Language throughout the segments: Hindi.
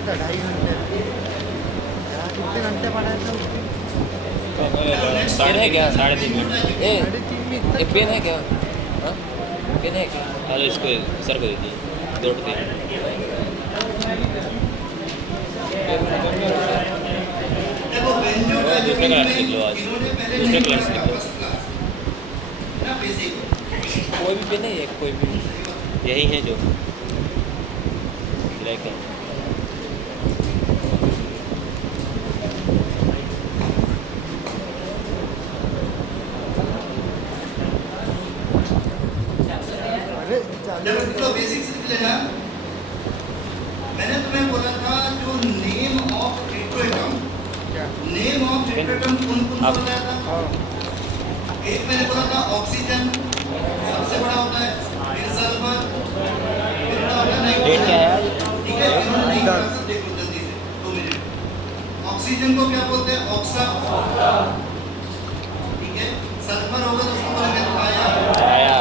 पढ़ाया था 2.5 घंटे। यार कितने घंटे पढ़ाया था उसने? पेन है क्या? 3.5 मिनट। ए 3.5 में इतना एक पेन है क्या? हाँ पेन है क्या? अरे इसको सर को दे दी 2 रुपये। दूसरे क्लास लिख लो आज, दूसरे क्लास लिख लो। कोई भी पेन है एक कोई भी यही है जो ब्लैक है। अरे चालू बेसिक्स लिख लेना। मैंने तुम्हें बोला था जो नेम ऑफ हेट्रोएटम, क्या? नेम ऑफ हेट्रोएटम कौन कौन सा बताया था? हाँ एक मैंने बोला था ऑक्सीजन सबसे बड़ा होता है, फिर सल्फर, फिर बड़ा होता है डेट क्या है आज? नाइट्रोजन। ठीक है, इन्होंने नहीं कहा था, देखो जल्दी से 2 मिनट। ऑक्सीजन को क्या बोलते हैं? ऑक्सा। ठीक है, सल्फर होगा तो उसको बोलेंगे थाया, आया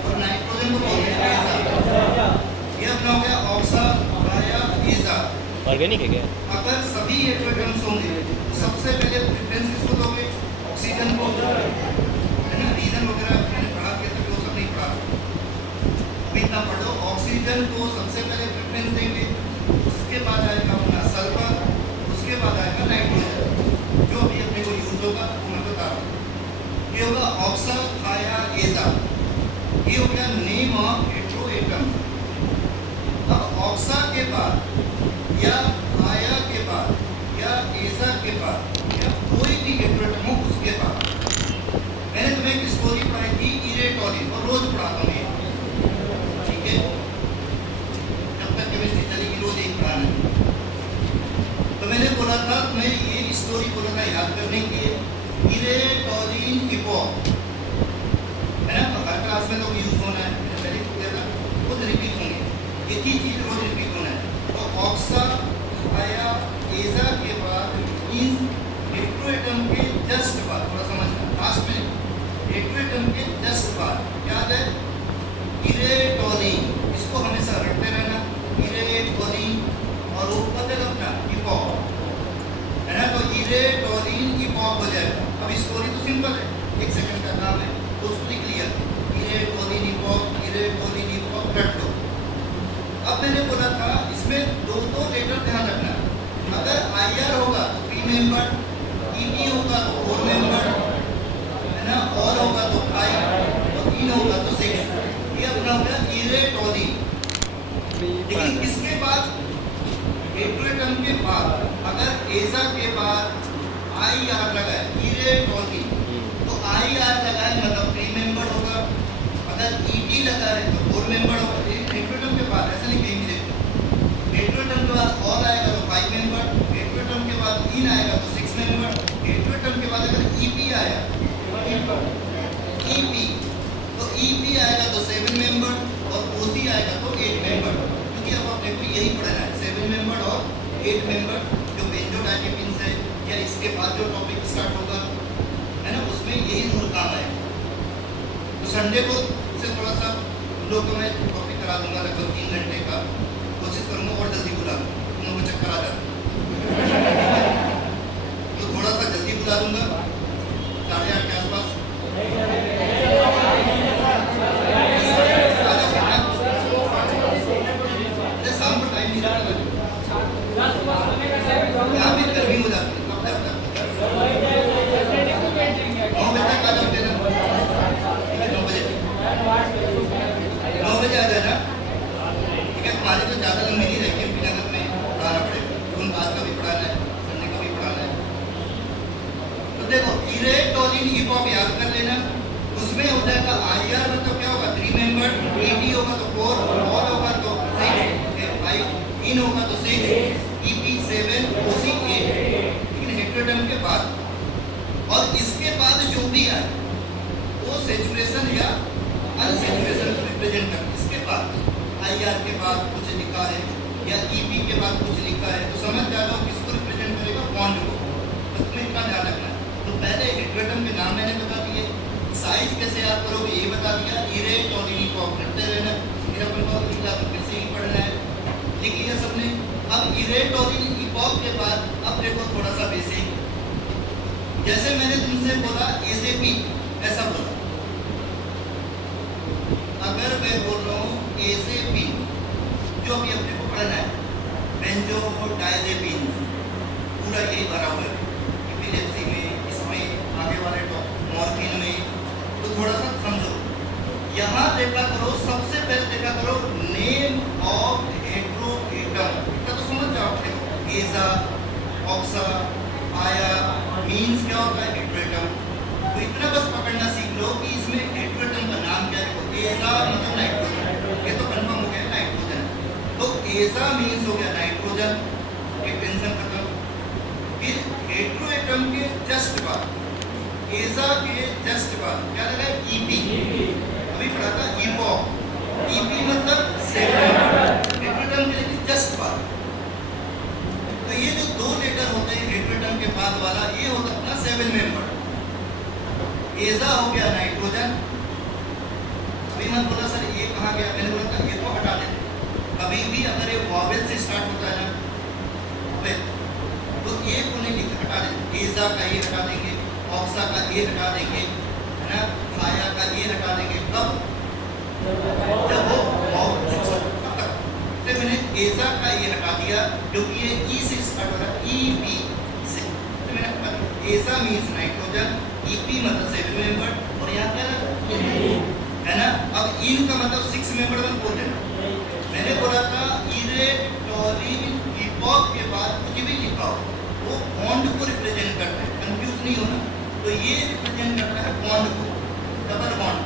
और नाइट्रोजन को बोलते हैं एजा। ये अपना हो गया ऑक्सा, थाया, एजा। ऑर्गेनिक है क्या? अगर सभी हेट्रोएटम्स होंगे तो सबसे पहले प्रेफरेंस किसको दोगे? ऑक्सीजन को, है ना? रीजन वगैरह मैंने पढ़ा के तो वो सब नहीं पढ़ा, अभी इतना पढ़ो। ऑक्सीजन को सबसे पहले प्रेफरेंस देंगे, उसके बाद आएगा अपना सल्फर, उसके बाद आएगा नाइट्रोजन, जो भी अपने को यूज होगा वो मैं बता रहा हूँ। ये होगा ऑक्सा, थाया, एजा। ये हो गया नेम ऑफ हेट्रोएटम। अब ऑक्सा के बाद या थाया के बाद या एजा के बाद या कोई भी हेट्रोएटम हो उसके बाद, मैंने तुम्हें एक स्टोरी पढ़ाई थी इरेटोलिन, और रोज पढ़ाता हूँ ये। ठीक है, जब तक केमिस्ट्री चलेगी रोज एक पढ़ाना। तो मैंने बोला था तुम्हें ये स्टोरी बोला था याद करने के लिए, इरेटोलिन इपॉक, है ना? तो हर क्लास में तो यूज होना है, मैंने पहले तो किया था, खुद रिपीट होंगे, एक ही चीज रोज रिपीट होना है। तो ऑक्सा, थाया, एजा के बाद मींस हेट्रोएटम के जस्ट बाद, थोड़ा समझना लास्ट में, हेट्रोएटम के जस्ट बाद क्या है? इरेटोलिन। इसको हमेशा रटते रहना, इरेटोलिन, और वो बदल अपना इपॉक, है ना? तो इरेटोलिन इपॉक हो जाएगा। अब स्टोरी तो सिंपल है, 1 सेकंड का काम है, तो उसको लिख लिया, इरेटोलिन इपॉक, इरेटोलिन इपॉक, रट दो। अब मैंने बोला था इसमें 2 लेटर ध्यान रखना। अगर IR होगा तो 3 मेंबर, ET होगा तो 4 मेंबर, है ना? और होगा तो 5, और इन होगा तो 6। ये अपना हो गया इरेटोलिन। लेकिन इसके बाद हेट्रोएटम के बाद अगर एजा के बाद IR लगा है, इरेटोलिन, तो IR लगा है मतलब 3 मेंबर होगा। अगर ET लगा है तो 4 मेंबर होगा। हेट्रोएटम के बाद ऐसे लिखेंगे, देखो, हेट्रोएटम के बाद और आएगा तो 5 मेंबर, हेट्रोएटम के बाद इन आएगा तो 6 मेंबर, हेट्रोएटम के बाद अगर EP आया, EP, तो EP आएगा तो 7 मेंबर, और OC आएगा तो 8 मेंबर। क्योंकि अब अपने को यही पढ़ना है, 7 मेंबर और 8 मेंबर, जो बेंजोडाइजेपिन्स है या इसके बाद जो टॉपिक स्टार्ट होगा, है ना, उसमें यही मूल काम है। तो संडे को से थोड़ा सा लोग को मैं टॉपिक करा दूंगा, लगभग 3 घंटे का, कोशिश करूंगा और जल्दी बुला दूँ, तुम लोगों को चक्कर आ जाता तो थोड़ा सा जल्दी बुला दूंगा, 8:30 के आसपास। अरे शाम को टाइम नहीं लगता, यहाँ पे गर्मी हो जाती है, कब तक 9 बजे तक आ जाते हैं, 9 बजे 9 बजे आ जाना। ठीक है, तुम्हारी तो ज़्यादा लंबी नहीं रहेगी, बिना घर में पढ़ाना पड़ेगा, तुम बाद का भी पढ़ाना है, संडे का भी पढ़ाना है। तो देखो इरेटोलिन इपॉक याद कर लेना, उसमें हो जाएगा IR मतलब क्या होगा? 3 मेंबर, ET होगा तो 4, और होगा तो 6, 5, इन होगा तो 6, EP 7, OC 8। लेकिन हेट्रोएटम के बाद और इसके बाद जो भी आए वो सेचुरेशन या अनसेचुरेशन को रिप्रेजेंट करते। इसके बाद IR के बाद कुछ लिखा है या EP के बाद कुछ लिखा है, तो समझ जाओ किसको रिप्रेजेंट करेगा? बॉन्ड को। बस तुम्हें इतना ध्यान रखना है। तो पहले हेट्रोएटम के नाम मैंने बता दिए, साइज कैसे याद करोगे ये बता दिया, इरेटोलिन को रटते रहना, फिर अपन को फिर से ही पढ़ना है। लिख लिया सबने? अब इरेटोलिन इपॉक के बाद अब देखो थोड़ा सा बेसिक, जैसे मैंने तुमसे बोला एजेपी, ऐसा बोला, अगर मैं बोल रहा हूँ एजेपी, जो अभी अपने को पढ़ना है, बेंजोडायजेपिन, पूरा यही भरा हुआ है एपिलेप्सी में, इसमें आगे वाले मॉर्फिन में, तो थोड़ा सा समझो। यहाँ देखा करो, सबसे पहले देखा करो नेम ऑफ हेट्रोएटम, इतना तो समझ जाओ। देखो एजा, ऑक्सा, आया मीन्स क्या होता है हेट्रोएटम, तो इतना बस पकड़ना सीख लो कि इसमें हेट्रोएटम का नाम क्या है। देखो एजा मतलब नाइट्रोजन, ये तो कंफर्म हो गया नाइट्रोजन, तो एजा मीन्स हो गया नाइट्रोजन, ये टेंशन खत्म। फिर हेट्रोएटम के जस्ट बाद, एजा के जस्ट बाद क्या लगा है ईपी, अभी पढ़ा था इपॉक, ईपी मतलब सेवन, हेट्रोएटम के जस्ट बाद। तो ये जो दो लेटर होते हैं हेट्रोएटम के बाद वाला, ये होता है अपना 7 मेंबर। एजा हो गया नाइट्रोजन, अभी मैं बोला सर ये कहाँ गया, मैंने बोला था ये तो हटा देते, कभी भी अगर ये वॉवेल से स्टार्ट होता है ना वॉवेल, तो ये को नहीं लिखा, हटा देंगे, एजा का ये हटा देंगे, ऑक्सा का ये हटा देंगे, है ना, आया का ये हटा देंगे, कब जब वो वॉवेल फिर मैंने एजा का ये हटा दिया क्योंकि ये ई से स्टार्ट हो रहा है, ई पी से, तो मैंने हटा दिया। एजा मीन्स नाइट्रोजन, ईपी मतलब 7 मेंबर, और यहाँ क्या है ना। अब इन का मतलब 6 मेंबर में बोल देना। मैंने बोला था इरेटोलिन इपॉक के बाद कुछ भी लिखा हो वो बॉन्ड को रिप्रेजेंट करता है, कंफ्यूज नहीं होना। तो ये रिप्रेजेंट करता है बॉन्ड को, डबल बॉन्ड,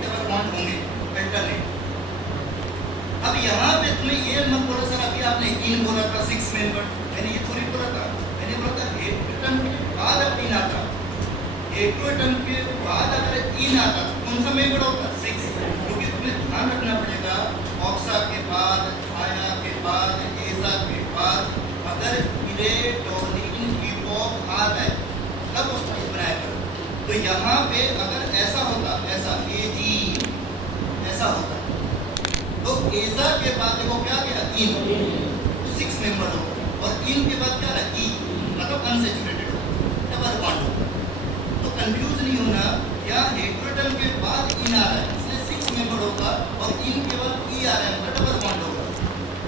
डबल बॉन्ड होंगे अल्टरनेट। अब यहाँ पे तुम्हें ये मत बोलो सर अभी आपने इन बोला था 6 मेंबर, मैंने ये थोड़ी बोला था, मैंने बोला था हेट्रोएटम के बाद अब इन आता, हेट्रोएटम के बाद अगर इन आता कौन सा मेंबर होगा 6, क्योंकि तुम्हें ध्यान रखना पड़ेगा ऑक्सा के बाद, आया के बाद, एजा के बाद अगर इरेटोलिन इपॉक आता है तब उसको बनाया करो। तो यहाँ पे अगर ऐसा होता, ऐसा एजी ऐसा होता, तो एजा के बाद देखो क्या गया इन, तो 6 मेंबर हो, और इन के बाद क्या रहा ई, मतलब अनसैचुरेटेड हो, डबल बॉन्ड हो। तो कंफ्यूज नहीं होना, या हेट्रोएटम के बाद इन आ रहा है इसलिए 6 मेंबर होगा, और इन के बाद ई आ रहा है मतलब डबल बॉन्ड होगा।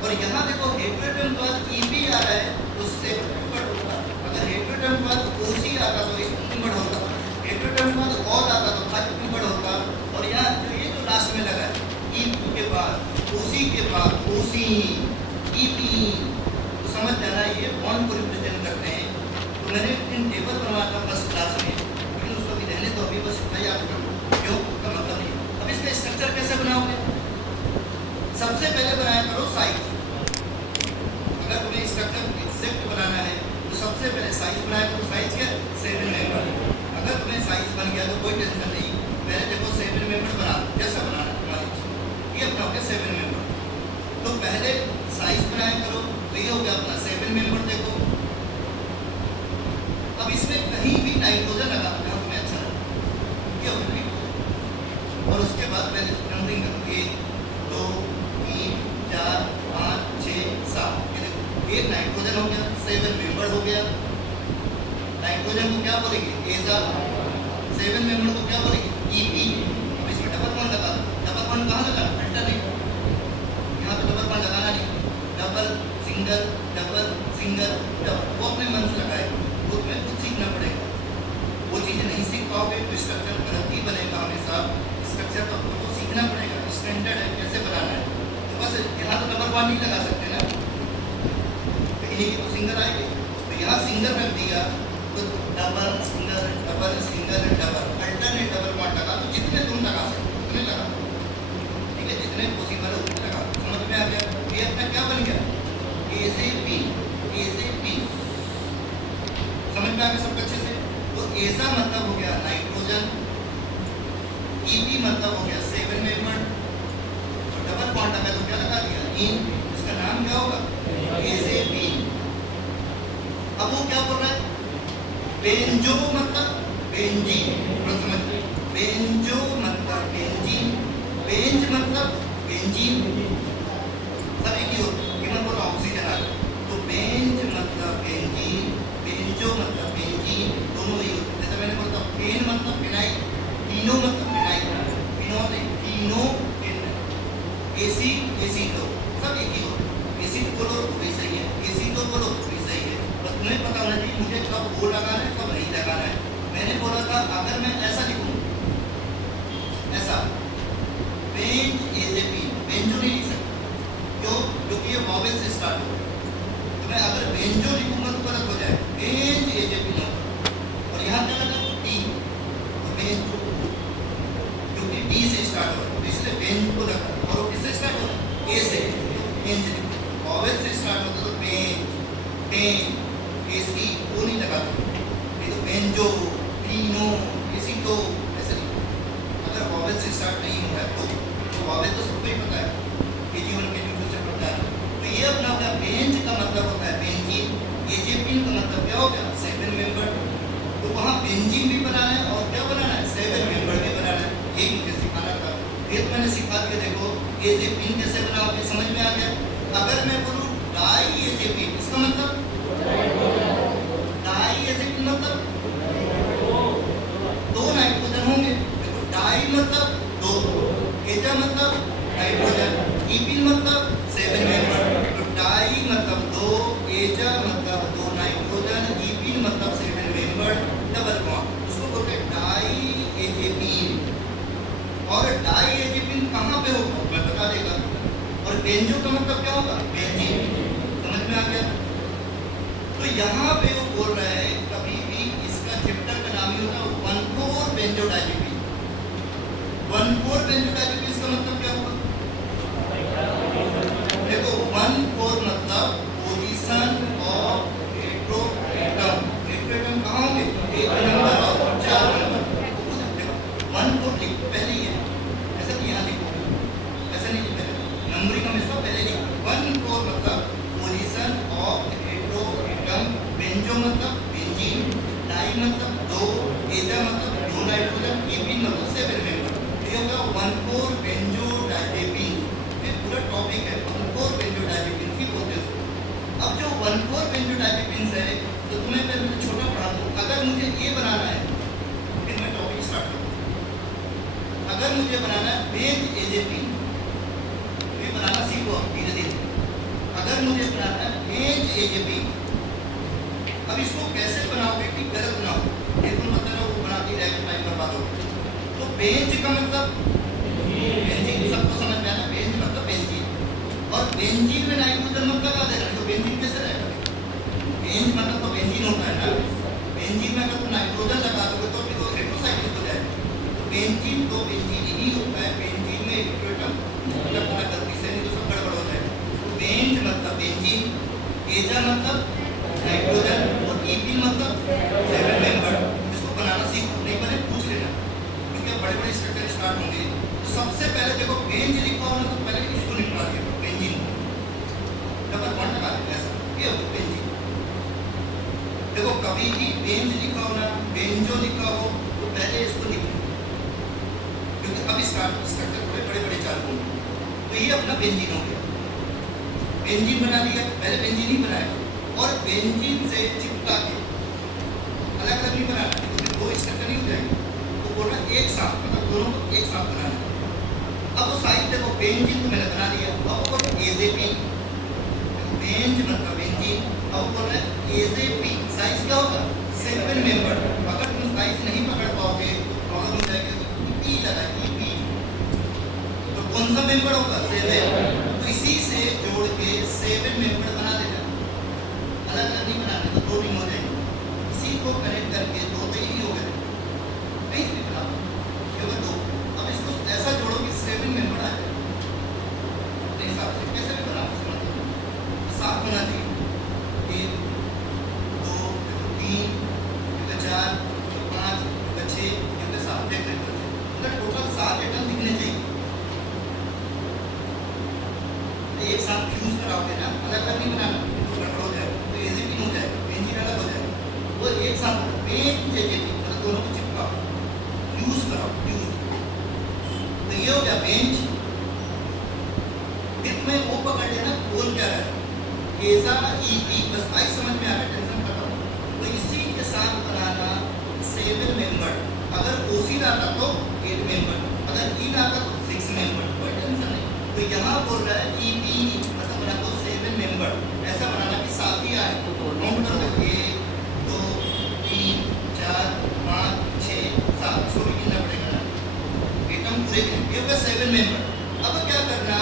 और यहाँ देखो हेट्रोएटम के बाद ईपी आ रहा है तो 7 मेंबर होगा, अगर हेट्रोएटम के बाद ओसी आता तो 1 मेंबर होगा, हेट्रोएटम के बाद ऑल आता तो 5 मेंबर होगा, और यहाँ जो ये जो लास्ट में लगा है ईपी के बाद, ओसी के बाद, ओसी, ईपी, तो समझ जाना ये बॉन्ड को रिप्रेजेंट करते हैं। तो मैंने इन टेबल बनवाया था फर्स्ट क्लास में, लेकिन उसको भी रहने तो अभी बस इतना याद करो, क्यों उसका मतलब नहीं। अब इसका स्ट्रक्चर कैसे बनाओगे, सबसे पहले बनाया करो साइज। अगर तुम्हें स्ट्रक्चर एग्जैक्ट बनाना है तो सबसे पहले साइज बनाया करो, साइज क्या 7 मेंबर। अगर तुम्हें साइज बन गया तो कोई टेंशन नहीं, पहले देखो 7 मेंबर बना, जैसा बनाना ये अपना हो गया 7 मेंबर। तो पहले साइज बनाया करो, तो ये हो गया अपना 7 मेंबर। देखो अब इसमें कहीं भी नाइट्रोजन लगा तो तुम्हें अच्छा लगा, ये हो गया। और उसके बाद पहले नंबरिंग करो 1 2 3 4 5 6 7, ये देखो एक नाइट्रोजन हो गया, 7 मेंबर हो गया। नाइट्रोजन को क्या बोलेंगे एजा, 7 मेंबर को क्या बोलेंगे ईपी। अब इसमें डबल बॉन्ड लगा, डबल बॉन्ड कहाँ लगा, यहाँ तो डबल बॉन्ड लगाना नहीं, double single double single double, वो अपने मन से लगाए, वो तुम्हें खुद सीखना पड़ेगा। वो चीज़ें नहीं सीख पाओगे तो स्ट्रक्चर गलत ही बनेगा हमेशा। स्ट्रक्चर तो आपको सीखना पड़ेगा, स्टैंडर्ड है कैसे बनाना है। तो बस यहाँ तो डबल बॉन्ड नहीं लगा सकते ना, इन्हीं की तो सिंगल आएगी, तो यहाँ सिंगल रख दिया तो double single double single double, alternate double bond लगा, तो जितने तुम लगा सकते उतने लगा, ठीक है, जितने पॉसिबल है उतने लगा। समझ में आ गया, ये अपना क्या बन गया एजेपी, एजेपी समझ में आ गया सब अच्छे से। तो एजा मतलब हो गया नाइट्रोजन, ईपी मतलब हो गया 7 मेंबर, तो डबल बॉन्ड लगा तो क्या लगा दिया इन, इसका नाम क्या होगा एजेपी। अब वो क्या बोल रहा है बेंजो मतलब बेंजीन, समझ बेंजो मतलब बेंजीन, बेंज मतलब बेंजीन, सब एक ही होता है। बोला ऑक्सीजन आ गया, बेंच मतलब बेंजीन, बेंजो मतलब बेंजीन, दोनों ही होते हैं। जैसे मैंने बोला पेन मतलब फिनाइल, पीनो मतलब फिनाइल, पीनो नहीं पीनो, एसी एसीटो सब एक ही होता है। एसिड बोलो तो भी सही है, एसीटो बोलो तो भी सही है। बस तुम्हें पता होना चाहिए मुझे कब वो लगाना है कब नहीं लगाना है। मैंने बोला था अगर मैं ऐसा लिखूं, ऐसा बेंज एजेपी, बेंजो नहीं लिख सकता क्यों? क्योंकि ये वॉवेल से स्टार्ट हो। तो मैं अगर बेंजो लिखूंगा तो गलत हो जाए, बेंज एजेपी नो। और यहाँ क्या लगा टी, तो बेंजो क्योंकि डी से स्टार्ट हो तो इसलिए बेंज को लगा। और वो किससे स्टार्ट हो रहा है? ए से, बेंज वॉवेल से स्टार्ट होता तो बेंज, पेन, एसी वो नहीं लगा ये तो बेंजो, पीनो, एसीटो ऐसे नहीं। अगर वॉवेल से स्टार्ट नहीं हो रहा है तो वॉवेल तो सबको ही पता है, केजी 1 केजी 2 से पढ़ता है। तो ये अपना क्या बेंच का मतलब होता है बेंजीन, एजेपिन का मतलब क्या हो गया 7 मेंबर। तो वहाँ बेंजीन भी बनाना है और क्या बनाना है 7 मेंबर भी बनाना है। यही मुझे सिखाना था, ये तो मैंने सिखा के देखो एजेपिन कैसे बनाओगे समझ में आ गया। अगर मैं बोलूँ डाई एजेपिन इसका मतलब डाई एजेपिन मतलब दो नाइट्रोजन होंगे। देखो डाई मतलब दो, एजा मतलब नाइट्रोजन, इपिन मतलब 7 मेंबर। तो डाई मतलब दो, एजा मतलब दो नाइट्रोजन, इपिन मतलब 7 मेंबर, डबल बॉन्ड, उसको बोलते हैं डाई एजेपिन। और डाई एजेपिन कहाँ पे होगा मैं बता देगा। और बेंजो का मतलब क्या होगा बेंजीन, समझ में आ गया। तो यहाँ पे वो बोल रहे हैं कभी भी इसका चैप्टर का नाम ही होगा 1,4 बेंजोडाइजेपिन। 1,4 बेंजोडाइजेपिन इसका मतलब क्या होगा? देखो 1,4 मतलब पोजीशन ऑफ हेटेरोएटम। हेटेरोएटम कहाँ होंगे? एक नंबर और 4 नंबर। देखो 1,4 लिखो पहले ही है, ऐसा नहीं यहाँ लिखो, ऐसा नहीं लिखो, नंबरिंग हमेशा पहले लिखो। 1,4 मतलब पोजीशन ऑफ हेटेरोएटम, बेंजो मतलब बेंजीन, डाई मतलब दो, एजा मतलब दो नाइट्रोजन, इपिन मतलब 7 मेंबर। ये होगा 1,4 बेंजोडाइजेपिन। ये पूरा टॉपिक है 1,4 बेंजोडाइजेपिन की बोलते हैं। अब जो 1,4 बेंजोडाइजेपिन है तो तुम्हें पहले छोटा पढ़ा दूं। अगर मुझे ये बनाना है फिर मैं टॉपिक स्टार्ट करूँ। अगर मुझे बनाना है बेंज एजेपिन, ये बनाना सीखो धीरे धीरे। अगर मुझे बनाना है बेंज एजेपिन, अब इसको कैसे बनाओगे कि गलत बनाओ, ये तुम बता रहे हो बनाती रहेगी टाइम बर्बाद होगा। तो बेंज का मतलब बेंजीन, सबको समझ में आना बेंज मतलब बेंजीन। और बेंजीन में नाइट्रोजन मत लगा देना, तो बेंजीन कैसे रहेगा? बेंज मतलब तो बेंजीन होता है ना, बेंजीन में अगर तुम नाइट्रोजन लगा दोगे तो फिर वो हेटेरोसाइक्लिक हो जाएगा। तो बेंजीन तो बेंजीन ही होता है, बेंजीन में हेटेरोएटम मतलब पूरा गलती से नहीं तो सब गड़बड़ हो जाएगा। तो बेंज मतलब बेंजीन, एजा मतलब नाइट्रोजन और इपिन मतलब 7 मेंबर। इसको बनाना सीखो, नहीं बने पूछ लेना क्योंकि बड़े बड़े स्ट्रक्चर स्टार्ट होंगे। तो सबसे पहले देखो बेंज लिखा हो ना तो पहले इसको निकाल दिया बेंजीन, डबल बॉन्ड लगा दिया ऐसा, ये हो बेंजीन। देखो कभी भी बेंज लिखा हो ना बेंजो लिखा हो तो पहले इसको लिखो क्योंकि अब स्ट्रक्चर थोड़े बड़े बड़े चालू होंगे। तो ये अपना बेंजीन हो गया, बेंजीन बना लिया। पहले बेंजीन ही बनाया और बेंजीन से चिपका के अलग अलग नहीं बनाना, तो फिर दो स्ट्रक्चर नहीं हो जाएंगे। तो बोलना एक साथ मतलब दोनों को एक साथ बनाना। अब वो साइड देखो बेंजीन तो मैंने बना दिया। अब बोलो एजेपिन, बेंज मतलब बेंजीन। अब बोलना एजेपिन साइज क्या होगा 7 मेंबर। अगर तुम साइज नहीं पकड़ पाओगे तो प्रॉब्लम हो जाएगी। तो ई लगा ई, तो कौन सा मेंबर होगा 7। तो इसी से जोड़ के 7 मेंबर बना देना, अलग अलग नहीं बनाना तो दो रिंग हो जाएंगे। इसी को कनेक्ट करके दो तो ही हो गए, कहीं भी बना क्योंकि दो। अब इसको ऐसा जोड़ो कि 7 मेंबर आ जाए अपने हिसाब से, कैसे भी बना साफ होना चाहिए। 1 2 3 4 5 6 7 देख लेते हैं, मतलब टोटल 7 एटम दिखने चाहिए। एक साथ फ्यूज कराओगे ना, अलग अलग नहीं बनाना तो गड़बड़ हो जाएगा, तो एजेपिन हो जाएगा, बेंजीन अलग हो जाएगा। वो एक साथ बेंज एजेपिन मतलब दोनों को चिपकाओ, फ्यूज कराओ, फ्यूज। तो ये हो गया बेंज। फिर तुम्हें वो पकड़ लेना कोल क्या है, एजा ईपी, बस आई समझ में आ गया, टेंशन खत्म। तो इसी के साथ बनाना 7 मेंबर, अगर ओसी आता तो 8 मेंबर, अगर ई आता तो 6 मेंबर, कोई टेंशन नहीं। तो यहाँ बोल रहा है ईपी मतलब बना तो 7 मेंबर, ऐसा बनाना कि साथ ही आए। तो काउंट कर दो 1 2 3 4 5 6 7, इसको भी गिनना पड़ेगा ना, एटम पूरे के ये होगा 7 मेंबर। अब क्या करना,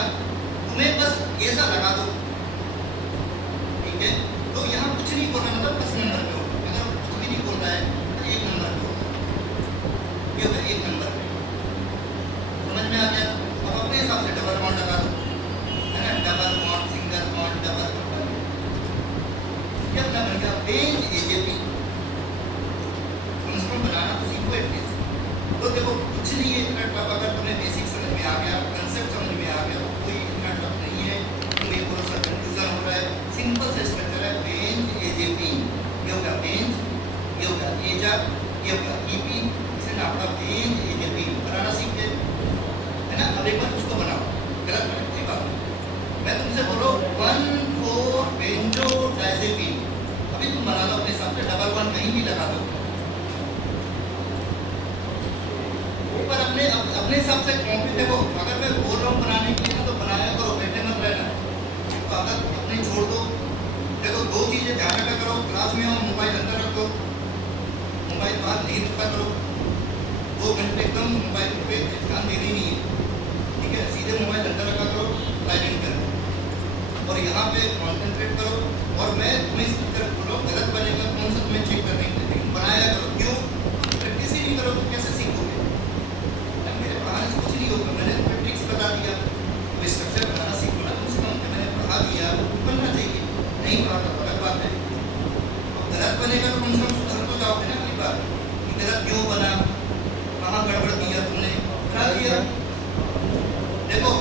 तुम्हें बस ऐसा लगा दो, ठीक है। तो यहाँ कुछ नहीं बोलना, मतलब बस नंबर पे हो, अगर कुछ भी नहीं बोल रहा है तो 1 नंबर पे होगा, ये होगा 1 नंबर पे। समझ में आ गया। अब अपने हिसाब से डबल बॉन्ड लगा दो, है ना, double bond, single bond, double bond, ये अपना बन गया बेंज एजेपी। कम बनाना तो सीखो एटलीस्ट। तो देखो कुछ नहीं है इतना टफ, अगर तुम्हें बेसिक समझ में आ गया, कंसेप्ट समझ में आ गया, कोई इतना टफ नहीं है। तुम्हें थोड़ा सा कंफ्यूजन हो रहा है, सिंपल से स्ट्रक्चर है, बेंज एजेपी, ये होगा बेंज, ये होगा एजा, ये होगा ईपी, इसे नाम का बेंज एजेपी बनाना सीख गए, है ना। अब एक बार उसको बनाओ, गलत नहीं बात, मैं तुमसे बोलो 1,4 बेंजो डायजेपिन, अभी तुम बना लो अपने हिसाब से, डबल वन कहीं भी लगा दो ऊपर, अपने हिसाब से कॉपी। देखो अगर मैं बोल रहा हूँ बनाने के लिए तो बनाया करो, बैठे मत रहना। तो अगर अपने छोड़ दो, देखो 2 चीजें ध्यान रखा करो, क्लास में हो मोबाइल अंदर रख दो, मोबाइल बाहर नहीं रखा करो, 2 घंटे एकदम मोबाइल पे ध्यान देनी नहीं है, ठीक है। सीधे मोबाइल अंदर रखा करो, टाइपिंग करो और यहाँ पे कॉन्सेंट्रेट करो। और मैं तुम्हें इस तरह बोलो, गलत बनेगा कौन सा तुम्हें चेक करने के लिए, बनाया करो। क्यों? प्रैक्टिस ही नहीं करो तो कैसे सीखोगे? मेरे पढ़ाने से कुछ नहीं होगा, मैंने तुम्हें ट्रिक्स बता दिया, तो स्ट्रक्चर बनाना सीखो ना, कम से कम मैंने पढ़ा दिया, बनना चाहिए। नहीं पढ़ा तो अलग बात है, तो गलत बनेगा तो कम से कम सुधर तो जाओगे ना अगली बार कि गलत क्यों बना, कहाँ गड़बड़ किया तुमने, बना दिया। देखो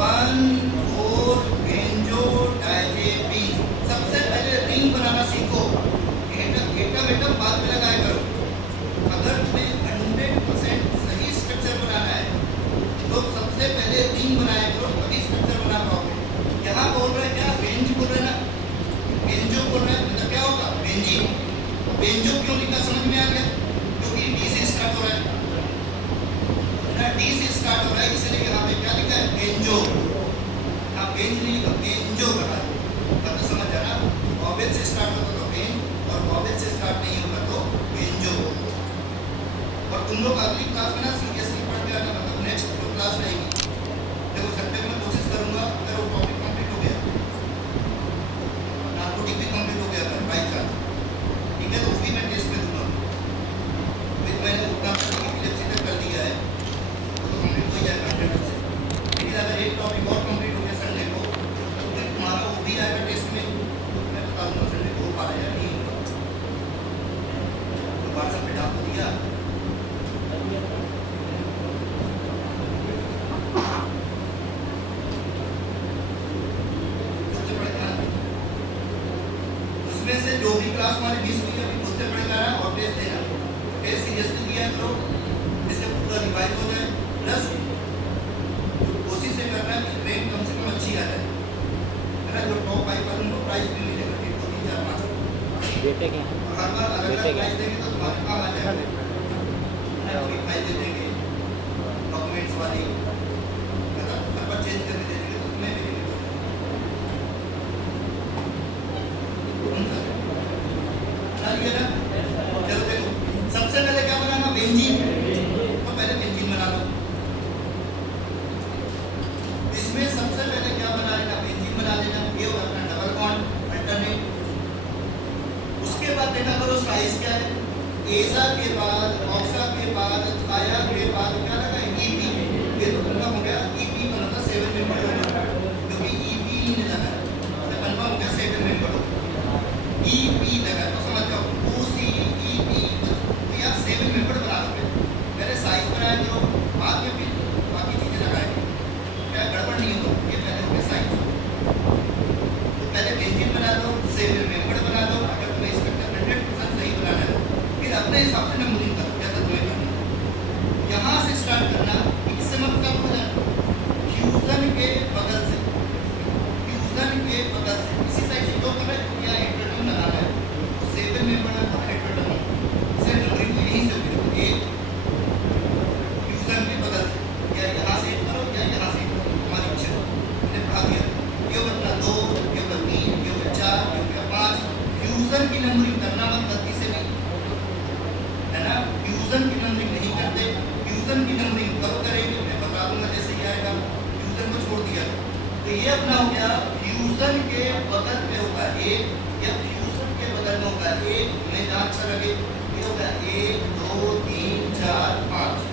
1,4 बेंजो डायजेपिन, सबसे पहले रिंग बनाना सीखो, एटम बाद में लगाया करो। अगर तुम्हें 100% सही स्ट्रक्चर बनाना है तो सबसे पहले रिंग बनाया करो, तभी स्ट्रक्चर बना पाओगे। यहाँ बोल रहे हैं क्या, बेंज बोल रहे हैं ना, बेंजो बोल रहे हैं, मतलब क्या होगा बेंजीन। बेंजो क्यों लिखा समझ में आ गया, क्योंकि डी से स्टार्ट हो रहा है ना, डी से स्टार्ट हो रहा है, इसलिए यहाँ पे क्या लिखा है बेंजो। हाँ बेंज नहीं लिखा, बेंजो रखा है, तब तो समझ जाना। वॉवेल से स्टार्ट होता तो बेंज, और वॉवेल से स्टार्ट नहीं होगा तो बेंजो। और तुम लोग अगली क्लास में ना सीरियसली पढ़ के आना, मतलब नेक्स्ट जो क्लास रहेगी, देखो सप्ताह में कोशिश करूंगा अगर वो टॉपिक कंप्लीट हो गया, नार्कोटिक भी कंप्लीट हो गया अगर बाई चांस, ठीक है, तो वो भी मैं टेस्ट में दूंगा। फिर मैंने उतना एपिलेप्सी तक कर दिया है, वो तो कंप्लीट हो जाएगा 100%। लेकिन अगर एक टॉपिक और कंप्लीट हो गया संडे को, तो फिर तुम्हारा वो भी आएगा टेस्ट में, मैं बता दूंगा संडे को हो पा रहा है या नहीं होगा। तो व्हाट्सएप पे डाल दिया, से जो भी क्लास हमारी मिस हुई है अभी खुद से पढ़ कर आना और टेस्ट देना, टेस्ट सीरियसली दिया करो, इससे पूरा रिवाइज हो जाए। प्लस कोशिश से करना है कि रैंक कम से कम अच्छी आ जाए, है ना। जो टॉप 5 पर उनको प्राइज भी मिलेगा, 1 2 3 4 5 बेटे क्या हर बार अलग अलग प्राइज देंगे तो तुम्हारे काम आ जाएगा, कोई प्राइज दे देंगे डॉक्यूमेंट्स वाली, हर बार चेंज करके दे देंगे तो तुम्हें भी चलो देखो सबसे पहले क्या बनाना, बेंजीन। तो पहले बेंजीन बना लो, इसमें सबसे पहले क्या बना लेना, बेंजीन बना लेना, ये होगा अपना डबल बॉन्ड अल्टरनेट। उसके बाद देखा करो साइज क्या है, एजा के बाद, ऑक्सा के बाद, आया के बाद क्या लगा ईपी, ये तो खत्म हो गया, ईपी बना 7 मेंबर होगा, क्योंकि ईपी नहीं लगा, कंफर्म हो गया 7 मेंबर होगा, ईपी लगा तो समझ जाओ OCEP, तो यहाँ 7 मेंबर बना दोगे। पहले साइज बनाया करो, बाद में फिर बाकी चीजें लगाएंगे, क्या गड़बड़ नहीं होगा। ये पहले हो गया साइज, तो पहले बेंजीन बना दो, 7 मेंबर बना दो। अगर तुम्हें स्ट्रक्चर 100% सही बनाना है फिर अपने हिसाब से नमूनिंग करो, जैसा तुम्हें करना यहाँ से स्टार्ट करना। इससे मतलब हो जाए फ्यूजन के बगल से, फ्यूजन फ्यूजन के बगल से इसी साइड से जो तुम्हें या हेटेरोटर्म लगाना है तो 7 में बड़ा हेटेरोटर्म इसे नंबरिंग को यहीं से होगी एक फ्यूजन के बगल से या यहाँ से करो या यहाँ से करो हमारी इच्छा मैंने पढ़ा दिया ये होगा 2 ये होगा 3 ये होगा 4 ये होगा 5 फ्यूजन की नंबरिंग करना मत गलती से नहीं है ना फ्यूजन की नंबरिंग नहीं करते फ्यूजन की नंबरिंग कब करेंगे मैं बता दूंगा जैसे ही आएगा फ्यूजन को छोड़ दिया तो ये अपना हो गया फ्यूजन के बगल पे होगा एक या फ्यूजन के बगल में होगा एक मैं जहाँ अच्छा लगे ये होगा 1 2 3 4 5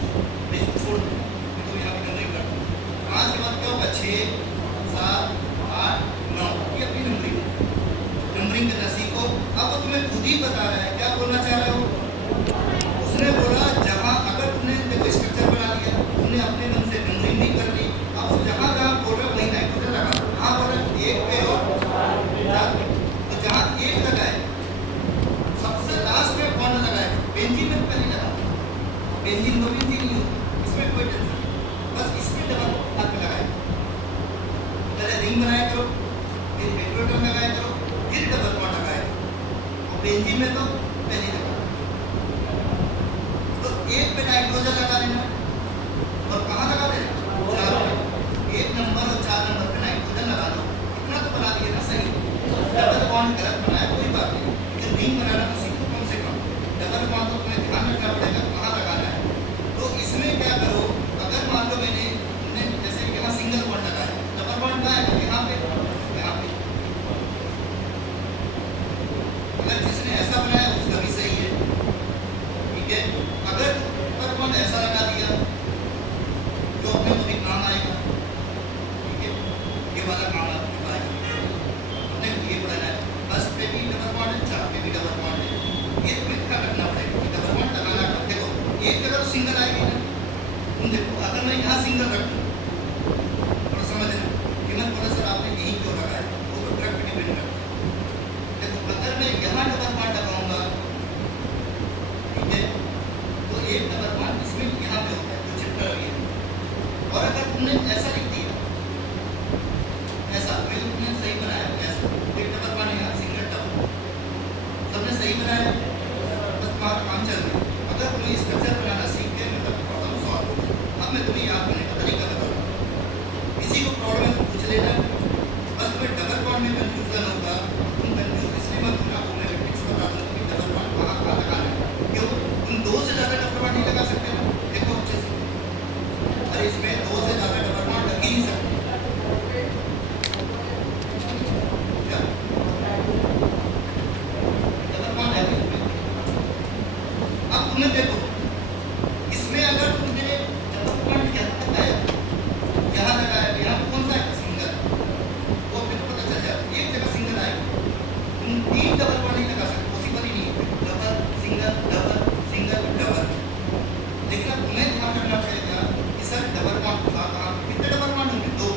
मैं इसको छोड़ दूँ तो यहाँ पे नंबरिंग करता हूँ 5 के बाद क्या होगा 6 7 8 9 ये अपनी नंबरिंग करना सीखो अब वो तुम्हें खुद ही बता रहा है क्या बोलना चाह रहे हो उसने बोला जहाँ अगर तुमने देखो स्ट्रक्चर बना लिया तुमने अपने मन से नंबरिंग नहीं कर ली अब वो जहाँ जहाँ बोल रहा वहीं नाइट्रोजन लगा हाँ बोला एक पे और तो जहाँ एक लगाए सबसे लास्ट में कौन लगाए बेंजीन में पहले लगा बेंजीन को बेंजीन नहीं हो इसमें कोई टेंशन नहीं बस इसमें डबल हाथ में लगाए पहले रिंग बनाया करो फिर हेटेरोटर्म लगाया करो फिर डबल बॉन्ड लगाया और बेंजीन में तो पहले लगा तो एक पे नाइट्रोजन लगा देना और कहाँ लगा देना 4 पे 1 नंबर और 4 नंबर पे नाइट्रोजन लगा दो इतना तो बना दिया ना सही डबल बॉन्ड गलत बनाया कोई बात नहीं लेकिन रिंग बनाना तो सीखो कम से कम डबल बॉन्ड तो तुम्हें ध्यान रखना पड़ेगा कहाँ लगाना है तो इसमें क्या करो अगर मान लो मैंने जैसे यहाँ सिंगल बॉन्ड लगाया डबल बॉन्ड कहाँ है यहाँ पे अगर जिसने ऐसा बनाया उसका भी सही है ठीक है अगर डबल बॉन्ड ऐसा लगा दिया जो अपने को भी काम आएगा ठीक है ये वाला काम आपके पाएगा अपने को ये बनाना है फर्स्ट पे भी डबल बॉन्ड है 4 पे भी डबल बॉन्ड है ये तुम्हें ध्यान रखना पड़ेगा कि डबल बॉन्ड लगाना कब देखो एक जगह तो सिंगल आएगी ना तुम देखो अगर मैं यहाँ सिंगल रखूँ थोड़ा समझना हिम्मत बोला सर आपने यहीं क्यों लगाया वो तो ट्रक पे डिपेंड करता है देखो अगर मैं यहाँ डबल बॉन्ड लगाऊंगा ठीक है तो एक डबल बॉन्ड इसमें यहाँ पे होता है जो चिपका रही है और अगर तुमने ऐसा लिख दिया ऐसा मैं तुमने सही बनाया ऐसा एक डबल बॉन्ड यहाँ सिंगल डबल सबने सही बनाया बस तुम्हारा काम चल रहा है अगर तुम्हें स्ट्रक्चर बनाना सीख गए मैं तब प्रॉब्लम सॉल्व अब मैं तुम्हें याद करने का तरीका बताऊँगा किसी को प्रॉब्लम पूछ लेना बस तुम्हें डबल बॉन्ड में कंफ्यूजन होगा तुम कंफ्यूज इसलिए मत होना तुम्हें ट्रिक्स बता दूँ कि डबल बॉन्ड कहाँ लगाना है क्यों तुम 2 से ज़्यादा डबल बॉन्ड नहीं लगा सकते ना देखो अच्छे से अरे इसमें 2 से ज़्यादा डबल बॉन्ड लग ही नहीं सकते क्या डबल बॉन्ड है इसमें अब तुमने देखो इसमें अगर तुमने डबल बॉन्ड यहाँ लगाया यहाँ कौन सा है सिंगल वो फिर पता चल जाए एक जगह सिंगल आएगा तुम 3 डबल बॉन्ड नहीं लगा सकते पॉसिबल ही नहीं है डबल सिंगल डबल लेकिन अब तुम्हें ध्यान रखना पड़ेगा कि सर डबल बॉन्ड कहाँ कितने डबल बॉन्ड होंगे 2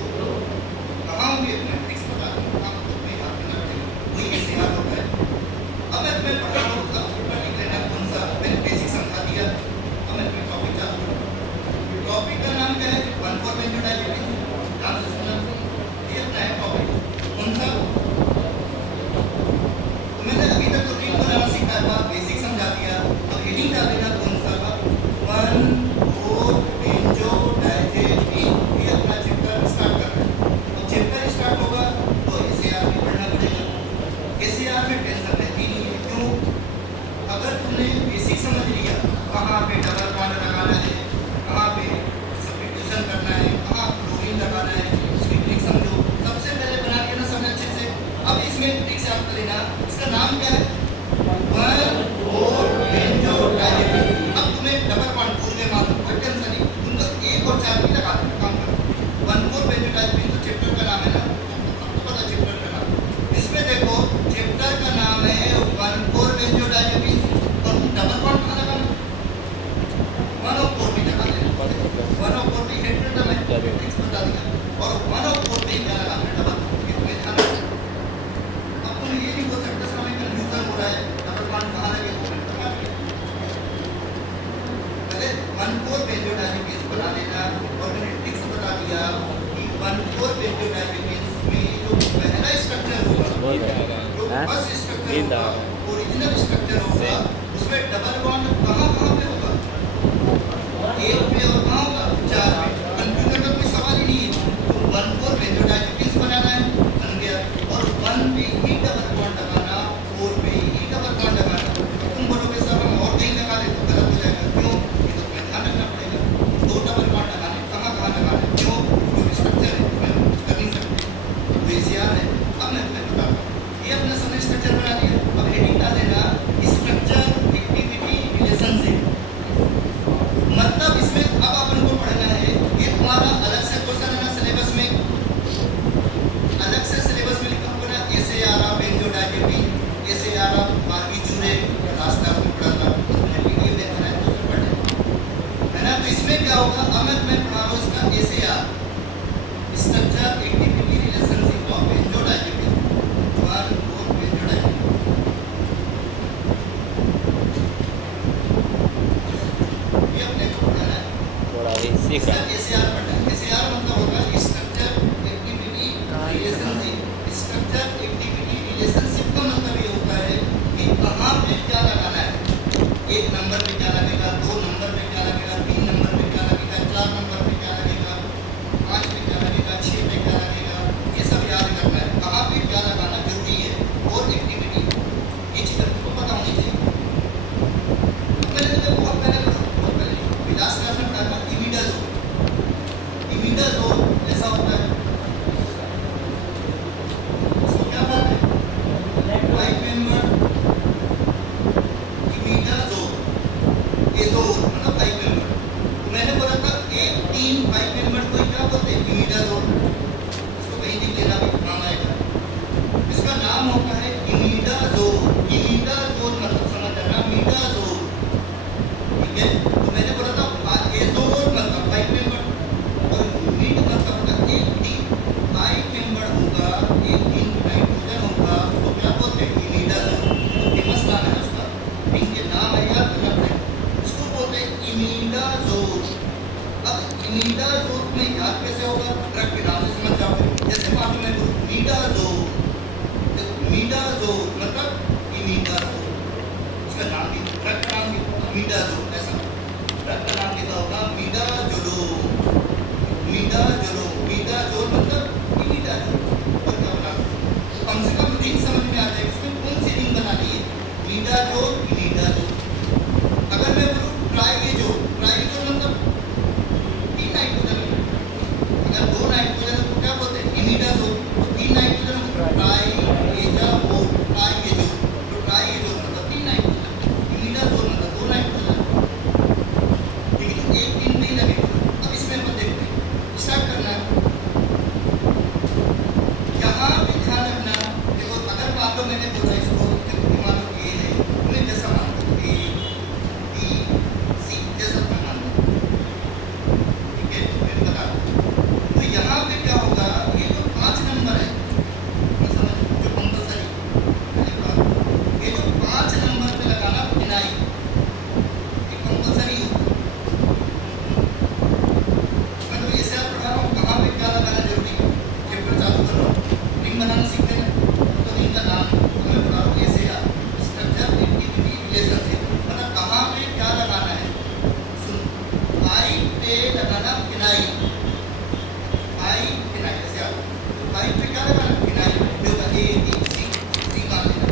कहाँ होंगे तुम्हें ट्रिक्स बता दूँ आप तुम्हें याद करना पड़ेगा वही ऐसे याद होता है अब मैं तुम्हें पढ़ा रहा हूँ अब पेपर लिख लेना कौन सा मैंने बेसिक समझा दिया अब मैं तुम्हें टॉपिक चालू करूँ टॉपिक का नाम क्या है 1,4 बेंजोडाइजेपिन ध्यान से सुनना ये अपना है टॉपिक कौन सा मैंने अभी तक तो रिंग बनाना सीखा था बेसिक समझा दिया अब हेडिंग डाल देना कौन सा 1,4 बेंजोडाइजेपिन ये अपना चैप्टर स्टार्ट कर रहा है अब चैप्टर स्टार्ट होगा तो एसएआर में पढ़ना पड़ेगा एसएआर में टेंशन रहती नहीं है क्यों अगर तुमने बेसिक समझ लिया कहाँ पे डबल बॉन्ड लगाना है कहाँ पे सब्स्टिट्यूशन करना है कहाँ क्लोरीन लगाना है इसकी ट्रिक समझो सबसे पहले बना के ना समझ अच्छे से अब इसमें ट्रिक याद कर लेना इसका नाम क्या है 1,4 बेंजोडाइजेपिन अब तुम्हें डबल बॉन्ड भूल गए मालूम कोई टेंशन नहीं तुम तो 1 और 4 भी लगा देना काम करो 1,4 बेंजोडाइजेपिन तो चैप्टर का नाम है ना सबको पता चैप्टर का नाम इसमें देखो चैप्टर का नाम है 1,4 बेंजोडाइजेपिन और तुम डबल बॉन्ड कहाँ लगाना 1,4 भी लगा देना 1,4 भी हेटेरोटर्म है ट्रिक्स बता दिया और 1,4 भी क्या लगाना है डबल ये तुम्हें ध्यान रखना अब तुम ये नहीं बोल सकते समय कंफ्यूजन हो रहा है डबल बॉन्ड कहाँ लगे वो मैंने बता दिया पहले 1,4 बेंजोडाइजेपिन बना लेना और मैंने ट्रिक्स बता दिया कि 1,4 बेंजोडाइजेपिन में जो पहला स्ट्रक्चर होगा, जो हाँ? फर्स्ट स्ट्रक्चर नींद आ होगा, रहा है। ओरिजिनल स्ट्रक्चर होगा, उसमें डबल बॉन्ड कहाँ कहाँ पे होगा? एक पे और कहाँ होगा? 4 पे। कंफ्यूजन का कोई सवाल ही नहीं है। तो 1,4 बेंजोडाइजेपिन्स बनाना है, बन गया, और 1 पे ही डबल बॉन्ड लगाना, 4 पे ही डबल बॉन्ड लगाना। तुम बोलोगे सर हम और कहीं लगा दे तो गलत हो जाएगा। क्यों? ये तो तुम्हें ध्यान रखना पड़ेगा। 2 डबल बॉन्ड लगाने, कहाँ कहाँ लगाने, क्यों? जो स्ट्रक्चर है उसमें हम कुछ कर नहीं सकते, बेसियार है। अब मैं तुम्हें बताता हूँ, ये अपना सबने स्ट्रक्चर बना लिया। अब हेडिंग डाल देना स्ट्रक्चर एक्टिविटी रिलेशनशिप। मतलब इसमें अब अपन को पढ़ना है, ये तुम्हारा अलग से क्वेश्चन है ना सिलेबस में, अलग से सिलेबस में लिखा हुआ ना SAR benzodiazepine, SAR barbiturate, last class में पढ़ा था, उसमें पीडीएफ देखना है तो उसमें पढ़ना है ना। तो इसमें क्या होगा, अब मैं तुम्हें पढ़ाऊंगा इसका SAR structure activity relationship of benzodiazepine, 1,4 benzodiazepine. ये अपने को पढ़ना है। थोड़ा भी सीखा एसएआर पढ़ना है। एसएआर मतलब होगा structure activity relationship. Structure activity relationship का मतलब ये होता है कि कहाँ पे क्या लगाना है। 1 नंबर पे क्या लगेगा, 2 नंबर पे क्या लगेगा, 3 नंबर पे क्या लगेगा, 4 नंबर पे क्या लगेगा, 5 पे क्या लगेगा, 6 पे क्या लगेगा, ये सब याद करना है। कहाँ पे क्या लगाना जरूरी है, और एक्टिविटी ये चीज़ आपको पता होनी चाहिए। पहले तो मैं बहुत पहले लास्ट क्लास में पढ़ा था इमिडाजोल। इमिडाजोल ऐसा होता है, इसको क्या बोलते हैं, 5 मेंबर इमिडाजोल, एजोल मतलब 5 मेंबर। तो मैंने बोला था 1, 3, 5 मेंबर को क्या बोलते हैं, इमिडाजोल। इसको कहीं भी लेना भी काम आएगा। इसका नाम होता है इमिडाजोल। इमिडाजोल मतलब समझ जाना, इमिडाजोल, ठीक है। तो मैंने बोला था एजोल मतलब 5 मेंबर, और मीट मतलब होगा 1 टीम 5 मेंबर होगा, 1 टीम नाइट्रोजन होगा, उसको क्या बोलते हैं, इमिडाजोल। तो फेमस नाम है उसका, इनके नाम है याद करना पड़ेगा। उसको बोलते हैं इमिडाजोल। अब इमिडाजोल में याद कैसे होगा, ड्रग के नाम से समझ जाओगे। जैसे मान लो मैं बोलूं मीडाजोल, मीडाजोल मतलब इमिडाजोल, उसका नाम भी ड्रग का नाम भी मीडाजोल, ऐसा ड्रग का नाम लिखा होगा मीडाजोलो, मीडाजोलो, मीडाजोल मतलब इमिडाजोल। और क्या बना, कम से कम रिंग समझ में आ जाए इसमें कौन सी रिंग बनानी है, मीडाजोल, इमिडाजोल। अगर मैं बोलूं ट्राइएजोल, ट्राइएजोल मतलब 3 नाइट्रोजन, अगर 2 नाइट्रोजन तो क्या बोलते हैं, इमिडाजोल। तो 3 नाइट्रोजन को ट्राइएजोल, ट्राइएजोल, तो ट्राइएजोल मतलब 3 नाइट्रोजन, इमिडाजोल मतलब 2 नाइट्रोजन, लेकिन 1 3 नहीं लगेगा। अब इसमें अपन देखते हैं, स्टार्ट करना है। यहाँ पे ध्यान रखना, देखो अगर मान लो मैंने बोला इसको मान लो ये है, तुम्हें जैसा मान लो A, B, C जैसा मैं मान लो, ठीक है, मैं बता दूँ। तो यहाँ पे क्या होगा, ये जो 5 नंबर है, मैं समझ जो कंपल्सरी, ये जो 5 नंबर पे लगाना फिनाइल, ये कंपल्सरी होगा। मैं तो ऐसे आप पढ़ा रहा हूँ, कहाँ पे क्या लगाना जरूरी है, चैप्टर चालू कर रहा हूँ, रिंग बनाना सीखते हैं, तो रिंग का नाम तो मैं पढ़ा रहा हूँ ऐसे यार, स्ट्रक्चर एक्टिविटी रिलेशनशिप, मतलब कहाँ पे क्या लगाना है। सुन, पाइप पे लगाना फिनाइल, पाइप फिनाइल ऐसे आप, तो पाइप पे क्या लगाना फिनाइल, जो का A B C मान लेना,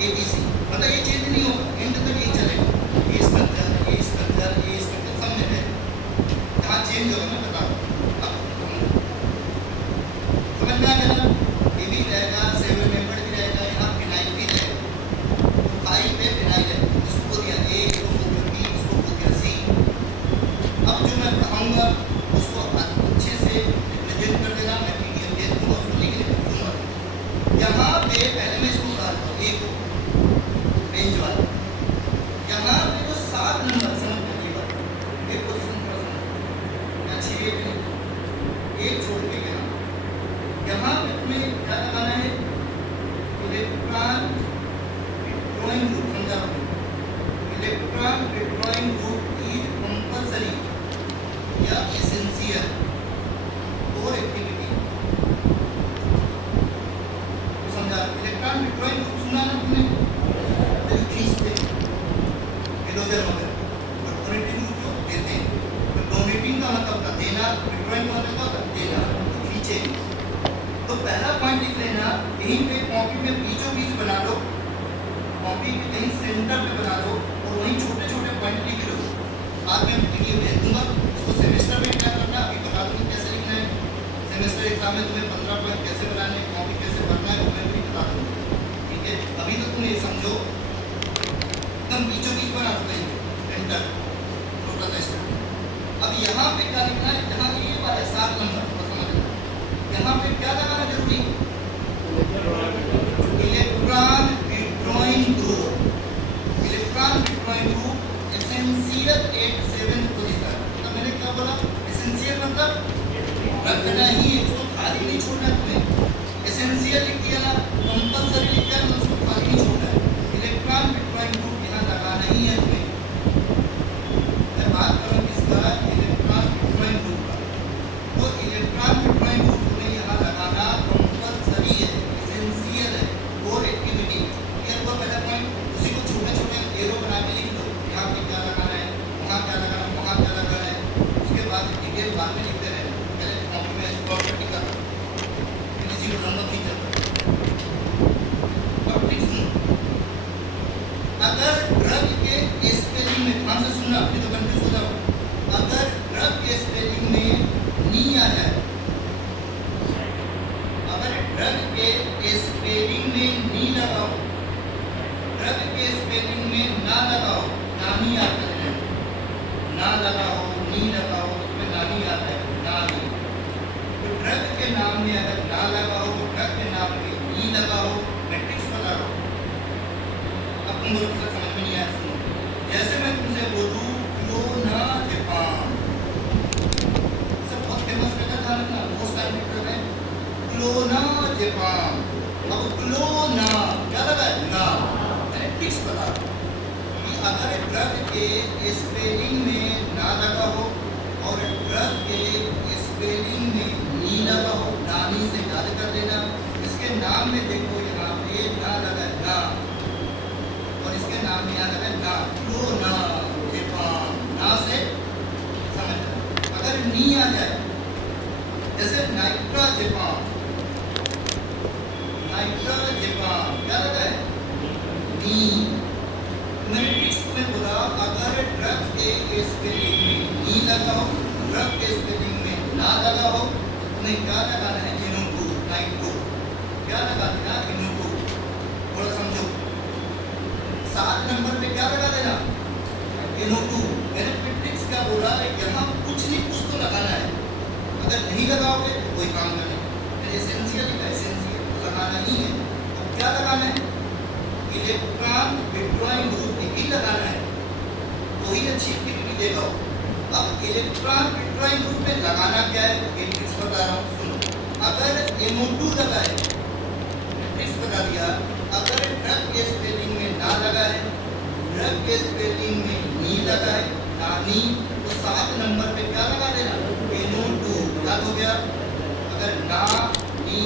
A B C मतलब ये चेंज नहीं होगा, एंड तक यही चलेगा, ये स्ट्रक्चर, ये स्ट्रक्चर, ये स्ट्रक्चर सब में है। जहाँ चेंज होगा मैं बता दूँ, अब समझ में आ गया ना, ये भी रहेगा, 7 मेंबर भी रहेगा, यहाँ फिनाइल भी रहेगा। तो 5 पे फिनाइल है, इसको बोल दिया A, इसको बोल दिया B, इसको बोल दिया C। अब जो मैं पढ़ाऊंगा उसको अच्छे से रिप्रेजेंट कर देना, मैं पीडीएफ भेज दूंगा, उसको लिख लेना। यहाँ पे पहले मैं इसको बताता हूँ, एक रेंज वाला, यहाँ पे जो 7 नंबर समझ लीजिएगा, एक पोजीशन पर या 6 पे एक छोड़ के यहाँ पे तुम्हें क्या लगाना है, इलेक्ट्रॉन विड्रॉइंग ग्रुप, समझा रहा हूँ, electron withdrawing group is compulsory या एसेंशियल फॉर एक्टिविटी। ड्राइंग का मतलब क्या होता है? देना, खींचे। तो पहला पॉइंट लिख लेना, यहीं पे कॉपी में बीचों बीच बना लो, कॉपी के कहीं सेंटर पे बना लो और वहीं छोटे छोटे पॉइंट लिख लो। आज मैं वीडियो भेज दूंगा, इसको सेमेस्टर में क्या करना अभी बता दूंगा कैसे लिखना है। सेमेस्टर एग्जाम में तुम्हें 15 पॉइंट कैसे बनाने हैं, कॉपी कैसे भरना है, वो मैं भी बता दूंगा। ठीक है, अभी तो तुम ये समझो, एकदम बीचों बीच बना लो कहीं सेंटर, छोटा सा स्टेप। अब यहाँ पे क्या लिखना है, यहाँ ये वाला है 7 नंबर, यहाँ पे क्या लगाना जरूरी? Electron withdrawing group, electron withdrawing group essential at 7 position. तो मैंने क्या बोला? एसेंशियल मतलब रखना ही है, उसको खाली नहीं छोड़ना है तुम्हें। एसेंशियल लिख दिया ना, कंपल्सरी लिख दिया ना, उसको खाली नहीं छोड़ना है। इलेक्ट्रॉन विड्रॉइंग ग्रुप यहाँ लगाना ही है तुम्हें। मैं बात करूँ किसका? इलेक्ट्रॉन विड्रॉइंग ग्रुप का। तो इलेक्ट्रॉन विड्रॉइंग ग्रुप तुम्हें यहाँ लगाना कंपल्सरी है, एसेंशियल है, कोर एक्टिविटी। क्लियर हुआ पहला पॉइंट? उसी को छोटे छोटे एरो बना के लिख लो, यहाँ पे क्या लगाना है, वहाँ क्या लगाना है, वहाँ क्या लगाना है। उसके बाद डिटेल बाद में लिखते रहे, पहले कॉपी में प्रॉपर्टी का किसी को नंबर नहीं चलता। अब ठीक सुनो, अगर ड्रग के स्पेलिंग में, ध्यान से सुनना, नहीं तो कंफ्यूज हो जाओ। अगर ड्रग के स्पेलिंग में नी आ जाए, अगर ड्रग के स्पेलिंग में नी लगाओ, ड्रग के स्पेलिंग में ना लगाओ, नानी आता है, ना लगाओ, नी लगाओ, उसमें नानी आता है, नानी। तो ड्रग के नाम में अगर ना लगाओ, तो ड्रग के नाम में नी लगाओ, मैट्रिक्स बता रहा हूँ। अब तुम लोग समझ में नहीं आया, सुनो। जैसे मैं तुमसे बोलूँ क्लोनाजेपाम, सब बहुत फेमस है ना, ना मोस्ट टाइम है क्लोनाजेपाम। अब क्लोना क्या लगा है? ना, मैंने फिक्स बता कि अगर ड्रग के स्पेलिंग में ना लगा हो और ड्रग के स्पेलिंग में नी लगा हो, नानी से याद कर लेना। इसके नाम में देखो यहाँ पे ना लगा है, ना, और इसके नाम में यहाँ लगा है ना, क्लोनाजेपाम, ना से समझ। अगर नी आ जाए, जैसे नाइट्राजेपाम, नाइट्राजेपाम क्या लगा है? नी। मैंने टेक्स्ट में बोला अगर ड्रग के स्पेलिंग में नी लगा हो, ड्रग के स्पेलिंग में ना लगा हो, तुम्हें क्या लगाना है? इनोटू, नाइट्रो, क्या लगा देना? इनोटू। थोड़ा समझो, 7 नंबर पे क्या लगा देना? इनोटू। मैंने प्रीफिक्स क्या बोला? यहाँ कुछ नहीं, कुछ तो लगाना है। अगर नहीं लगाओगे तो कोई काम करें। एसेंशियल का एसेंशियल लगाना ही है। तो क्या लगाना है? इलेक्ट्रॉन विड्रॉइंग ग्रुप ही लगाना है, तो ही अच्छी एक्टिविटी देगा। अब इलेक्ट्रॉन विड्रॉइंग ग्रुप में लगाना क्या है? ये ट्रिक्स बता रहा हूँ, सुनो। अगर NO2 लगा है, ट्रिक्स बता दिया। अगर ड्रग के स्पेलिंग में ना लगा है, ड्रग के स्पेलिंग में नी लगा है, नानी, तो 7 नंबर पे क्या लगा देना? NO2। क्या हो गया? अगर ना नी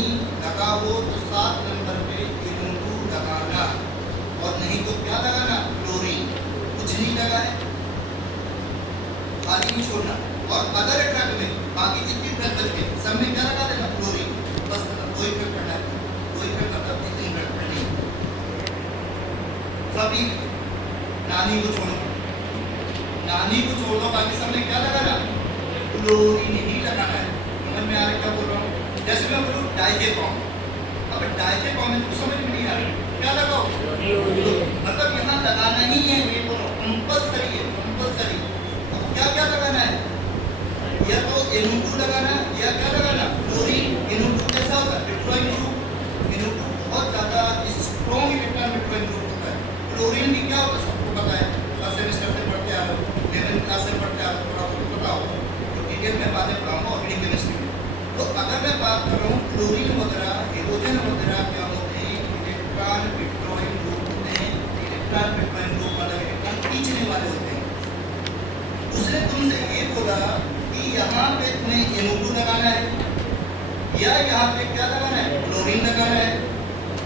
लगा हो तो 7 नंबर पे NO2 लगाना, और नहीं तो क्या लगाना? क्लोरीन। कुछ नहीं लगा है, खाली नहीं छोड़ना। और अदर ड्रग में बाकी जितनी ड्रग बच गए सब में क्या लगा देना? क्लोरीन। बस कोई ड्रग करना है, कोई ड्रग करता है, 3 ड्रग नहीं, सभी नानी को छोड़ो, नानी को छोड़ दो, बाकी सब में क्या लगाना? क्लोरीन ही लगाना है। समझ में आ रहा क्या बोल रहा हूँ? जैसे मैं बोलूँ डाइजेपॉम, अब डाइजेपॉम में कुछ समझ में नहीं आ रहा, क्या लगाओ? मतलब यहाँ लगाना ही है, ये बोलो कंपल्सरी है, कंपल्सरी। अब क्या क्या लगाना है? या तो NO2 लगाना, या क्या लगाना? क्लोरीन। NO2 कैसा होता है? Withdrawing group. NO2 बहुत ज़्यादा स्ट्रॉन्ग इलेक्ट्रॉन विड्रॉइंग ग्रुप होता है। क्लोरीन भी क्या होता है? सबको पता है, फर्स्ट सेमेस्टर में पढ़ते आ रहे हो, 11th क्लास में पढ़ते आ रहे हो, थोड़ा बहुत पता हो, तो डिटेल में बातें पढ़ाऊंगा ऑर्गेनिक केमिस्ट्री में। तो अगर मैं बात कर रहा हूँ क्लोरीन वगैरह, हेलोजन वगैरह क्या होते हैं? इलेक्ट्रॉन विड्रॉइंग ग्रुप होते हैं। इलेक्ट्रॉन विड्रॉइंग ग्रुप मतलब इलेक्ट्रॉन खींचने वाले होते हैं। उसने तुमसे ये बोला कि यहाँ पे तुम्हें NO2 लगाना है, या यहाँ पे क्या लगाना है? क्लोरीन लगाना है।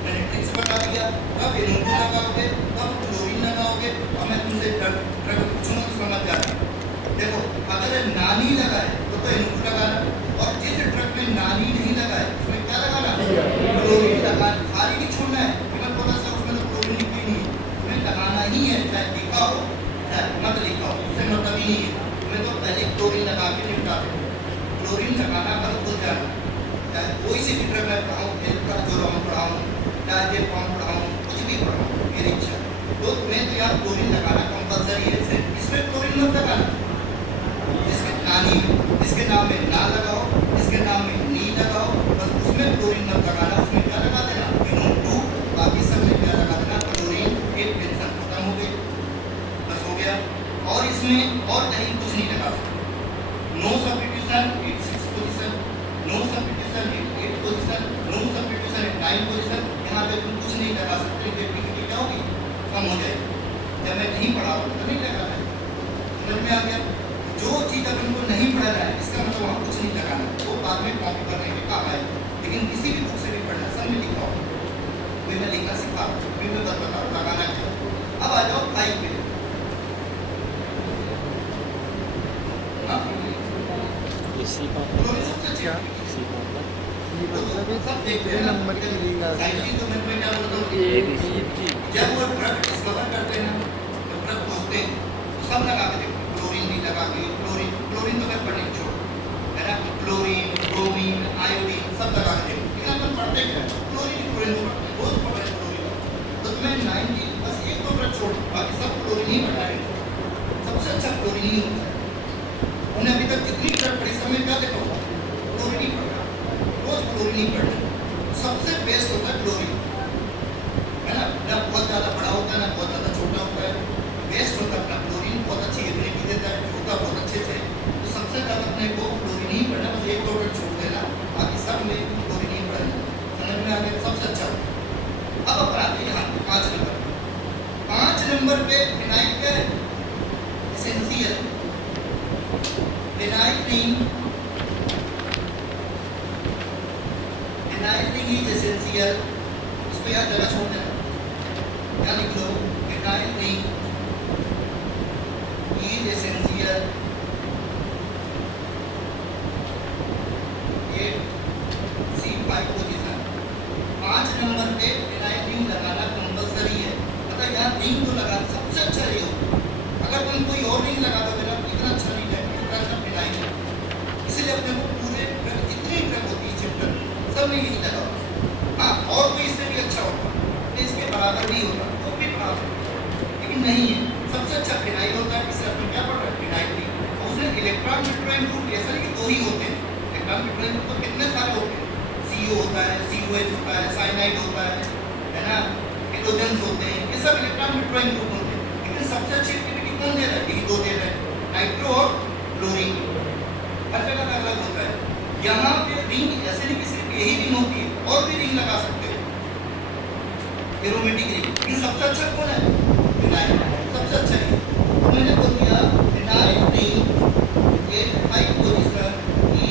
मैंने ट्रिक्स बता दिया, कब NO2 लगाओगे, कब क्लोरीन लगाओगे। अब मैं तुमसे ड्रग पूछूंगा तो समझ जाते। देखो, अगर नानी लगा है तो तो इनको लगाना, और जिस ट्रक में नाली नहीं लगा है उसमें क्या लगाना, क्लोरीन लगाना, खाली नहीं छोड़ना है। बिना पता सर उसमें तो क्लोरीन लिखी नहीं है, तुम्हें लगाना ही है, चाहे लिखा हो चाहे मत लिखा हो, उससे मतलब ही नहीं है। तुम्हें तो पहले क्लोरीन लगा के निपटा दे। क्लोरीन लगाना कल खुद जाना, चाहे कोई सी भी ट्रक में पढ़ाऊँ, जो रॉन्ग पढ़ाऊँ, चाहे जे फॉर्म पढ़ाऊँ, कुछ भी पढ़ाऊँ, मेरी इच्छा है। तो तुम्हें तो यहाँ क्लोरीन लगाना कंपलसरी है। इसमें क्लोरीन मत लगाना, इसके नानी में, इसके नाम में ना लगाओ, इसके नाम में नी लगाओ, बस उसमें क्लोरीन मत लगाना। उसमें क्या लगा देना, इनोन 2, बाकी सब में क्या लगा देना, क्लोरीन। एक टेंशन खत्म हो गई, बस हो गया। और इसमें और कहीं कुछ नहीं लगा सकते। No substitution at 6 position, no substitution at 8 position, no substitution at 9 position. यहाँ पे तुम कुछ नहीं लगा सकते, क्रिएटिविटी क्या होगी, कम हो जाएगी। जब मैं नहीं पढ़ा तो नहीं लगाना है, समझ में आ गया। जो चीज़ अगर उनको नहीं पढ़ाना है इसका मतलब वहाँ कुछ नहीं लगाना, वो बाद में कॉपी करने के काम आए। लेकिन किसी भी बुक से भी पढ़ना, सब में लिखा हो, कोई मैं लिखना सिखा, कोई मैं बता लगाना क्या। अब आ जाओ 5 पे। हाँ? तो सबसे अच्छा ये मतलब एक दो नंबर की रील आ साइंस गई। की तो मैं क्या बोलता हूँ, जब वो ड्रग डिस्कवर करते हैं, तो ड्रग खोजते हैं, तो सब लगा के देखो, क्लोरीन भी लगा के, क्लोरीन क्लोरीन तो मैं पढ़ने छोड़, है ना, क्लोरीन, ब्रोमीन, आयोडीन सब लगा के देखो। लेकिन अपन पढ़ते क्या है, क्लोरीन क्लोरीन पढ़ते हैं, रोज पढ़ रहे हैं क्लोरीन। तो तुम्हें 90 बस एक दो ड्रग छोड़, बाकी सब क्लोरीन ही पढ़ा है। सबसे अच्छा क्लोरीन ही होता है। उन्हें अभी तक जितनी ड्रग पढ़ी सब में क्या देखा होगा, क्लोरीन ही पढ़ा, रोज क्लोरीन ही पढ़ना। सबसे बेस्ट होता है क्लोरीन, है ना, ना बहुत ज़्यादा बड़ा होता है ना बहुत ज़्यादा छोटा होता है, बेस्ट होता है अपना क्लोरीन। बहुत अच्छी एबिलिटी देता है, होता बहुत अच्छे से। तो सबसे ज़्यादा अपने को क्लोरीन ही पढ़ना, बस एक दो मिनट छोड़ देना, बाकी सब में क्लोरीन ही पढ़ना। समझ में आ गया, सबसे अच्छा होता है। अब अपन आते हैं यहाँ 5 नंबर। 5 नंबर पे फिनाइल क्या है, essential phenyl ring, phenyl ring is essential. उसको यार जगह छोड़ देना, क्या लिख लो, phenyl ring is essential at C5 position. 5 number पे फिनाइल रिंग लगाना कंपलसरी है। मतलब यहाँ रिंग तो लगा, सबसे अच्छा ये हो। अगर तुम कोई और रिंग लगा दोगे ना इतना अच्छा नहीं है, इतना अच्छा फिनाइल है। इसलिए अपने को पूरे जितनी ड्रग होती है चैप्टर सब में यही लगाओ। हाँ, और कोई इससे भी अच्छा होगा, इसके बराबर नहीं होगा तो भी बराबर, लेकिन नहीं है। सबसे अच्छा फिनाइल होता है। इससे अपने क्या पढ़ रहे हैं, फिनाइल भी। उसमें इलेक्ट्रॉन न्यूट्रॉन ग्रुप ऐसा नहीं कि 2 ही होते हैं, इलेक्ट्रॉन न्यूट्रॉन ग्रुप तो कितने सारे होते हैं। CO होता है, COH होता है, साइनाइड होता है ना, हाइड्रोजन्स होते हैं, ये सब इलेक्ट्रॉन न्यूट्रॉन ग्रुप होते हैं। लेकिन सबसे अच्छी एक्टिविटी कौन दे रहा है, यही 2 दे रहे हैं, नाइट्रो और क्लोरीन। हर जगह का अलग होता है। यहाँ पे रिंग ऐसे नहीं कि सिर्फ यही रिंग होती है, और भी रिंग लगा सकते हो, एरोमेटिक रिंग। लेकिन सबसे अच्छा कौन है, फिनाइल, सबसे अच्छा है। तो मैंने बोल दिया फिनाइल रिंग एट 5 पोजीशन की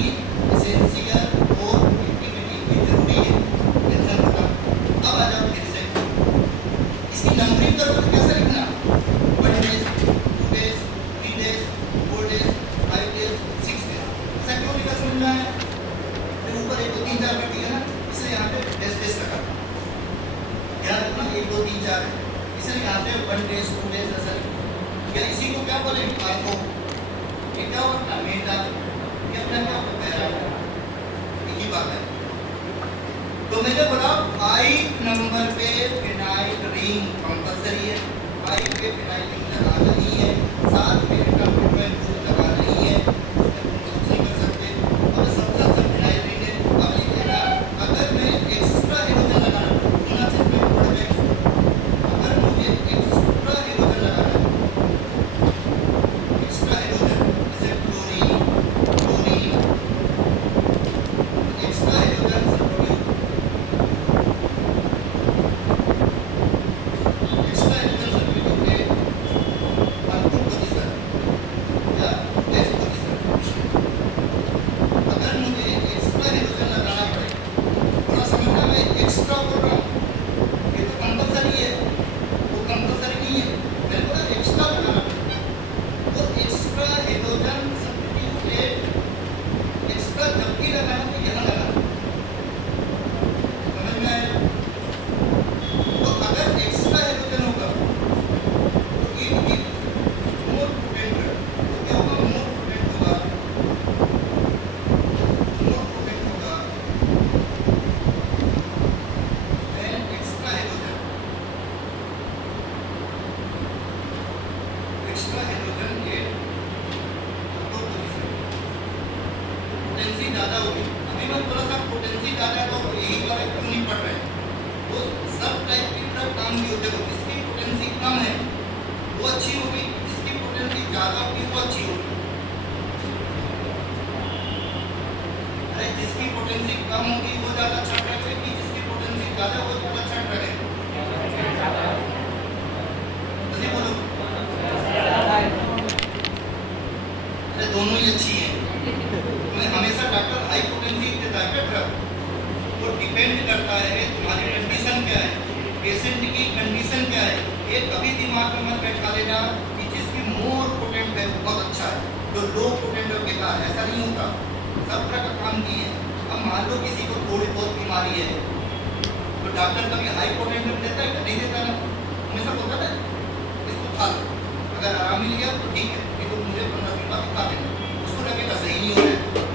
एसेंशियल और एक्टिविटी की जरूरी है। टेंशन खत्म। अब आ जाओ फिर से इसकी नंबरिंग करो तो कैसे लिखना, 1 days, 2 days, 3 days, 4 days, 5 days, 6 days. ऐसा क्यों लिखा समझना है, फिर ऊपर 1 2 3 4 कर दिया ना, इसलिए यहाँ पे डेज लगा। ध्यान रखना 1 2 3 4 है, इसलिए यहाँ पे 1 डेज 2 डेज ऐसा लिखो। या इसी को क्या बोले, आर्थो, ये क्या होता है, मेटा, ये अपना क्या होता है, एक ही बात है। तो मैंने बोला 5 नंबर पे फिनाइल रिंग कंपलसरी है। 5 पे फिनाइल रिंग लगाना ही है, 7 पे इलेक्ट्रॉन ग्रुप लगाना ही है, कुछ नहीं कर सकते। अब सबसे अच्छा फिनाइल रिंग है। अब लिख लेना, अगर मैं एक्स्ट्रा हाइड्रोजन लगाना, सुना चीज में अगर मुझे एक्स्ट्रा हाइड्रोजन लगाना है, एक्स्ट्रा हाइड्रोजन जैसे chlorine, extra hydrogen extra hydrogen काम की होती है। जिसकी पोटेंसी कम है वो अच्छी होगी, जिसकी पोटेंसी ज़्यादा होगी वो अच्छी होगी। अरे जिसकी पोटेंसी कम होगी वो ज़्यादा अच्छा रखेगी, जिसकी पोटेंसी ज़्यादा वो ज़्यादा अच्छा रखेगी। जल्दी बोलो। अरे दोनों ही अच्छी हैं। तुम्हें हमेशा डॉक्टर हाई पोटेंसी देता है क्या ड्रग? वो डिपेंड करता है तुम्हारी कंडीशन क्या है, पेशेंट की कंडीशन क्या है। ये कभी दिमाग में मत बैठा लेना कि जिसकी मोर पोटेंट है वो बहुत अच्छा है, जो लो पोटेंट है बेकार है। ऐसा नहीं होता, सब तरह का काम की है। अब मान लो किसी को थोड़ी बहुत बीमारी है तो डॉक्टर कभी हाई पोटेंट देता है? नहीं देता ना, हमेशा बोलता है इसको खा लो, अगर आराम मिल गया तो ठीक है, नहीं तो मुझे 15 दिन बाद खा देना। उसको लगेगा सही नहीं हो रहा है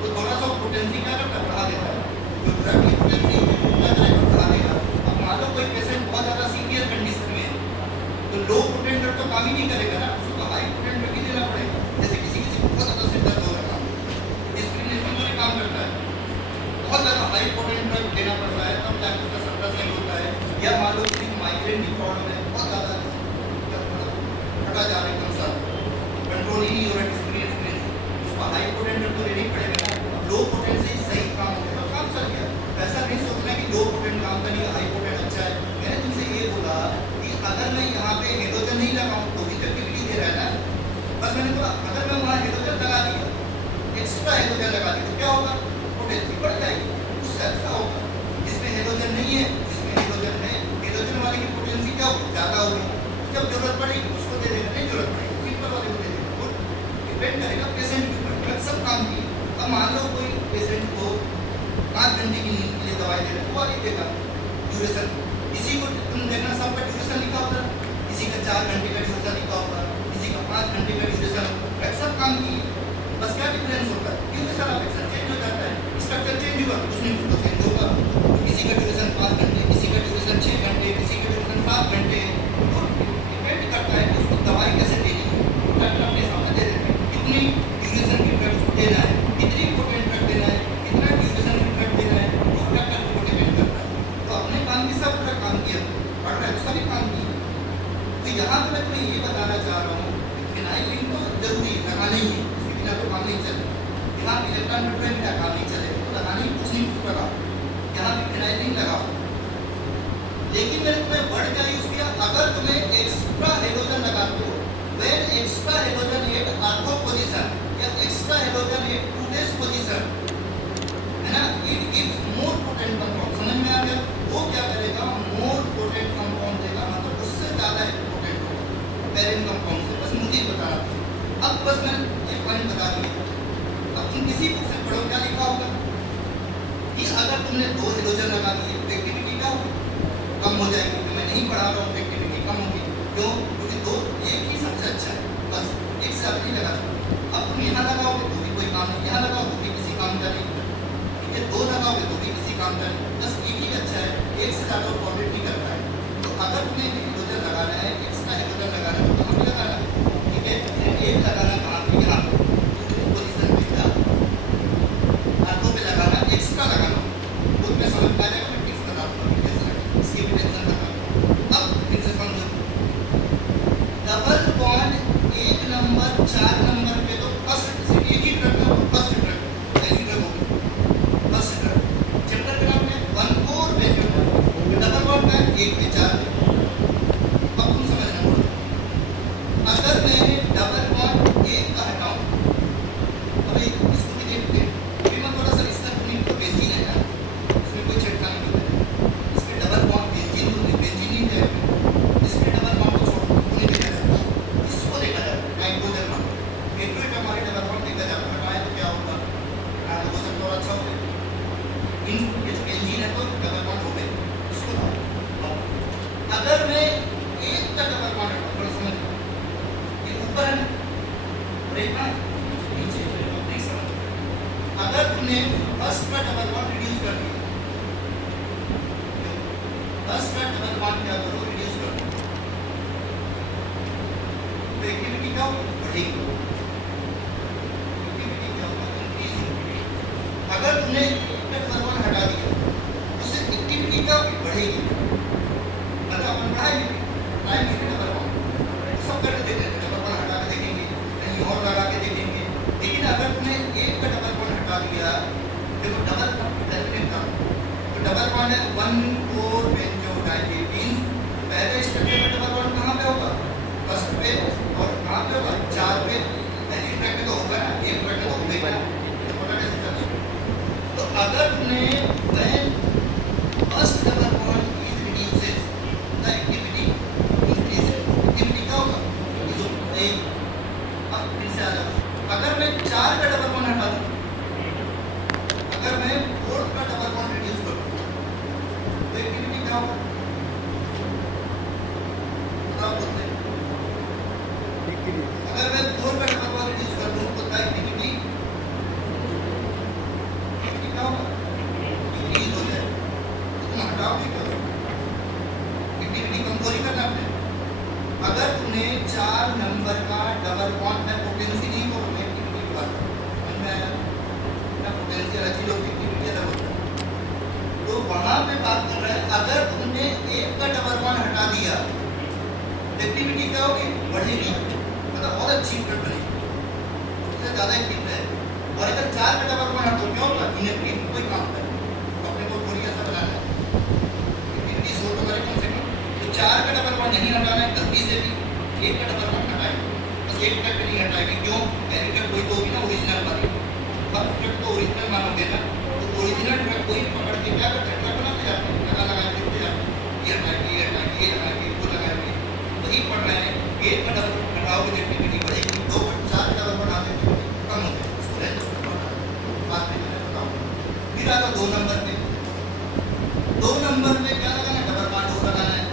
तो थोड़ा सा पोटेंसी क्या करता है, बढ़ा देता है। जो ड्रग की पोटेंसी लग रहा है बढ़ा देगा। अब मान लो कोई पेशेंट बहुत ज़्यादा सीवियर कंडीशन में है तो लो पोटेंट ड्रग तो काम ही नहीं करेगा ना, उसको हाई पोटेंट ड्रग ही देना पड़ेगा। जैसे किसी को बहुत ज़्यादा सिर दर्द हो रहा है, डिस्क्रिमिनेशन में काम करता है, बहुत ज़्यादा हाई पोटेंट ड्रग देना पड़ता है तब जाकर उसका सत्ता सही होता है। या मान लो किसी को माइग्रेन की प्रॉब्लम है, बहुत ज़्यादा फटा जा रहा है कंसर्न, कंट्रोल ही नहीं हो रहा डिस्क्रिमिनेशन, उसको हाई पोटेंट ड्रग तो लेना ही पड़ेगा ना। लो पोटेंट से सही काम होता है तो काम चल गया। ऐसा नहीं सोचना कि लो पोटेंट काम करेगा हाई पोटेंट अच्छा है। मैंने तुमसे ये बोला कि अगर मैं यहाँ पे हेलोजन नहीं लगाऊँ तो भी एक्टिविटी दे रहा है ना, बस मैंने बोला अगर मैं वहाँ हेलोजन लगा दिया, एक्स्ट्रा हेलोजन लगा दिया तो क्या होगा, पोटेंसी बढ़ जाएगी, उससे अच्छा होगा। जिसमें हेलोजन नहीं है, जिसमें हेलोजन है, हेलोजन वाले की पोटेंसी क्या होगी, ज़्यादा होगी। जब जरूरत पड़ेगी उसको दे देगा, नहीं जरूरत पड़ेगी सिंपल वाले को दे देगा। वो डिपेंड करेगा पेशेंट के ऊपर, ड्रग सब काम की। अब मान लो कोई पेशेंट को 5 घंटे की नींद के लिए दवाई दे रहे हैं, वो वाली देगा ड्यूरेशन। किसी को तुम देखना सबका ड्यूरेशन लिखा होता है, किसी का 4 घंटे का ड्यूरेशन लिखा होता है, किसी का 5 घंटे का ड्यूरेशन होता है, सब काम की है। बस क्या डिफरेंस होता है, ड्यूरेशन ऑफ एक्शन चेंज हो जाता है, स्ट्रक्चर चेंज हुआ उसमें उसको चेंज होगा। तो किसी का ड्यूरेशन 5 घंटे, किसी का ड्यूरेशन 6 घंटे, किसी का ड्यूरेशन 7 घंटे, तो डिपेंड करता है कि उसको दवाई कैसे देनी है। डॉक्टर अपने हिसाब से दे देते हैं कितनी ड्यूरेशन की ड्रग देना है, कितनी पोटेंट ड्रग देना है, कितना ड्यूरेशन की ड्रग देना है, वो डॉक्टर को डिपेंड करता है। तो अपने काम की सब तरह काम किया पढ़ रहा है तो सभी काम किए। तो यहाँ पर मैं तुम्हें ये बताना चाह रहा हूँ कि फिनाइल रिंग तो जरूरी है, लगाना ही है, इसके बिना तो काम नहीं चलेगा। यहाँ इलेक्ट्रॉन पेट्रोल बिना काम नहीं चलेगा, तो लगाना ही कुछ नहीं कुछ लगाओ, यहाँ भी फिनाइल रिंग लगाओ। लेकिन मैंने तुम्हें वर्ड क्या यूज किया, अगर तुम्हें एक्स्ट्रा हेलोजन लगाते हो, when extra halogen at ortho position या extra halogen at 2 days position, है ना, it gives more potent compound। समझ में आ गया? वो क्या करेगा, more potent compound देगा, मतलब उससे ज़्यादा potent होगा पेरेंट कंपाउंड से। बस मुझे बताना था। अब बस मैंने एक पॉइंट बता दिया। अब तुम किसी बुक से पढ़ो क्या लिखा होगा कि अगर तुमने 2 हेलोजन लगा दिए तो एक्टिविटी क्या होगी, कम हो जाएगी। तो मैं नहीं पढ़ा रहा हूँ, एक्टिविटी कम होगी। क्यों? क्योंकि 2 एक ही सबसे अच्छा है, बस एक से ज़्यादा नहीं लगा सकते। अब तुम यहाँ लगाओगे तो भी कोई काम नहीं, यहाँ लगाओ तो भी किसी काम का नहीं, ठीक है, 2 लगाओगे तो भी किसी काम का नहीं, बस एक ही अच्छा है, एक से ज़्यादा कोऑर्डिनेट नहीं करता है। तो अगर तुम्हें हेलोजन लगाना है, एक्स्ट्रा हेलोजन लगाना है तो कहाँ पे लगाना है, ठीक है, एक लगाना कहाँ पे, यहाँ पोजिशन पे हाथों पे लगाना, एक्स्ट्रा लगाना, खुद में समझ में आ जाएगा। मैं टिप्स बता दूँगा कैसे लगाना, इसकी भी टेंशन करना। अब इनसे समझो, डबल बॉन्ड 1 नंबर 4 नंबर पे तो फर्स्ट एक ही ड्रग है, फर्स्ट ड्रग पहली ड्रग होगी, फर्स्ट ड्रग चैप्टर का नाम है 1-4 पे। डबल बॉन्ड का 1 पे 4 पे। अब तुम समझना बोलो, अगर मैं डबल बॉन्ड 1 का हटाऊं, अभी इसको भी देखते हैं, अभी मैं थोड़ा सा इसका नहीं तो बेंजीन है ना, इसमें कोई छिड़काव नहीं होता है, इसमें डबल बॉन्ड बेंजीन नहीं है, इसमें डबल बॉन्ड को छोड़ नहीं देखा जाता, इसको देखा जाता है नाइट्रोजन बॉन्ड। हेट्रोइड हमारे डबल बॉन्ड देखा जाता है, हटाए तो क्या होगा, नाइट्रोजन तो अच्छा हो गया, इन बेंजीन है तो डबल बॉन्ड हो गए, इसको लाओ। अगर मैं एक का डबल बॉन्ड हटाऊं, थोड़ा समझ लो, ये ऊपर है ना, ब्रेक ना नीचे, नहीं समझ। अगर तुमने फर्स्ट का डबल बॉन्ड रिड्यूस कर दिया, फर्स्ट का डबल बॉन्ड क्या करो, रिड्यूस कर दो, तो एक्टिविटी क्या होगी, बढ़ेगी। एक्टिविटी क्या होगा, इंक्रीज होगी। अगर तुमने डबल बॉन्ड हटा दिया, उससे एक्टिविटी क्या होगी, बढ़ेगी। मतलब टाइम डबल बॉन्ड सब कर देते हैं, डबल बॉन्ड हटा के देखेंगे, कहीं और लगा के देखेंगे। लेकिन अगर तुमने एक का डबल बॉन्ड हटा दिया, देखो डबल डेफिनेट था, तो डबल बॉन्ड है 1,4 बेंजोडाइजीन। पहले स्ट्रक्चर में डबल बॉन्ड कहाँ पे होगा? फर्स्ट पे, और कहाँ पे होगा? 4 पे। पहली ट्रैक में तो होगा ना, एक ट्रैक में तो होगा ही ना, तो अगर तुमने when first double bond is reduces the activity increases, activity क्या होगा? एक। अब फिर से आ जाओ, अगर मैं 4 का डबल बॉन्ड हटा दूं, अगर मैं 4 का डबल बॉन्ड रिड्यूस करूं, तो एक्टिविटी क्या होगा? बताओ बोलते हैं। अगर मैं 4 का डबल बॉन्ड रिड्यूस कर दूं, तो क्या एक्टिविटी क्या होगा? इंक्रीज हो जाए। तो तुम हटाओगे क्या? एक्टिविटी कम थोड़ी करना आपने। अगर तुमने 4 नंबर का डबल बॉन्ड में पोटेंसी नहीं को तुमने एक्टिविटी की बात मैं ना पोटेंशियल अच्छी लोग एक्टिविटी अलग होता है, तो वहां पे बात कर रहे हैं अगर तुमने एक का डबल बॉन्ड हटा दिया, एक्टिविटी क्या होगी? बढ़ेगी, मतलब और अच्छी इफेक्ट बनेगी, उससे ज्यादा एक्टिव है। और अगर 4 का डबल बॉन्ड हटो क्यों होगा? इनएक्टिव कोई काम करे, अपने को थोड़ी ऐसा बनाना है, एक्टिविटी शो तो करे कम से कम। तो 4 का डबल बॉन्ड नहीं हटाना है, गलती से भी एक का डबल बॉन्ड हटाए, बस एक ट्रैक पे नहीं हटाएंगे। क्यों? पहली ट्रैक कोई तो होगी ना ओरिजिनल वाली, फर्स्ट ट्रैक तो ओरिजिनल मानोगे ना, तो ओरिजिनल ट्रैक कोई पकड़ के क्या करते हैं? ट्रैक बनाते जाते हैं, लगा लगा के देते जाते हैं, ये हटाएंगे, ये हटाएंगे, ये लगाएंगे, वो लगाएंगे। वही पढ़ रहे हैं, एक का डबल बॉन्ड हटाओगे एक्टिविटी बढ़ेगी, 2 का 4 का डबल बॉन्ड आते कम होते हैं, उसको रहने दो, बाद में मैं बताऊंगा। फिर आता 2 नंबर पे। 2 नंबर पे क्या लगाना है? डबल बॉन्ड वो लगाना है,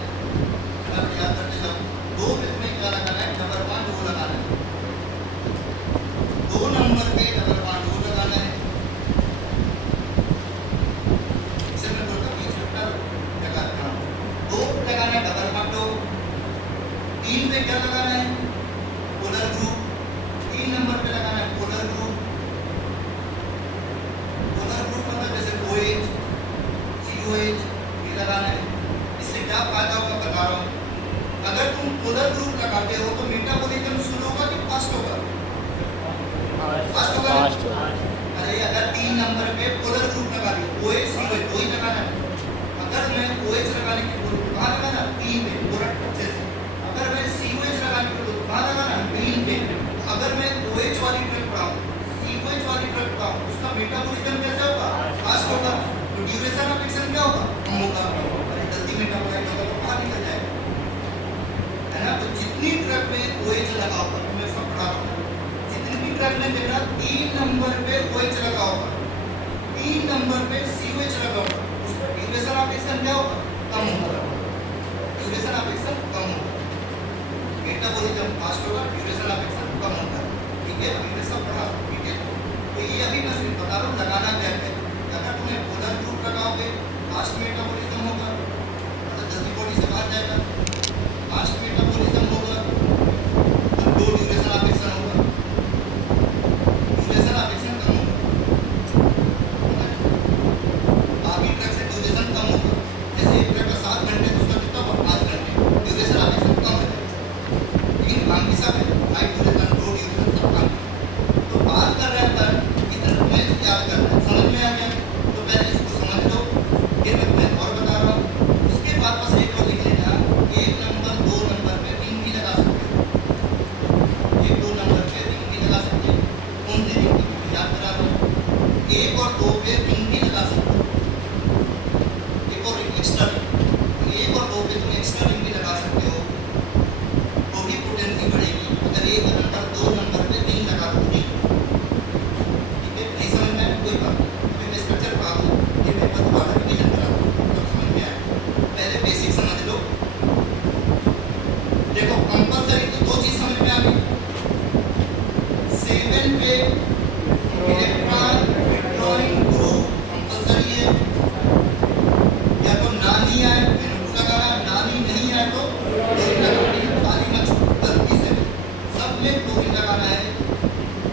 अब याद करते जाओ। 2 में क्या लगाना है? डबल बॉन्ड वो लगाना है। 2 नंबर पे डबल बॉन्ड वो लगाना है। इसे मैं बोलता हूँ इंस्ट्रक्टर लगा, हाँ 2 लगाना है डबल बॉन्ड। 3 पे क्या लगाना है? Polar group. 3 नंबर पे लगाना है पोलर ग्रुप। पोलर ग्रुप मतलब जैसे OH, COH ये लगाना है। इससे क्या फायदा होगा बता रहा हूँ। अगर तुम पोलर ग्रुप लगाते हो तो मेटाबॉलिज्म स्लो होगा कि फास्ट होगा? फास्ट होगा। अरे अगर 3 नंबर पे पोलर ग्रुप लगा दियो, OH COH दो ही लगाना है। अगर मैं OH लगाने की बोलूं तो कहाँ लगाना? 3 पे पोलर अच्छे से। अगर मैं COH लगाने की बोलूं तो कहाँ लगाना? 3 पे। अगर मैं OH वाली ट्रैक पढ़ाऊं, COH वाली ट्रैक पढ़ाऊं, उसका मेटाबॉलिज्म कैसे होगा? फास्ट होगा। तो ड्यूरेशन ऑफ एक्शन क्या होगा? कम होगा। अरे जल्दी मेटाबॉलाइज होगा तो बाहर निकल जाएगा, है ना। तो जितनी ट्रैक में OH लगा होगा, मैं सब पढ़ा रहा हूँ, जितनी भी ट्रैक में देखना 3 नंबर पे OH लगा होगा, 3 नंबर पे COH लगा होगा, उसका ड्यूरेशन ऑफ एक्शन क्या होगा? कम होगा। ड्यूरेशन ऑफ एक्शन कम होगा, मेटाबॉलिज्म फास्ट होगा, ड्यूरेशन ऑफ एक्शन कम होगा। ठीक है, अभी मैं सब पढ़ा, ठीक है। तो ये अभी मैं सिर्फ बता रहा हूँ लगाना क्या है। अगर तुम्हें पोलर ग्रुप लगाओगे, फास्ट मेटाबॉलिज्म होगा, मतलब जल्दी बॉडी से बाहर जाएगा, फास्ट मेटाबॉलिज्म होगा, और लो ड्यूरेशन ऑफ एक्शन होगा, ड्यूरेशन ऑफ एक्शन कम होगा। बाकी ट्रैक से ड्यूरेशन कम होगा, जैसे एक ट्रैक का 7 घंटे, दूसरा कितना होगा? 5 घंटे, ड्यूरेशन ऑफ एक्शन कम हो जाएगा। लेकिन काम की सब है, हाई ड्यूरेशन, लो ड्यूरेशन सब काम। तो बात कर रहे हैं पर इतना तुम्हें याद करना है, समझ में आ गया? तो पहले इसको समझ लो, फिर मैं और बता रहा हूँ। उसके बाद बस एक और लिख लेना, 1 नंबर 2 नंबर पे रिंग भी लगा सकते हो, 1 2 नंबर पे रिंग भी लगा सकते हो। कौन सी रिंग याद करा रहा हूँ? 1 और 2 पे रिंग भी लगा सकते हो, एक और एक्स्ट्रा रिंग, 1 और 2 पे तुम एक्स्ट्रा रिंग भी लगा सकते हो, तो भी पोटेंसी बढ़ेगी। अगर 1 नंबर 2 नंबर पे रिंग लगा दो, ठीक है। नहीं समझ में आया कोई बात, अभी मैं स्ट्रक्चर पढ़ा दूँ, ये पेपर दोबारा रिवीजन करा दूँ, तब समझ में आए। पहले बेसिक समझ लो। देखो कंपलसरी तो 2 चीज समझ में आ गई। 7 पे इलेक्ट्रॉन विड्रॉइंग ग्रुप कंपलसरी है, या तो ना नहीं आए NO2 लगाना, ना नहीं आए तो क्लोरीन लगाना। खाली मत छोड़ो गलती से, सब में क्लोरीन लगाना है,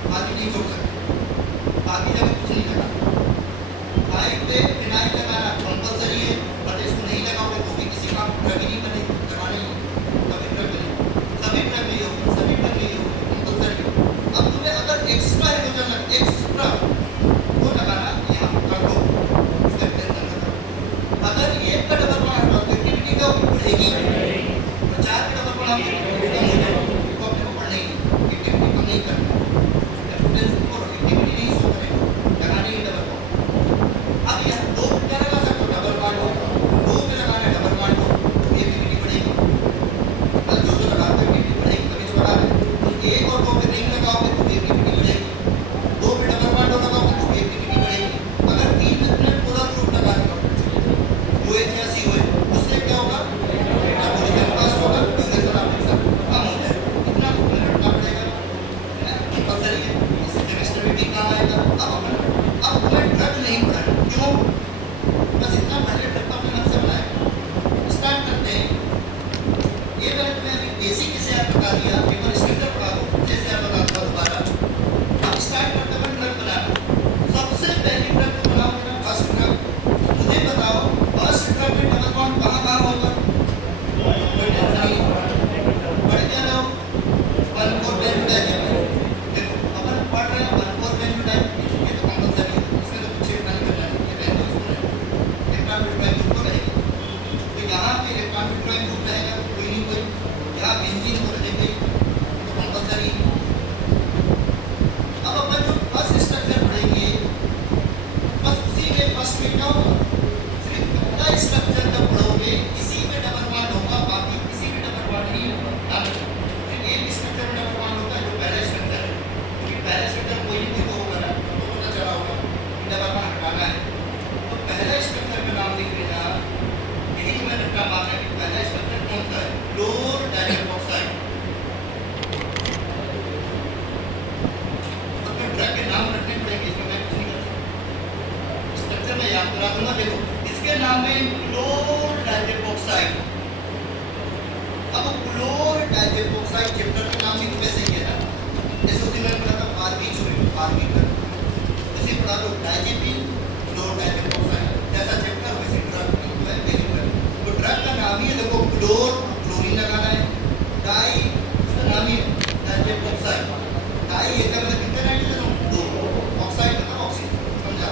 खाली नहीं छोड़ सकते, बाकी जगह कुछ नहीं लगाना। 5 पे फिनाइल लगाना कंपलसरी है, बट इसको नहीं लगाओगे तो भी किसी काम की नहीं बनेगी, लगाना इसके फर्स्ट में क्या होगा, सिर्फ पहला स्ट्रक्चर जब पढ़ोगे इसी में डबल बॉन्ड होगा, बाकी किसी में डबल बॉन्ड नहीं होगा। सिर्फ एक स्ट्रक्चर में डबल बॉन्ड होता है जो पहला स्ट्रक्चर है, क्योंकि पहला स्ट्रक्चर कोई नहीं कोई होगा ना, तो पता चला होगा डबल बॉन्ड हटाना है। तो पहला स्ट्रक्चर का नाम लिख लेना, यही जो मैंने रट्टा मारना है कि पहला स्ट्रक्चर कौन सा है, फ्लोर डाइऑक्साइड। तो फिर ड्रग के नाम रखने पड़ेंगे, इसमें मैं कुछ नहीं कर सकता, स्ट्रक्चर में याद करा दूंगा। देखो इसके नाम में फ्लोर डाइऑक्साइड। अब फ्लोर डाइऑक्साइड चैप्टर का नाम भी तो वैसे ही है ना, जैसे उस दिन मैंने पढ़ा था बारबीट्यूरेट, जैसे पढ़ा लो डाइजेपिन फ्लोर डाइऑक्साइड, जैसा चैप्टर वैसे ड्रग जो है वैसे ड्रग। तो ड्रग का नाम ही है, देखो फ्लोर क्लोरीन लगाना है, डाई उसका नाम ही है डाइऑक्साइड। डाई ये क्या मतलब कितने नाइट्रोजन, दो, ऑक्साइड मतलब ऑक्सीजन, समझा।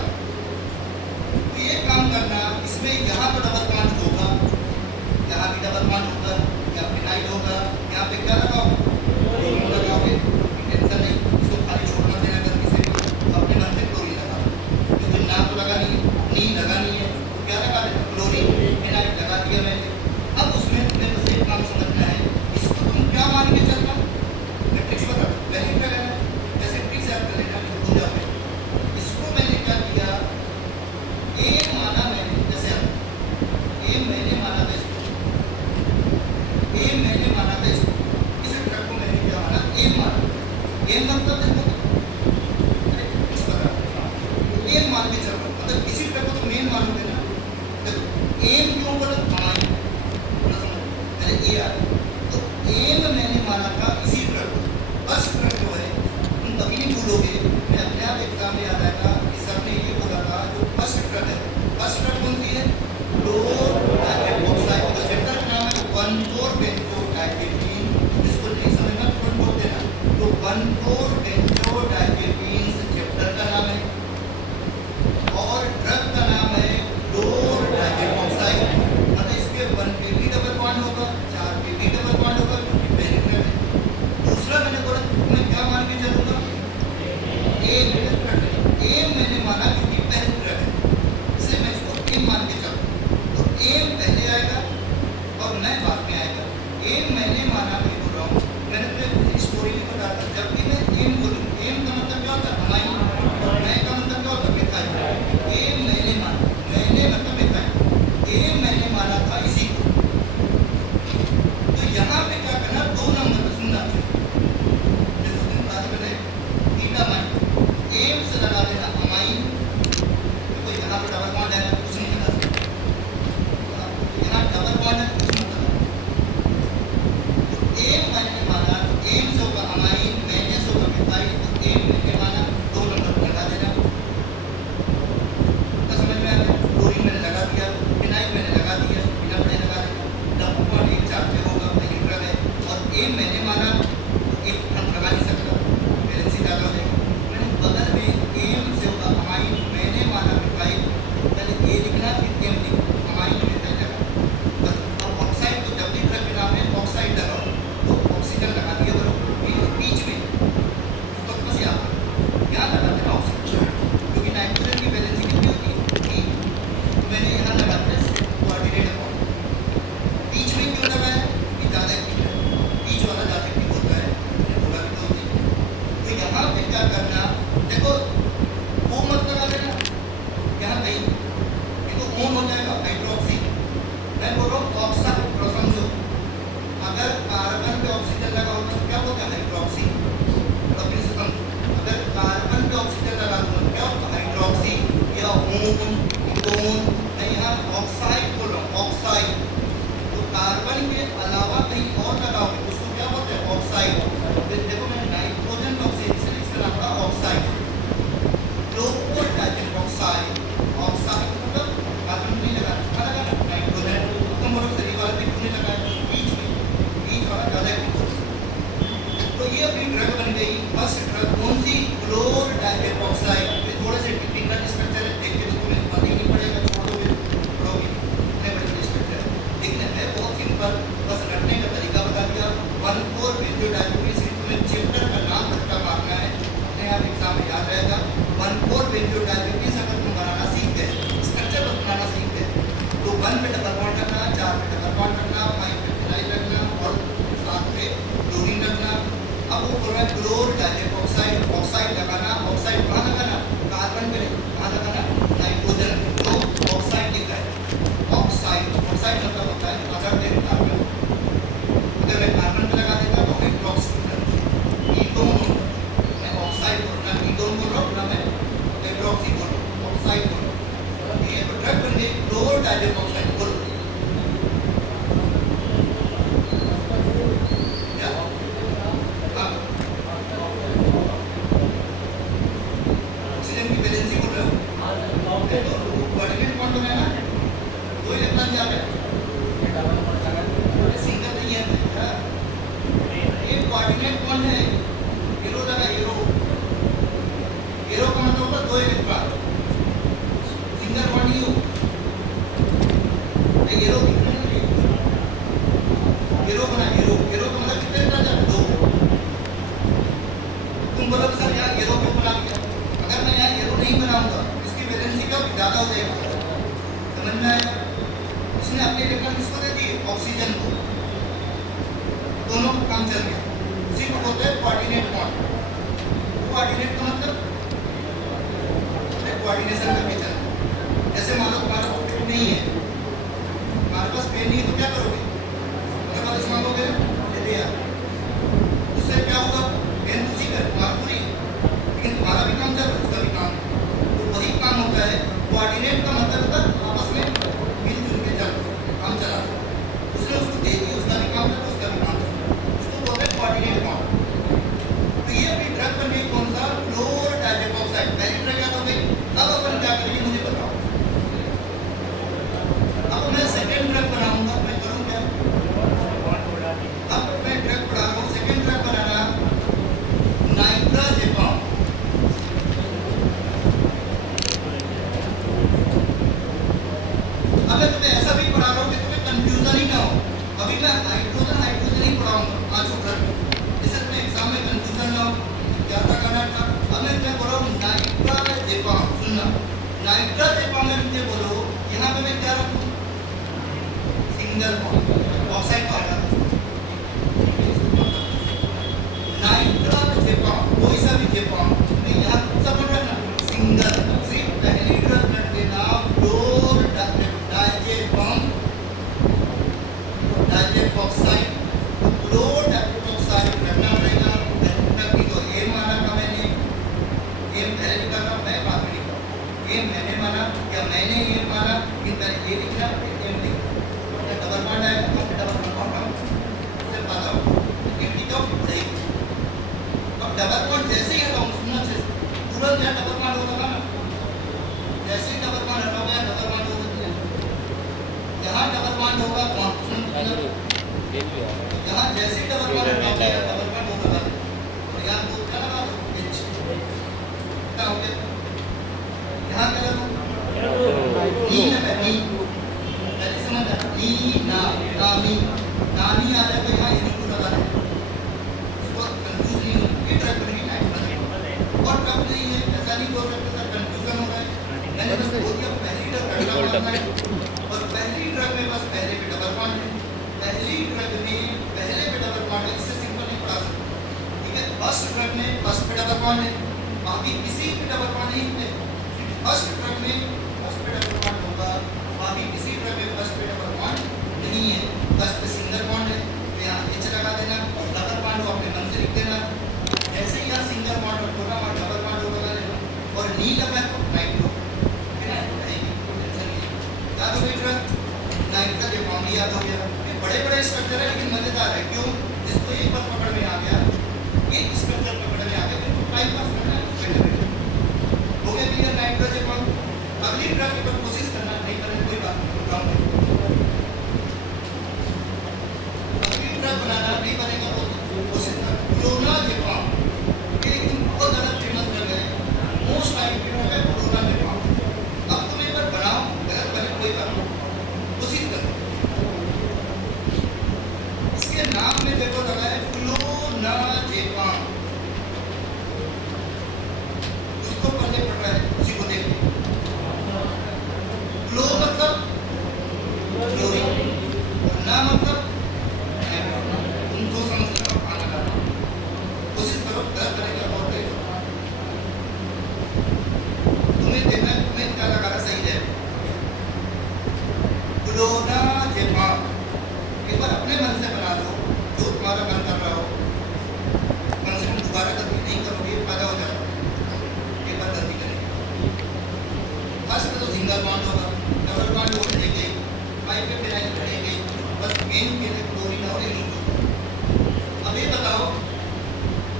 तो ये काम करना, इसमें यहाँ पर डबल बॉन्ड होगा, यहाँ भी डबल बॉन्ड होगा, यहाँ फिनाइल होगा, यहाँ पे क्या लगाओ, क्लोरीन लगाओगे, टेंशन नहीं, इसको खाली छोड़ना देना, अगर किसी को अपने मन से क्लोरीन लगा, क्योंकि ना तो लगानी है, नहीं लगानी है, तो क्या लगा देना, क्लोरीन फिनाइल लगा दिया मैंने। अब उसमें तुम्हें बस एक काम समझना है, इसको तुम क्या मान के चलना, मैट्रिक्स बता, पहले क्या करना, जैसे ट्रिक्स याद कर लेना, भूल जाओगे। इसको मैंने क्या किया, एक माना मैंने, जैसे ए मैंने माना था इसको, ए मैंने माना था इसको, इस ट्रक को मैंने क्या माना, ए माना। ए मतलब देखो कुछ पता, ए मान के चल रहा हूँ, मतलब किसी ट्रक को तो मेन मानोगे ना। देखो एम क्यों बोला, हमारी पहले ए आ, तो एम मैंने माना था इसी ट्रक को। फर्स्ट ट्रक जो है तुम कभी नहीं भूलोगे, मैं अपने आप एग्जाम में याद आएगा कि सर ने ये बोला था, जो फर्स्ट ट्रक है, फर्स्ट ट्रक कौन सी है, फ्लोर डाइऑक्साइड। तो चैप्टर का नाम है 1,4-बेंजोडाइजेपीन, जिसको नहीं समझना तो बोल देना, तो 1,4-बेंजोडाइजेपीन चैप्टर का नाम है, और ड्रग का नाम है फ्लोर डाइऑक्साइड। मतलब इसके 1 पे भी डबल बॉन्ड होगा, 4 पे भी डबल बॉन्ड होगा, क्योंकि पहले ट्रक है। दूसरा मैंने बोला मैं क्या मान के चलूंगा, ए मैंने माना क्योंकि पहले ट्रक है, इसलिए मैं इसको ए मान के चलूँ। तो ए पहले आएगा और मैं बाद में आएगा। एम मैंने माना, मैं बोल रहा हूँ, मैंने तुम्हें स्टोरी भी बताया था, जब भी मैं एम बोलूँ, एम का मतलब क्या होता है, हमारी, और मैं का मतलब क्या होता है, मिथाइल। एम मैंने माना, मैंने मतलब मिथाइल, एम मैंने माना था इसी को। तो यहाँ पे क्या करना, 2 नंबर पे सुनना चाहिए, जैसे तुम क्लास में थीटा माइन, एम से लगा देना अमाइन, तो यहाँ पे डबल बॉन्ड है, कुछ नहीं लगा सकते, यहाँ डबल बॉन्ड है, कुछ नहीं लगा। तो एम मैंने माना, तो एम से होगा अमाइन, मैंने से होगा मिथाइल, तो एम मैंने माना 2 नंबर पे लगा देना। तो समझ में आया, क्लोरीन मैंने लगा दिया, फिनाइल मैंने लगा दिया, बिना पढ़े लगा दिया, डबल बॉन्ड एक 4 पे होगा, वही ड्रग है। और एम मैंने माना, एक हम लगा नहीं सकता, बैलेंस ज़्यादा हो जाएगी। मैंने बगल में एम से होगा अमाइन, मैंने माना मिथाइल, पहले ए लिखना फिर एम लिखना, अमाइन मिथाइल लगा। बस अब ऑक्साइड, तो जब भी ड्रग के नाम है ऑक्साइड लगाओ, तो ऑक्सीजन लगा दिया करो बीच में, तो बस यहाँ लगा देना ऑक्सीजन, क्योंकि नाइट्रोजन की वैलेंसी कितनी होती है, 3, तो मैंने यहाँ लगा दिया कोऑर्डिनेट अमाउंट। बीच में क्यों लगाया, कि ज़्यादा एक्टिव है, बीच वाला ज़्यादा एक्टिव होता है, मैंने बोला कि 2 चीज़। तो यहाँ पे क्या करना, देखो वो मत लगा देना, यहाँ कहीं देखो ओन हो जाएगा, हाइड्रोक्सी, मैं बोल रहा हूँ ऑक्साइड, समझो, अगर कार्बन पे ऑक्सीजन लगा होगा तो क्या होगा, हाइड्रोक्सी। तो फिर से समझो, अगर कार्बन पे ऑक्सीजन लगा दूंगा तो क्या होगा, हाइड्रोक्सी या ओन, कीटोन। मैं यहाँ ऑक्साइड बोल रहा हूँ, ऑक्साइड। तो कार्बन के अलावा कहीं और लगाओगे उसको क्या बोलते हैं, ऑक्साइड। फिर देखो मैं नाइट्रोजन पे ऑक्सीजन, इसका नाम था ऑक्साइड, फ्लोर डाइऑक्साइड। ऑक्साइड मतलब कार्बन नहीं लगाना, लगाना नाइट्रोजन, तुम बोलो सही वाला भी क्यों नहीं लगाया, बीच वाला ज़्यादा एक्टिव होता है। तो ये अपनी ड्रग बन गई, फर्स्ट ड्रग कौन सी, फ्लोर डाइऑक्साइड। फिर थोड़े से टेक्निकल स्ट्रक्चर है, देख के तो तुम्हें पता ही नहीं पड़ेगा, छोड़ दोगे पढ़ोगे, इतने बड़े स्ट्रक्चर देखने में बहुत सिंपल, बस रटने का तरीका बता दिया। 1,4-बेंजोडाइजेपीन, तुम्हें चैप्टर का नाम रट्टा मारना है, अपने आप एग्जाम में याद डाइजेस्ट ऑक्साइड बोलो क्या हाँ ऑक्सीजन की वैलेंसी बोल रहे हो तो कोऑर्डिनेट बॉन्ड तो है ना दो इलेक्ट्रॉन जा रहे हैं सिंगल नहीं है बेटा ये कोऑर्डिनेट बॉन्ड है एरो लगा एरो एरो का मतलब होगा दो इलेक्ट्रॉन सिंगल बॉन्ड ही हो एरो एरो बना एरो एरो का मतलब कितने इलेक्ट्रॉन जाते दो तुम बोलो सर यार एरो क्यों बना दिया अगर मैं यहाँ एरो नहीं बनाऊंगा इसकी वैलेंसी कब ज़्यादा हो जाएगी समझ में आया उसने अपने इलेक्ट्रॉन किसको दे दिए ऑक्सीजन को दोनों का काम चल गया उसी को बोलते हैं कोऑर्डिनेट बॉन्ड कोऑर्डिनेट का मतलब कोऑर्डिनेशन करके चलना जैसे मान लो तुम्हारा पास पेन नहीं है हमारे पास पेन नहीं है तो क्या करोगे अगर वापस मांगोगे दे दिया उससे क्या होगा पेन उसी का तुम्हारा पूरी लेकिन तुम्हारा भी काम चल रहा है उसका भी काम तो वही काम होता है कोऑर्डिनेट का मतलब होता है आपस में मिलजुल के चल काम चला उसने उसको दे दिया उसका भी काम चला उसका भी काम चला उसको बोलते हैं कोऑर्डिनेट बॉन्ड तो ये अपनी ड्रग बनी कौन सा फ्लोर डाइजेस्ट ऑक्साइड पहली ड्रग याद हो गई अब अपन क्या करेंगे मुझे बताओ अब मैं सेकंड ड्रग बनाऊंगा मैं करूं क्या अब मैं ड्रग बना रहा हूं सेकंड ड्रग बनाना नाइट्रोजेपम अब मैं तुम्हें ऐसा भी पढ़ा रहा हूं कि तुम्हें कंफ्यूजन ही ना हो अभी मैं हाइड्रोजन हाइड्रोजन ही पढ़ाऊंगा पांचों ड्रग जिससे तुम्हें एग्जाम में कंफ्यूजन ना हो क्या था करना था अब मैं तुम्हें बोल रहा हूं नाइट्रोजेपम सुनना नाइट्रोजेपम में मुझे बोलो यहाँ पे मैं क्या रखूं सिंगल बॉन्ड ऑक्साइड पाएगा नाइट्रोजेपम कोई सा भी जेपम मैं यहाँ सब रखना सिंगल सिर्फ पहली ड्रग रख देना floor diazepam diazep oxide floor diazep oxide रखना पड़ेगा तभी तो ए माना था मैंने ए पहले लिखा था मैं बाद में लिखा ये मैंने माना या मैंने ये माना कि पहले ये लिखना एम लिखना डबल बॉन्ड है तो डबल बॉन्ड का उससे पता हो कि लिखो बढ़ेगी अब डबल बॉन्ड जैसे ही हटाऊं सुनना चाहिए तुरंत यहाँ डबल बॉन्ड होगा ना जैसे ही डबल बॉन्ड हटाऊंगा यहाँ डबल बॉन्ड होगा यहाँ डबल बॉन्ड होगा कौन यहाँ जैसे ही डबल बॉन्ड हटाऊंगा यहाँ डबल बॉन्ड होगा और यहाँ दो क्या लगा दो एच क्या हो गया यहाँ क्या लगा नी है नी पहले समझ आ नी ना नामी नामी आ जाए तो यहाँ ये को लगा दे उसको कंफ्यूज नहीं हो ये ड्रग बनेगी नाइट्रोजन और कब नहीं है ऐसा नहीं बोल सकते सर कंफ्यूजन हो रहा है मैंने बस बोल दिया पहली ड्रग डबल बॉन्ड है और पहली ड्रग में बस पहले पे डबल बॉन्ड है पहली ड्रग में पहले पे डबल बॉन्ड है इससे सिंपल नहीं पढ़ा सकते ठीक है फर्स्ट ड्रग में फर्स्ट पे डबल बॉन्ड है बाकी किसी पे डबल बॉन्ड नहीं है फर्स्ट ड्रग में फर्स्ट पे डबल बॉन्ड होगा बाकी किसी ड्रग में फर्स्ट पे डबल बॉन्ड नहीं है फर्स्ट पे सिंगल बॉन्ड है तो यहाँ एच लगा देना डबल बॉन्ड को अपने मन से लिख देना जैसे ही यहाँ सिंगल बॉन्ड और छोटा बॉन्ड डबल बॉन्ड हो लगा देना और नी लगा तो नाइट्रो है ना रहेगी टेंशन नहीं याद हो गई ड्रग नाइट्रोजेपम याद हो गया ये बड़े बड़े स्ट्रक्चर है लेकिन मजेदार है क्यों जिसको एक बार पकड़ में आ गया एक स्ट्रक्चर पकड़ में आ गया तो टाइम पास करना है हो गया क्लियर नाइट्रोजेपम अगली ड्रग की कोशिश करना नहीं करने कोई बात नहीं काम अगली ड्रग बनाना नहीं बनेगा तो कोशिश करना क्लोनाजेपम ये लेकिन बहुत ज़्यादा फेमस ड्रग है मोस्ट टाइम ड्रग है क्लोनाजेपम अब तुम एक बार बनाओ गलत बने कोई बात नहीं कोशिश करो इसके नाम में देखो लगा है क्लोनाजेपम उसको पढ़ने पड़ रहा है उसी को देखो क्लो मतलब क्लोरीन और ना मतलब तुम जो समझ लो खाना खाना कोशिश करो गलत करेंगे बहुत तेज तुम्हें देखना तुम्हें क्या लगा रहा सही है क्लोनाजेपम एक बार अपने मन से बना लो जो तुम्हारा मन कर रहा हो कम से कम दोबारा गलती नहीं करोगे फायदा हो जाएगा एक बार गलती करेंगे फर्स्ट में तो सिंगल बॉन्ड होगा डबल बॉन्ड हो जाएंगे 5 पे फिनाइल करेंगे, बस मेन के लिए क्लोरीन और NO2। अब ये बताओ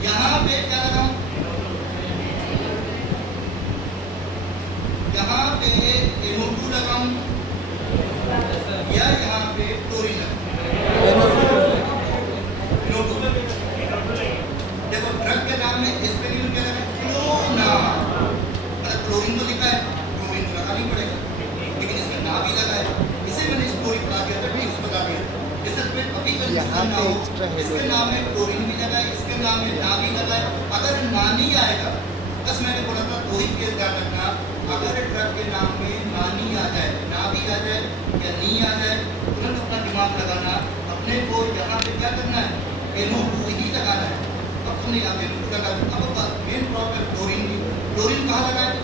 यहाँ पे क्या लगाऊं? यहाँ पे NO2 लगाऊं या यहाँ पे क्लोरीन लगाऊं? NO2। देखो ड्रग के नाम में इस पे नहीं क्या लगा? क्लोना, मतलब क्लोरीन तो लिखा है, क्लोरीन तो लगा नहीं पड़ेगा, लेकिन इसमें ना भी लगा है। इसे मैंने स्टोरी बता दिया था, ट्रिक्स बता दिया। इससे पे अभी यहाँ कंफ्यूजन ना पे हो, एक्स्ट्रा इसके नाम में क्लोरीन भी लगा है, इसके नाम में ना भी लगा है। अगर ना नहीं आएगा, बस मैंने बोला था दो ही केस ध्यान रखना, अगर ड्रग के नाम में ना नहीं आ जाए, ना भी आ जाए या नहीं आ जाए, तुरंत अपना दिमाग लगाना, अपने को यहाँ पे क्या करना है? NO2 ही लगाना है। अब तुमने यहाँ पे NO2 लगा, अब मेन प्रॉब्लम क्लोरीन की। क्लोरीन कहाँ लगा है?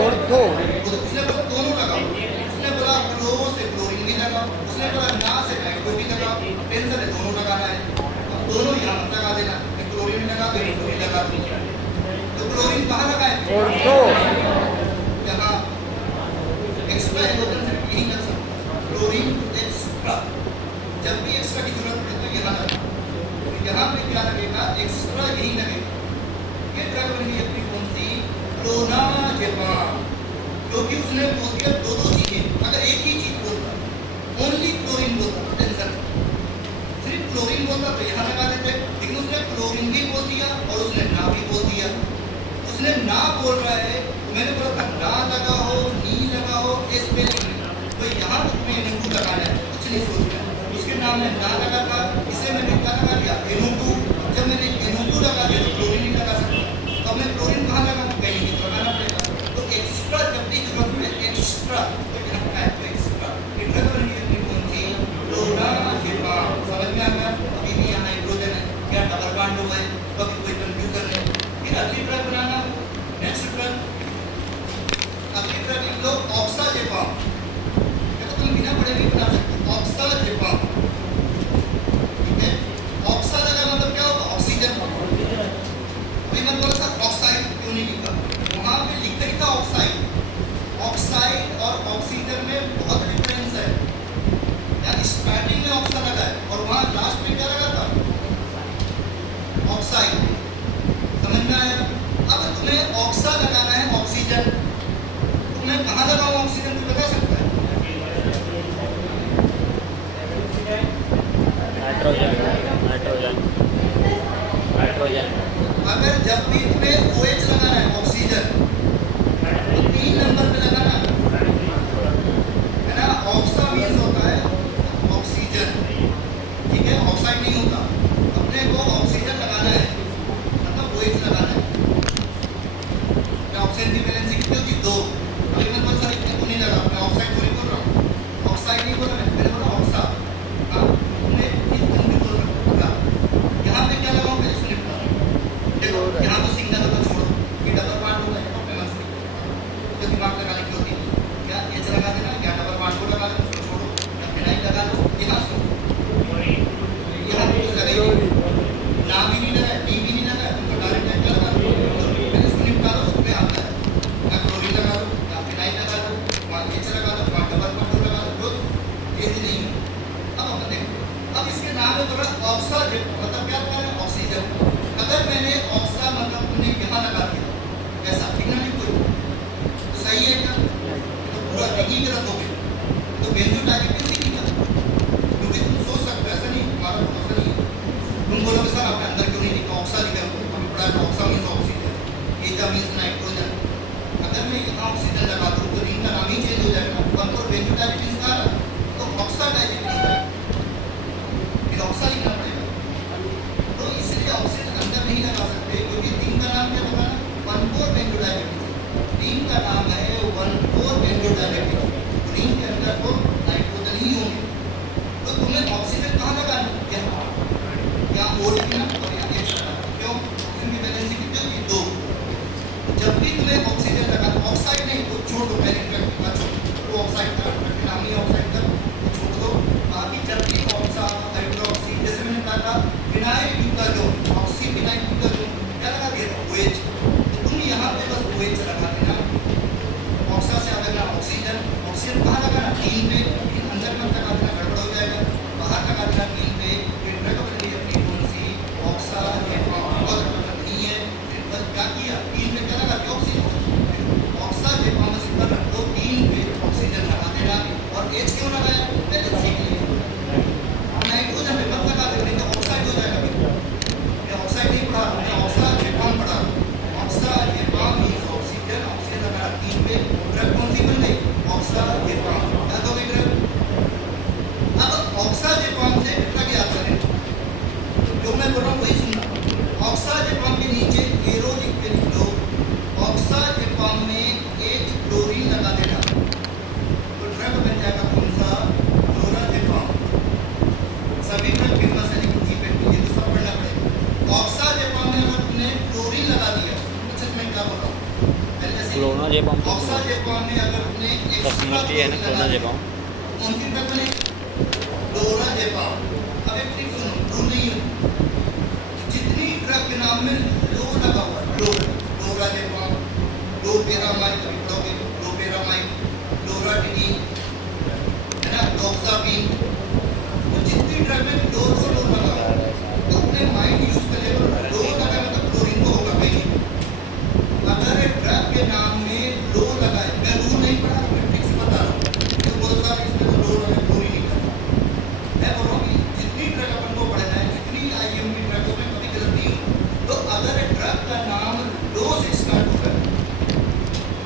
और दो तो उसने बोला दोनों लगाओ, उसने बोला क्लो से क्लोरीन भी लगाओ, उसने बोला ना से नाइट्रो भी लगाओ। टेंशन है दोनों लगाना है, अब दोनों यहाँ मत लगा देना, क्लोरीन भी लगा तो NO2 भी लगा दो। तो क्लोरीन कहाँ लगा है? और दो यहाँ एक्स्ट्रा हाइड्रोजन से यही कर सकते, क्लोरीन एक्स्ट्रा। जब भी एक्स्ट्रा की जरूरत पड़े तो यहाँ लगा, यहाँ पे क्या लगेगा? एक्स्ट्रा यही लगेगा। ये ड्रग बन गई अपनी कौन सी? क्लोनाजेपाम, क्योंकि उसने बोल दिया दो चीजें। अगर एक ही चीज बोलता, ओनली क्लोरीन बोलता, टेंशन, सिर्फ क्लोरीन बोलता तो यहाँ लगा देते, लेकिन उसने क्लोरीन भी बोल दिया और उसने ना भी बोल दिया। उसने ना बोल रहा है, मैंने बोला था ना लगा हो, नी लगा हो, स्पेलिंग तो यहाँ तुम्हें NO2 लगाना है, कुछ नहीं सोचना है। उसके नाम में ना लगा था, इसे मैंने क्या लगा दिया? NO2। जब मैंने NO2 लगा दिया तो क्लोरीन नहीं लगा सकता, तो मैं क्लोरीन कहाँ लगा? कहीं नहीं लगाना पड़ेगा। तो एक्स्ट्रा जब भी जरूरत पड़े एक्स्ट्रा, तो यहाँ का है एक्स्ट्रा। ये ड्रग बन गई अपनी कौन सी? क्लोनाजेपाम। समझ में आ गया? अभी भी यहाँ हाइड्रोजन है, क्या डबल बॉन्ड हुआ है, कभी कोई कंफ्यूजन नहीं। फिर अगली ड्रग बनाना, नेक्स्ट ड्रग, अगली ड्रग लिख लो ऑक्साजेपाम। देखो तुम बिना पढ़े भी बना सकते हो, ऑक्साजेपाम। ठीक है, ऑक्सा लगा मतलब क्या होगा? ऑक्सीजन। अभी मैं बोला था ऑक्साइड क्यों नहीं लिखा? वहां पे लिखता ही था ऑक्साइड। ऑक्साइड और ऑक्सीजन में बहुत डिफरेंस है। यानी स्टार्टिंग में ऑक्सा लगा है और वहां लास्ट में क्या लगा था? ऑक्साइड। समझ में आया? अब तुम्हें ऑक्सा लगाना है ऑक्सीजन, तो मैं कहाँ लगाऊं ऑक्सीजन? तो लगा सकता है नाइट्रोजन, नाइट्रोजन। अगर जब भी तुम्हें OH लगाना है ऑक्सीजन, तो 3 नंबर पे लगाना है ना। ऑक्सा मीन्स होता है ऑक्सीजन, ठीक है, ऑक्साइड नहीं होता। अपने को ऑक्सीजन लगाना है मतलब OH लगाना है। ऑक्सीजन की वैलेंसी कितनी होती है? 2। अभी मैं बहुत सारी इतने को नहीं लगा, मैं ऑक्साइड को नहीं बोल रहा हूँ, ऑक्साइड नहीं बोल रहा, मैंने बोला ऑक्सा। हाँ, तुमने चीज नहीं बोल रहा। यहाँ पे क्या लगाऊं? पहले सुनिए बता। देखो यहाँ तो सिंगल होगा, छोड़ो, ये डबल बॉन्ड होगा, ये पेमेंट से तो दिमाग लगाने की होती है। क्या H लगा देना, क्या डबल बॉन्ड को लगा देना, उसको छोड़ो, या फिनाइल लगा लो, यहाँ से यहाँ कुछ लगेगी ना भी नहीं लगा, डी भी नहीं लगा, तुमको डायरेक्ट क्या लगा दो, पहले सुनिए बता दो, तुम्हें आता है। या क्लोरीन लगा दो, या फिनाइल लगा दो, वहाँ H लगा दो, वहाँ डबल बॉन्ड लगा दो, ये भी नहीं। अब अपन देखो, अब इसके नाम में थोड़ा ऑक्सा, मतलब क्या होता है? ऑक्सीजन। अगर मैंने ऑक्सा मतलब तुमने यहाँ लगा दिया, ऐसा ठीक ना, नहीं कोई तो सही है क्या? तो पूरा नहीं गलत हो गया, तो बेंजोडाइजेपिन नहीं किया, क्योंकि तुम सोच सकते हो ऐसा नहीं, तुम्हारा भरोसा नहीं है। तुम बोलोगे सर आपने अंदर क्यों नहीं लिखा ऑक्सा लिखा? हमें पढ़ा है ऑक्सा मीन्स ऑक्सीजन, एजा मीन्स नाइट्रोजन। अगर मैं यहाँ ऑक्सीजन लगा दूँ तो रिंग का नाम ही चेंज हो जाएगा, वन फोर बेंजोडाइजेपिन का, तो ऑक्साडाइजेपिन, फिर ऑक्सा लिखना पड़ेगा। तो इसलिए ऑक्सीजन अंदर नहीं लगा सकते, क्योंकि रिंग का नाम क्या लगाना? 1,4 बेंजोडाइजेपिन। रिंग का नाम है 1,4 बेंजोडाइजेपिन, रिंग के अंदर तो नाइट्रोजन ही होंगे। तो तुम्हें ऑक्सीजन कहाँ लगाना? यहाँ OH भी ना और यहाँ H लगाना। क्यों? ऑक्सीजन की वैलेंसी कितनी होती है? 2। जब भी तुम्हें ऑक्सीजन लगा, ऑक्साइड नहीं तो छोड़ दो, पहले ट्रक का छोड़ दो, ऑक्साइड का नाम ही ऑक्साइड का छोड़ दो। बाकी जब भी ऑक्सा, हाइड्रोक्सी, जैसे मैंने कहा था phenyl butazone, oxy phenyl butazone, क्या लगा दिया? OH। तो तुम यहाँ पे बस OH लगा देना, ऑक्सा से अलग ना ऑक्सीजन। ऑक्सीजन कहाँ लगाना? रिंग पे, अंदर मत लगा देना, गड़बड़ हो जाएगा। बाहर लगा देना टीम पे। ये ड्रग बन गई अपनी कौन सी, ऑक्सा जेपॉम। बहुत नहीं है, बस क्या किया, टीम पे क्या लगा दिया, ऑक्सीजन। ऑक्सा जेपॉम से पर रख दो, टीम पे ऑक्सीजन लगा देना। और एच क्यों लगाया, पहले सीख लिया। नाइट्रोजन पे मत लगा देना, नहीं तो ऑक्साइड हो जाएगा। ये ऑक्साइड नहीं पढ़ा, मैं ऑक्सा जेपॉम पढ़ा। ऑक्सा जेपॉम मींस ऑक्सीजन, ऑक्सीजन लगा टीम पे। ड्रग कौन सी बन गई, ऑक्सा जेपॉम। याद हो गई ड्रग। अब ऑक्सा जेपॉम से कितना क्या करें, जो मैं बोल रहा हूँ वही सुनना। ऑक्सा जेपॉम के नीचे एरो लिख के लिख लो। ऑक्सा जेपॉम में एक क्लोरीन लगा देना, तो ड्रग बन जाएगा कौन सा, क्लोराजेपॉम। सभी ड्रग फेमस है लेकिन जीपे ये तो सब पढ़ना पड़ेगा। ऑक्सा जेपॉम में अगर तुमने क्लोरीन लगा दिया, अच्छा मैं क्या बोल रहा हूँ, क्लोराजेपॉम तो ऑक्सा जेपॉम में अगर तुमने कस्टमर है ना, क्लोराजेपॉम। कौन सी ड्रग बने, क्लोराजेपॉम। अब एक ट्रिक सुनो, रूल नहीं है, जितनी ड्रग के नाम में लो लगा हुआ है, क्लोराजेपॉम, लोपेरामाइड, कभी पढ़ोगे लोपेरामाइड, लोराटिनिन, है ना, डॉक्सापिन, तो जितनी ड्रग में लो लगा हुआ है, तो अपने माइंड यूज कर ले, लो लगा मतलब क्लोरीन तो होगा कहीं। अगर ड्रग के नाम में लो लगा है, मैं रूल नहीं पढ़ा, मैं ट्रिक्स बता रहा हूँ, तो बोलता है इसमें तो लो लगा क्लोरीन नहीं करता। मैं बोल रहा हूँ कि जितनी ड्रग अपन को पढ़ना है, जितनी आईएम की ड्रग उसमें कभी गलत नहीं हो, तो अगर ड्रग का नाम लो से स्टार्ट होगा,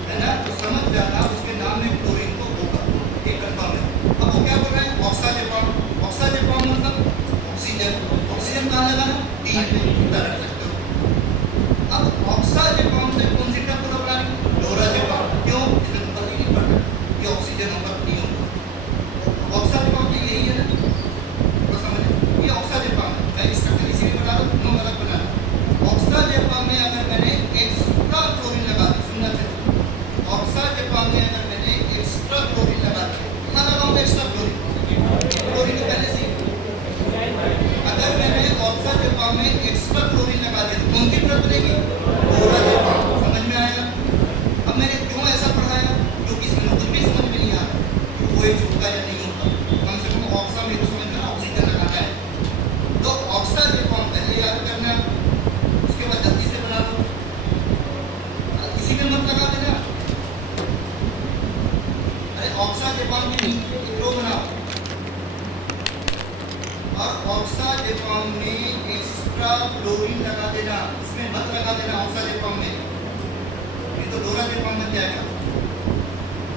है ना, तो समझ जाना उसके नाम में क्लोरीन तो होगा, ये कंफर्म है। अब वो क्या बोल रहा है, ऑक्साजेपॉम। ऑक्साजेपॉम मतलब ऑक्सीजन, ऑक्सीजन कहाँ लगाना, टीम पे रख सकते हो। अब ऑक्साजेपॉम से कौन सी ड्रग को बनानी, क्लोराजेपॉम। क्यों, इसमें ऊपर नहीं पड़ता, ये ऑक्सीजन ऊपर नहीं होगा। ऑक्साजेपॉम की यही है ना, तो समझ, ये ऑक्साजेपॉम है। मैं स्ट्रक्चर इसीलिए बता रहा हूँ, नो गलत बनाना। ऑक्साजेपॉम में अगर मैंने एक्स्ट्रा क्लोरीन लगा दी, सुनना चाहिए, ऑक्साजेपॉम में अगर मैंने एक्स्ट्रा क्लोरीन लगा दी, कितना लगाऊंगा एक्स्ट्रा क्लोरीन, क्लोरीन तो पहले से। अगर मैंने ऑक्साजेपॉम में एक्स्ट्रा क्लोरीन लगा दी, तो कौन सी ड्रग बनेगी, क्लोराजेपॉम। समझ में आएगा। अब मैंने क्यों ऐसा पढ़ाया, क्योंकि इसमें कुछ भी समझ में नहीं आ रहा कि वो एक होगा या नहीं होगा, कम से कम ऑक्सा में तो समझ में ऑक्सीजन लगाना है। तो ऑक्साजेपॉम पहले याद करना, उसके बाद जल्दी से बना लो, इसी में मत लगा देना। अरे ऑक्साजेपॉम के नीचे एरो बनाओ, और ऑक्साजेपॉम में एक्स्ट्रा क्लोरीन लगा देना, इसमें मत लगा देना ऑक्साजेपॉम में, नहीं तो लोराजेपॉम बन जाएगा।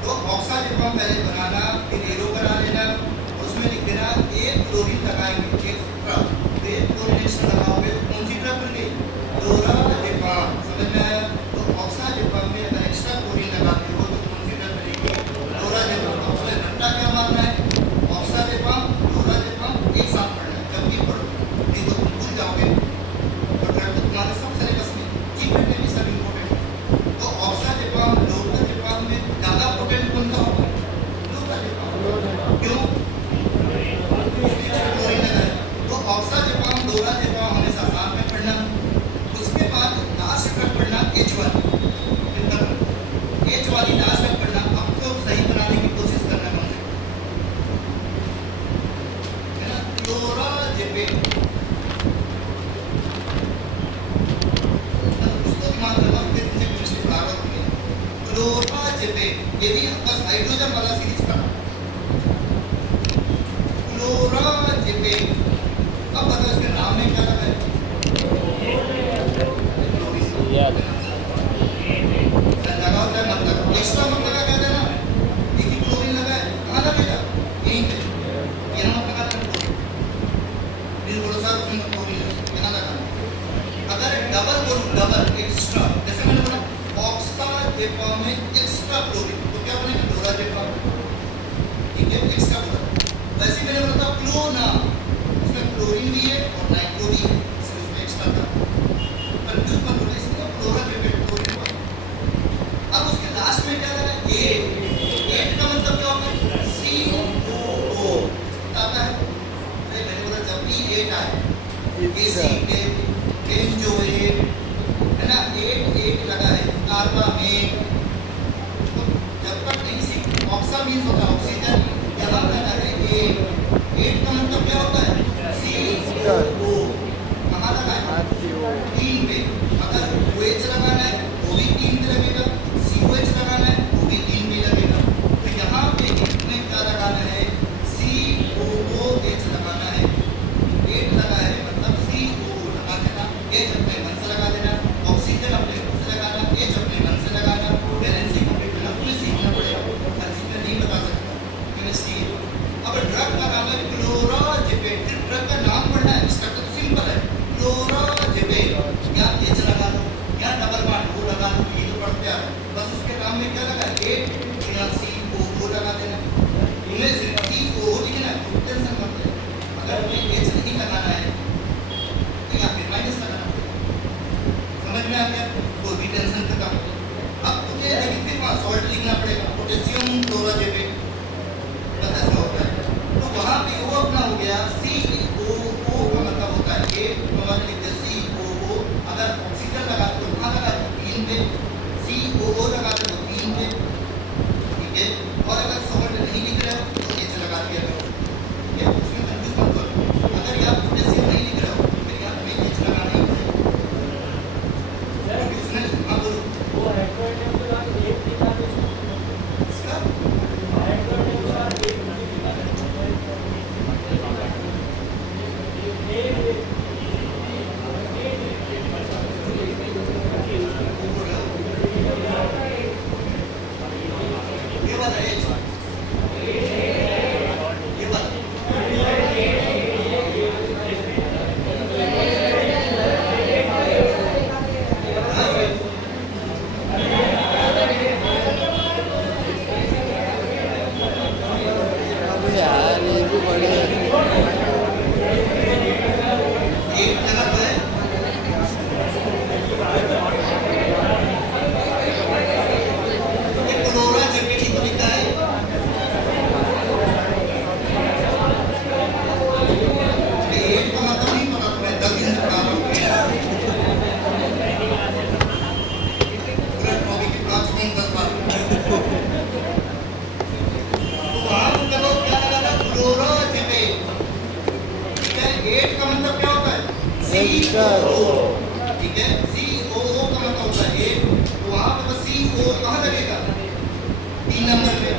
तो ऑक्साजेपॉम पहले बनाना, फिर एरो बना लेना, उसमें लिख देना एक क्लोरीन लगाएंगे एक्स्ट्रा, तो एक क्लोरीन एक्स्ट्रा लगाओगे तो कौन सी ड्रग बन गई, लोराजेपॉम। समझ में आया। तो ऑक्साजेपॉम में अगर एक्स्ट्रा क्लोरीन लगाते हो तो कौन सी ड्रग बनेगी, लोराजेपॉम। तो उसमें रट्टा क्या मारना है, ऑक्साजेपॉम लोराजेपॉम एक साथ पढ़ना है, जब भी पढ़ो, नहीं तो तुम भूल जाओगे, और ड्रग तो तुम्हारे सब सिलेबस में जीपीएट में भी सब इम्पोर्टेंट है। तो ऑक्साजेपॉम लोराजेपॉम में ज़्यादा पोटेंट कौन सा होगा, लोराजेपॉम। क्यों, क्लोरीन लगा है। तो ऑक्साजेपॉम लोराजेपॉम हमेशा साथ में पढ़ना। उसके बाद लास्ट तक पढ़ना एच वाली, एच वाली लास्ट तक पढ़ना। अब तो सही बनाने की कोशिश करना कम से कम, है ना। क्लोराजेपेन, उसको दिमाग लगाओ, इतने दिन से केमिस्ट्री पढ़ा रहा हूँ तुम्हें। क्लोराजेपेन ये भी बस हाइड्रोजन वाला सीरीज का, क्लोराजेपेन। अब बताओ इसके नाम में क्या लगा है, याद लगाओ क्या मतलब, एक्स्ट्रा मत लगा क्या देना, एक ही क्लोरीन लगा है, कहाँ लगेगा, यहीं पे, यहाँ मत लगा देना क्लोरीन, फिर बोलो सर उसमें क्लोरीन है, यहाँ लगाना। अगर डबल बोलो, डबल एक्स्ट्रा, जैसे मैंने बोला ऑक्साजेपॉम में एक्स्ट्रा क्लोरीन, तो क्या बनेगा, क्लोराजेपॉम। ठीक है, एक्स्ट्रा बोला। वैसे मैंने बोला था क्लोना, उसमें क्लोरीन भी है और नाइट्रो भी है, इसलिए उसमें एक्स्ट्रा था। कंफ्यूज मत होना, इसमें क्लोराजेपेन क्लोरीन हुआ। अब उसके लास्ट में क्या लगा, एट। एट का मतलब क्या होगा, CO2 आता है। अरे मैंने बोला जब भी एट आए, एसीटेट, बेंजोएट, है ना, एट लगा है, कार्बामेट। तो जब तक नहीं सीख, ऑक्सा मीन्स होता है ऑक्सीजन, यहाँ लगा है एट का मतलब क्या होता है? CO कहाँ लगा है? तीन पे। अगर OH लगाना है वो भी तीन पे लगेगा, COH लगाना है वो भी तीन पे लगेगा। तो यहाँ पे इसमें क्या लगाना है? COOH लगाना है। 8 लगा है मतलब COO लगा देना, H अपने मन से लगा देना, ऑक्सीजन अपने मन से लगाना, H अपने मन से लगाना। बैलेंसिंग कंप्लीट करना तुम्हें सीखना पड़ेगा, हर चीज में नहीं बता सकता केमिस्ट्री। अब ड्रग का नाम है क्लोराजेपेट। फिर ड्रग का नाम पढ़ना है, स्ट्रक्चर सिंपल है, क्लोराजेपेट। या H लगा दो या डबल बॉन्ड O लगा दो, ये तो पढ़ते आ रहे हैं। बस उसके नाम में क्या लगा है? 8 या COO लगा देना। तुम्हें सिर्फ COO लिखना है, कोई टेंशन मत ले। अगर तुम्हें H नहीं लगाना है तो यहाँ पे माइनस लगाना पड़ेगा। समझ में आ गया? कोई भी टेंशन खत्म। अब तुझे लेकिन फिर वहाँ सॉल्ट लिखना पड़ेगा, पोटेशियम क्लोराजेपेट। बस ऐसा होता है। तो वहाँ पे वो अपना हो गया COO का मतलब होता है ये तुम्हारे लिखते COO। अगर ऑक्सीजन लगा तो कहाँ लगा दो? 3 पे। COO लगा दो 3 पे, ठीक है। और अगर सॉल्ट नहीं लिख रहे हो तो H लगा दिया करो, ये उसमें कंफ्यूज मत करो। अगर यहाँ पोटेशियम नहीं लिख रहे हो तो यहाँ पे H लगाना ही पड़ेगा, क्योंकि उसमें हाँ बोलो इसका ये वाला H, ये वाला अब यार ये भी बड़े एक लगा हुआ है। ये क्लोराजेपेट ही तो लिखा है। ये 8 का मतलब नहीं पता तुम्हें, 10 दिन से पढ़ा रहा हूँ। पूरा टॉपिक की पढ़ा चुका हूँ 10 बार। तो वहाँ पे चलो क्या लगा था? क्लोराजेपेट, ठीक है। 8 का मतलब क्या होता है? COO, ठीक है। COO का मतलब होता है 8। तो वहाँ पे बस CO कहाँ लगेगा? 3 नंबर पे।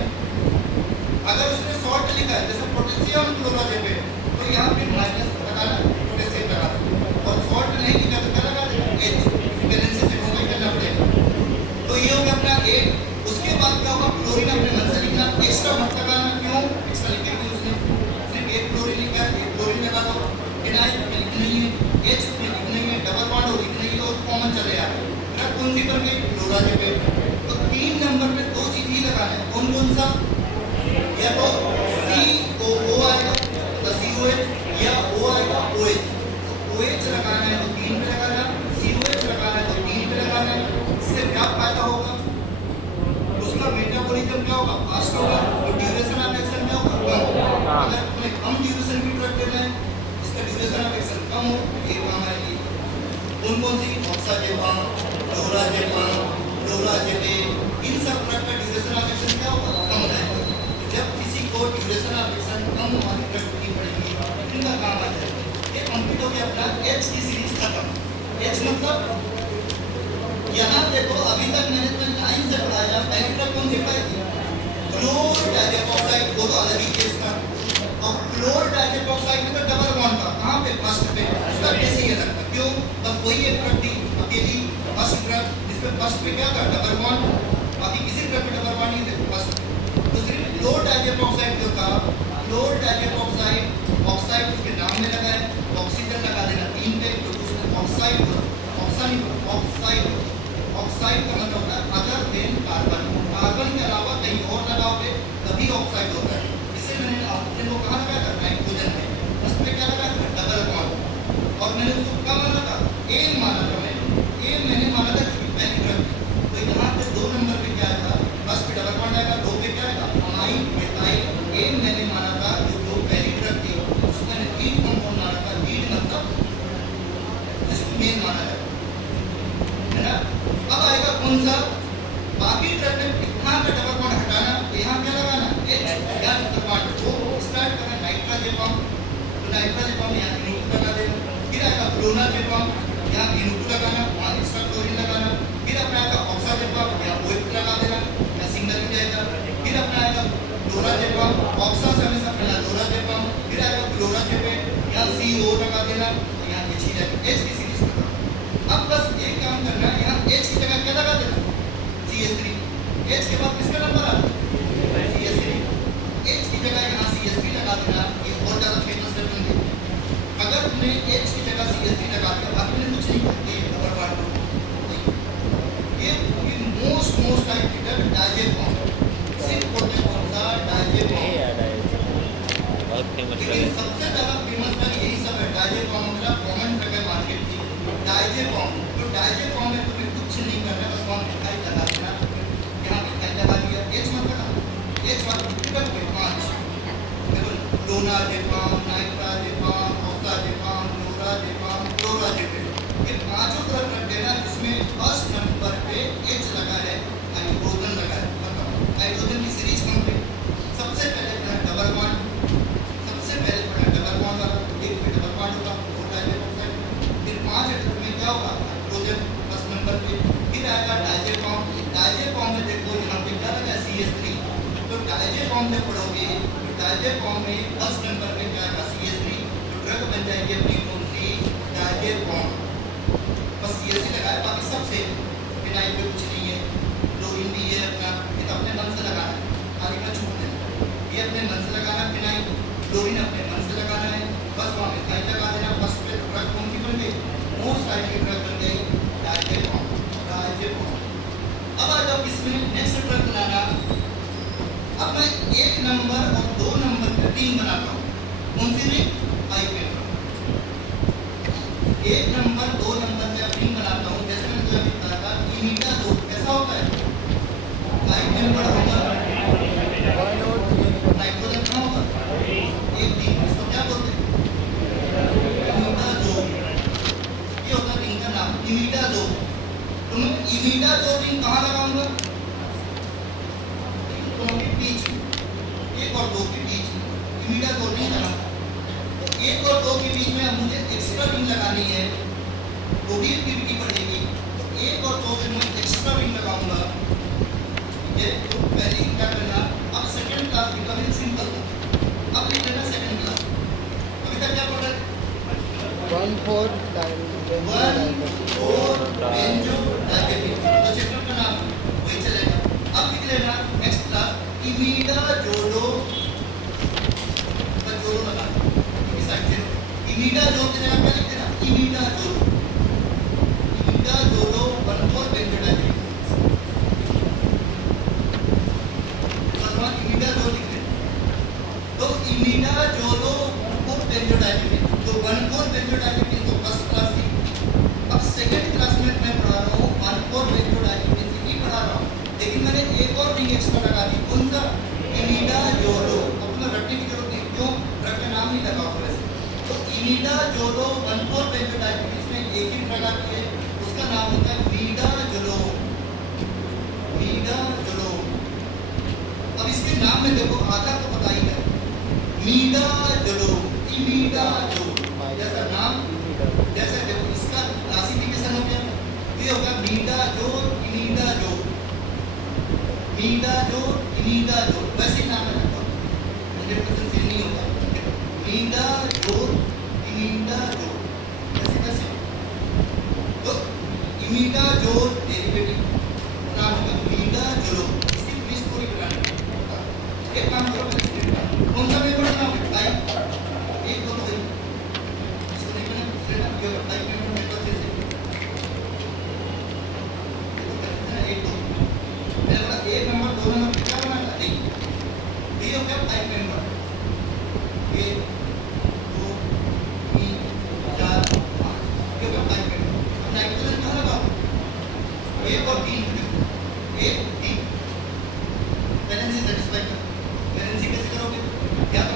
अगर उसने सॉल्ट लिखा है जैसे पोटेशियम क्लोराजेपेट तो यहाँ पे माइनस लगाना, पोटेशियम लगा दो। और सॉल्ट नहीं लिखा तो क्या लगा देना? H। बैलेंस से डिवाइड करना पड़ेगा। तो ये हो गया अपना 8। उसके बाद क्या होगा? क्लोरीन अपने मन से लिखना, एक्स्ट्रा मत लगाना। क्यों एक्स्ट्रा लिखे? क्योंकि उसने सिर्फ एक क्लोरीन लिखा है, एक क्लोरीन लगा दो। फिनाइल लिखना ही है, H में लिखना ही है, डबल बॉन्ड हो लिखना ही है, और कॉमन चले आ रहे हैं। ड्रग कौन सी पर गई? क्लोराजेपेट। तो 3 नंबर पे 2 चीज ही लगाना है। कौन कौन सा? या तो COO आएगा तो COH, या O आएगा OH। तो OH लगाना है तो 3 पे लगाना, COH लगाना है तो 3 पे लगाना है। इससे क्या फायदा होगा? उसका मेटाबॉलिज्म क्या होगा? फास्ट होगा। और ड्यूरेशन ऑफ एक्शन क्या होगा? कम। अगर तुम्हें कम ड्यूरेशन की ड्रग देना है, इसका ड्यूरेशन ऑफ एक्शन कम हो, ये काम आएगी। कौन सी? ऑक्साजेपाम, क्लोराजेपेट, इन सब ड्रग का ड्यूरेशन ऑफ एक्शन क्या होगा? कम रहेगा। जब किसी को ड्यूरेशन ऑफ एक्शन कम वाली ड्रग देनी पड़ेगी, इनका काम आ जाएगा। ये कंप्लीट हो गया अपना H की सीरीज खत्म। H मतलब यहाँ देखो, अभी तक मैंने तुम्हें लाइन से पढ़ाया। पहली ड्रग कौन सी पढ़ाई थी? क्लोरडाइजेपॉक्साइड, वो तो अलग ही केस था। और क्लोरडाइजेपॉक्साइड में डबल बॉन्ड था, कहाँ पे? फर्स्ट पे। उसका केस ही अलग था। क्यों? बस वही एक ड्रग थी अकेली, फर्स्ट ड्रग, जिसमें फर्स्ट पे क्या था? Double bond. बाकी किसी ड्रग पे डबल बॉन्ड नहीं थे फर्स्ट पे। तो सिर्फ क्लोरडाइजेपॉक्साइड जो था, क्लोरडाइजेपॉक्साइड ऑक्साइड उसके नाम में लगा है, ऑक्सीजन लगा देना 3 पे, तो उसमें ऑक्साइड होगा। ऑक्साइड का मतलब होता है अदर देन कार्बन। कार्बन के अलावा कहीं और लगाओगे तभी ऑक्साइड होता है। इसे मैंने ऑक्सीजन को कहाँ लगाया था? नाइट्रोजन में। उस पे क्या लगाया था? Double bond. और मैंने उसको क्या माना था? एम माना था। मैंने माना था क्योंकि पहली ड्रग थी। तो यहाँ पे 2 नंबर पे क्या था? फर्स्ट पे डबल बॉन्ड आएगा, 2 पे क्या आएगा? Amine, methyl. एम मैंने माना था जो पहली ड्रग थी उसमें मैंने 3 कंपाउंड माना था। लीड मतलब जिसको मेन माना है ना। अब आएगा कौन सा? बाकी ड्रग में यहाँ पे डबल बॉन्ड हटाना, तो यहाँ क्या लगाना? H या डबल बॉन्ड को स्टार्ट करना। डोराजेपम, ऑक्सा से हमेशा पहला डोराजेपम, फिर आएगा क्लोराजेपेम, यहाँ CO लगा देना, और यहाँ H की सीरीज करना। अब बस एक काम करना है, यहाँ H की जगह क्या लगा देना, CH3। H के बाद किसका नंबर आ रहा है, CH3। H की जगह यहाँ CH3 लगा देना, ये और ज्यादा फेमस कर देंगे। अगर तुमने H की जगह CH3 लगा दिया, बाकी ने कुछ नहीं करते, डबल बॉन्ड ये मोस्ट टाइपिकल डायजेपम, सिर्फ बोलते कौन सा डायजेपम, बहुत फेमस लेकिन सबसे ज्यादा फेमस का यही सब है। डायजेपम मतलब कॉमन जगह मार्केट की डायजेपम। तो डायजेपम में तुम्हें कुछ नहीं करना, बस वहाँ मिठाई लगा देना, यहाँ मिठाई लगा दिया, H मत लगा, H मतलब टिपिकल कोई 5 देखो, डोनाजेपम, नाइट्राजेपम, ऑक्साजेपम, क्लोराजेपम, क्लोराजेपेम, ये पांचों तरफ रख देना, जिसमें फर्स्ट नंबर पे H लगा है, हाइड्रोजन लगा है। बताओ हाइड्रोजन की सीरीज कौन सी? सबसे पहले पढ़ा डबल बॉन्ड, सबसे पहले पढ़ा डबल बॉन्ड वाला, एक पे डबल बॉन्ड होगा, दो डायजेपम, फिर 5 एटम में क्या होगा, हाइड्रोजन फर्स्ट नंबर पे, फिर आएगा डायजेपम। डायजेपम में देखो यहाँ पे क्या लगा है, CH3। तो डायजेपम में पढ़ोगे, तो डायजेपम में फर्स्ट नंबर पे क्या आएगा, CH3। तो ड्रग बन जाएगी अपनी कौन सी, डायजेपम। बस CH3 लगाए, बाकी सब सेम, फिनाइल पे कुछ नहीं है, क्लोरीन भी है अपना, ये तो अपने मन से लगाना है, खाली का छूट देना, ये अपने मन से लगाना है, फिनाइल क्लोरीन अपने मन से लगाना है, बस वहाँ मिथाइल लगा देना। फर्स्ट पे ड्रग कौन सी बन गई, मोस्ट टाइपिकल ड्रग बन गई डायजेपम, डायजेपम। अब आ जाओ इसमें नेक्स्ट ड्रग बनाना। अब मैं 1 नंबर और 2 नंबर की टीम बनाता हूँ, कौन सी टीम, आईपेम। 1 नंबर 2 नंबर में टीम बनाता हूँ, जैसे मैंने तुम्हें बताया था, इमिडाजोल कैसा होता है, आईपेम बड़ा होगा, नाइट्रोजन कहाँ होगा, एक टीम, इसको क्या बोलते हैं, इमिडाजोल। ये होता है टीम का नाम, इमिडाजोल। तो मैं इमिडाजोल टीम कहाँ लगाऊंगा, दोनों के बीच, 1 और 2 के बीच इमिडाजोल टीम लगाऊंगा। 1 और 2 के बीच में अब मुझे एक्स्ट्रा रिंग लगानी है, वो भी एक्टिविटी पड़ेगी। तो 1 और 2 में मैं एक्स्ट्रा रिंग लगाऊंगा, ठीक है। तो पहले क्या करना, अब सेकंड क्लास की कभी सिंपल था, अब लिख लेना सेकंड क्लास। अभी तक क्या पढ़ रहे, 1,4 बेंजोडाइजेपिन, तो चैप्टर का नाम वही चलेगा। अब लिख लेना नेक्स्ट क्लास इमिडाजोलो, बस जोलो लगा इस साइड से, इमिडाजोल की जगह क्या लिख देना, इमिडाजोलो, इमिडाजोलो 1,4 बेंजोडाइजेपिन, बस वहाँ इमिडाजोल लिख देना। तो इमिडाजोलो 1,4 बेंजोडाइजेपिन, तो 1,4 बेंजोडाइजेपिन तो फर्स्ट क्लास की। अब सेकंड क्लास में मैं पढ़ा रहा हूँ 1,4 बेंजोडाइजेपिन से ही पढ़ा रहा हूँ, लेकिन मैंने एक और रिंग एक्स्ट्रा लगा दी, कौन सा, इमिडाजोलो। अब तुम्हें रटने की जरूरत नहीं, क्यों, ड्रग का नाम नहीं लगा हुआ वैसे। तो इमिडाजोलो 1,4 बेंजोडाइजेपिन में एक ही ड्रग आती है, उसका नाम होता है मीडाजोलो, मीडाजोलो। अब इसके नाम में देखो आधा तो पता ही है, मीडाजोलो, इमिडाजोल, जैसा नाम, जैसे देखो इसका क्लासिफिकेशन हो गया, ये होगा मीडाजोल, इमिडाजोल, मीडाजोल, इमिडाजोल, वैसे ही नाम रखा 100% सेम नहीं होगा, मीडाजोल, इमिडाजोल, वैसे वैसे। तो इमिडाजोल डेरिवेटिव नाम होगा मीडाजोलो, इसकी पूरी स्टोरी बनानी है। एक काम करो, कौन सा पेपर बनाओ, टाइप 1 2 3, इसको नहीं बना दूसरे ना, ये टाइप पेपर मेथड से एक दो, मैंने बोला 1 नंबर 2 नंबर क्या बनाना, नहीं ये हो गया टाइप पेपर, 1 2 3 4 5, ये हो गया टाइप पेपर। अब नाइट्रोजन कहाँ लगाओ, 1 और 3, 1 3 बैलेंस सेटिस्फाई कर, बैलेंस कैसे करोगे, या तो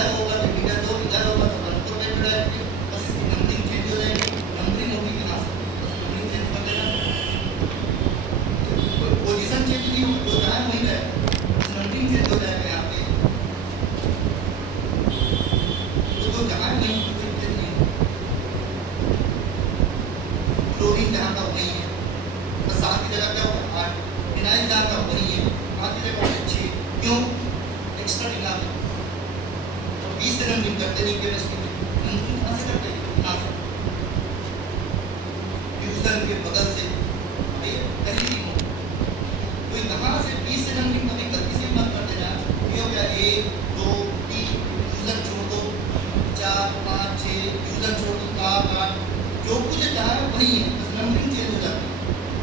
इधर होगा तो मीडा दो, इधर होगा तो 1/4 बेंजोडाइजीपीन, बस इसकी नंबरिंग चेंज हो जाएगी। नंबरिंग होगी यहाँ से, बस नंबरिंग चेंज कर देना। पोजीशन चेंज नहीं होगी, जो जहाँ वहीं रहेगा, बस नंबरिंग चेंज हो जाएगा यहाँ पे। तो जो जहाँ वहीं कोई चेंज नहीं होगा। क्लोरीन जहाँ का वहीं है, बस 7 की जगह क्या होगा 8, फिनाइल जहाँ का वहीं है 5 की जगह 6। क्यों? एक्स्ट्रा डिला है। 20 से नंबरिंग करते नहीं केमिस्ट्री में, नंबरिंग कहाँ से करते हैं? यहाँ से फ्यूजन के बगल से कहीं नहीं हो। तो यहाँ से 20 से नंबरिंग कभी गलती से मत कर देना। ये हो गया 1 2 3, फ्यूजन छोड़ दो 4 5 6, फ्यूजन छोड़ दो 7 8, जो कुछ जहाँ है वही है, बस नंबरिंग चेंज हो जाती है।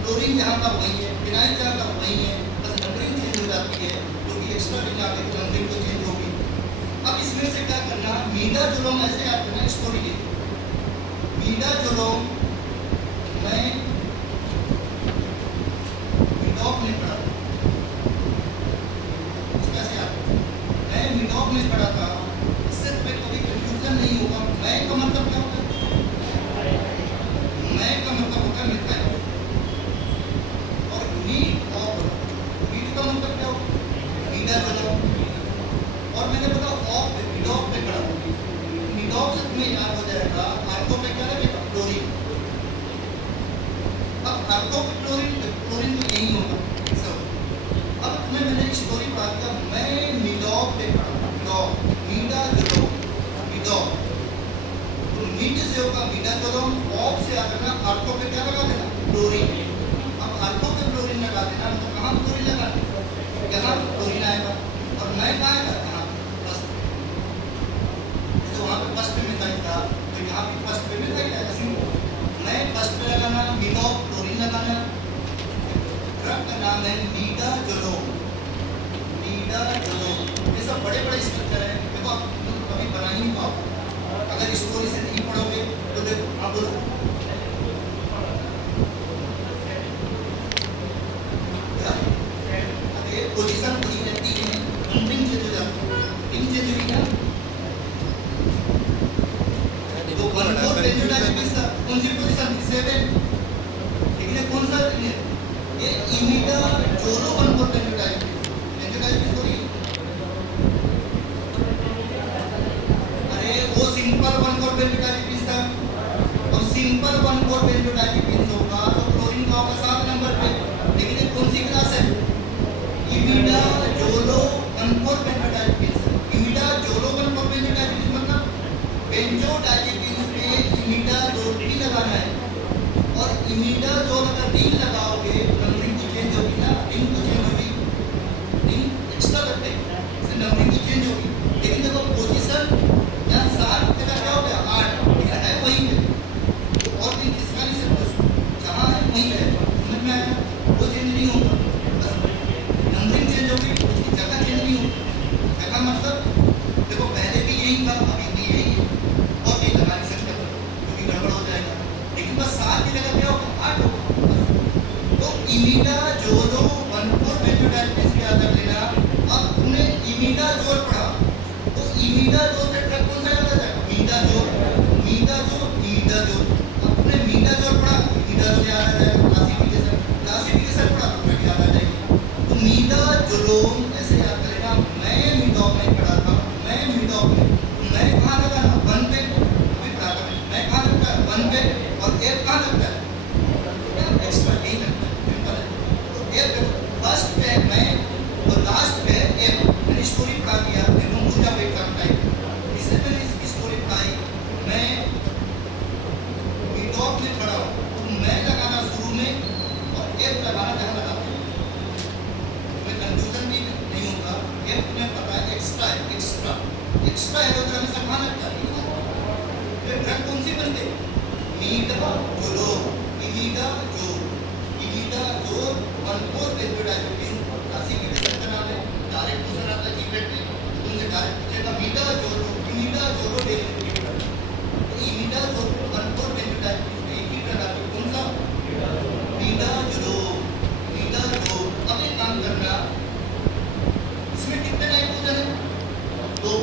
क्लोरीन जहाँ का वही है, फिनाइल जहाँ का वही है, बस नंबरिंग चेंज हो जाती है, क्योंकि एक्स्ट्रा डिला के नंबरिंग तो चेंज होगी। अब इसमें से क्या करना, मीडाजोलोम ऐसे याद करना, स्टोरी है। मीडाजोलोम मैं मिडॉक में पढ़ा था, कैसे याद करना? मैं मिडॉक में पढ़ा था, इससे तुम्हें कभी कंफ्यूजन नहीं होगा। मैं का मतलब क्या होता है? मैं का मतलब होता है मिथाइल, और मीट का मतलब क्या होता है? मीडाजोलोम। और मैंने बोला ऑफ मिडॉक पे पढ़ा, मिडॉक से तुम्हें याद हो जाएगा आर्थो पे क्या लगेगा? क्लोरीन। अब आर्थो पे क्लोरीन तो यही होगा सब। अब तुम्हें मैंने स्टोरी पढ़ा दिया, मैं मिडॉक पे पढ़ा, मिडॉक मीडाजोलोम मिडॉक, तो मीड से होगा मीडाजोलोम, ऑफ से आ करना आर्थो पे क्या लगा देना? क्लोरीन। अब आर्थो पे क्लोरीन लगा देना, तो कहाँ क्लोरीन लगा देना? यहाँ क्लोरीन आएगा, और मैं कहाँ आएगा? यहाँ फर्स्ट। जैसे वहाँ पे फर्स्ट पे मिथाइल था, तो यहाँ पे फर्स्ट पे मिथाइल आएगा। मैं फर्स्ट पे लगाना, मिडॉक क्लोरीन लगाना। ड्रग का नाम है मीडाजोलोम। मीडाजोलोम ये सब बड़े बड़े स्ट्रक्चर हैं, देखो आप कभी बना ही नहीं पाओगे अगर स्टोरी से नहीं पढ़ोगे। तो देखो आप बोलो पोजीशन बनी रहती है, नंबरिंग चेंज हो जाती है, इन चेंज हुई ना। तो 1/4 बेंजोडाइजीपीन कौन सी पोजीशन थी? 7। लेकिन ये कौन सा है? ये इमिडाजोलो 1/4 बेंजोडाइजीपीन सॉरी, अरे वो सिंपल 1/4 बेंजोडाइजीपीन था। और सिंपल 1/4 बेंजोडाइजीपीन होगा तो क्लोरीन का होगा 7 नंबर पे। लेकिन ये कौन सी क्लास है? इमिडाजोलो 1/4 बेंजोडाइजीपीन। इमिडाजोलो 1/4 बेंजोडाइजीपीन मतलब बेंजोडाइजीपीन पे इमिडाजोल भी लगाना है, और इमिडाजोल अगर रिंग लगाओगे तो नंबरिंग तो चेंज होगी ना, रिंग तो चेंज होगी, रिंग एक्स्ट्रा लगते हैं, इससे नंबरिंग तो चेंज होगी। लेकिन देखो पोजीशन यहाँ 7 जगह क्या हो गया 8, लेकिन है वहीं पे, तो और रिंग किसका नहीं सकते, जहाँ है वहीं है। समझ में आया? वो चेंज नहीं होगा, बस नंबरिंग चेंज होगी, उसकी जगह चेंज नहीं होगी। जगह मतलब देखो पहले भी यही था, अभी भी यही है, और कहीं लगा नहीं सकते क्योंकि गड़बड़ हो जाएगा। लेकिन बस 7 की जगह क्या होगा 8 होगा। तो इमिडाजोलो 1/4 बेंजोडाइजीपीन याद रख लेना। अब तुमने इमिडाजोल पढ़ा, तो इमिडाजोल से ड्रग कौन सा याद आ जाएगा? मीडाजोल। अब तुमने मीडाजोल पढ़ा, इमिडाजोल याद आ जाएगा। क्लासिफिकेशन पढ़ा तो ड्रग याद आ जाएगी। तो मीडाजोलोम ऐसे याद करेगा। मैं मिडॉक में पढ़ा था, मैं मिडॉक में, मैं कहाँ लगाना? 1 पे, अभी पढ़ा था मैं कहाँ लगता है? 1 पे, और F कहाँ लगता है? एक्स्ट्रा नहीं लगता है, सिंपल है। तो F फर्स्ट पे मैं और लास्ट पे F। मैंने स्टोरी पढ़ा दिया, देखो मुझे अब एग्जाम टाइम इससे मैंने इसकी स्टोरी पढ़ाई। मैं मिडॉक में पढ़ा हूँ, तो मैं लगाना शुरू में और F लगाना जहाँ लगाता हूँ, कंफ्यूजन भी नहीं होगा। ये तुम्हें पता है एक्स्ट्रा है, एक्स्ट्रा है तो हमेशा कहाँ लगता है? ये ड्रग कौन सी बनते? मीडाजोलोम, इमिडाजोल 1/4 बेंजोडाइजीपीन। क्लासिफिकेशन का नाम है, डायरेक्ट क्वेश्चन आता है जीपीएट में, तुमसे डायरेक्ट पूछेगा मीडाजोलो डेफिनेशन। तो इमिडाजोल 1/4 बेंजोडाइजीपीन एक ही ड्रग आता है, कौन सा? मीडाजोलोम। अब एक काम करना, इसमें कितने नाइट्रोजन है? 2।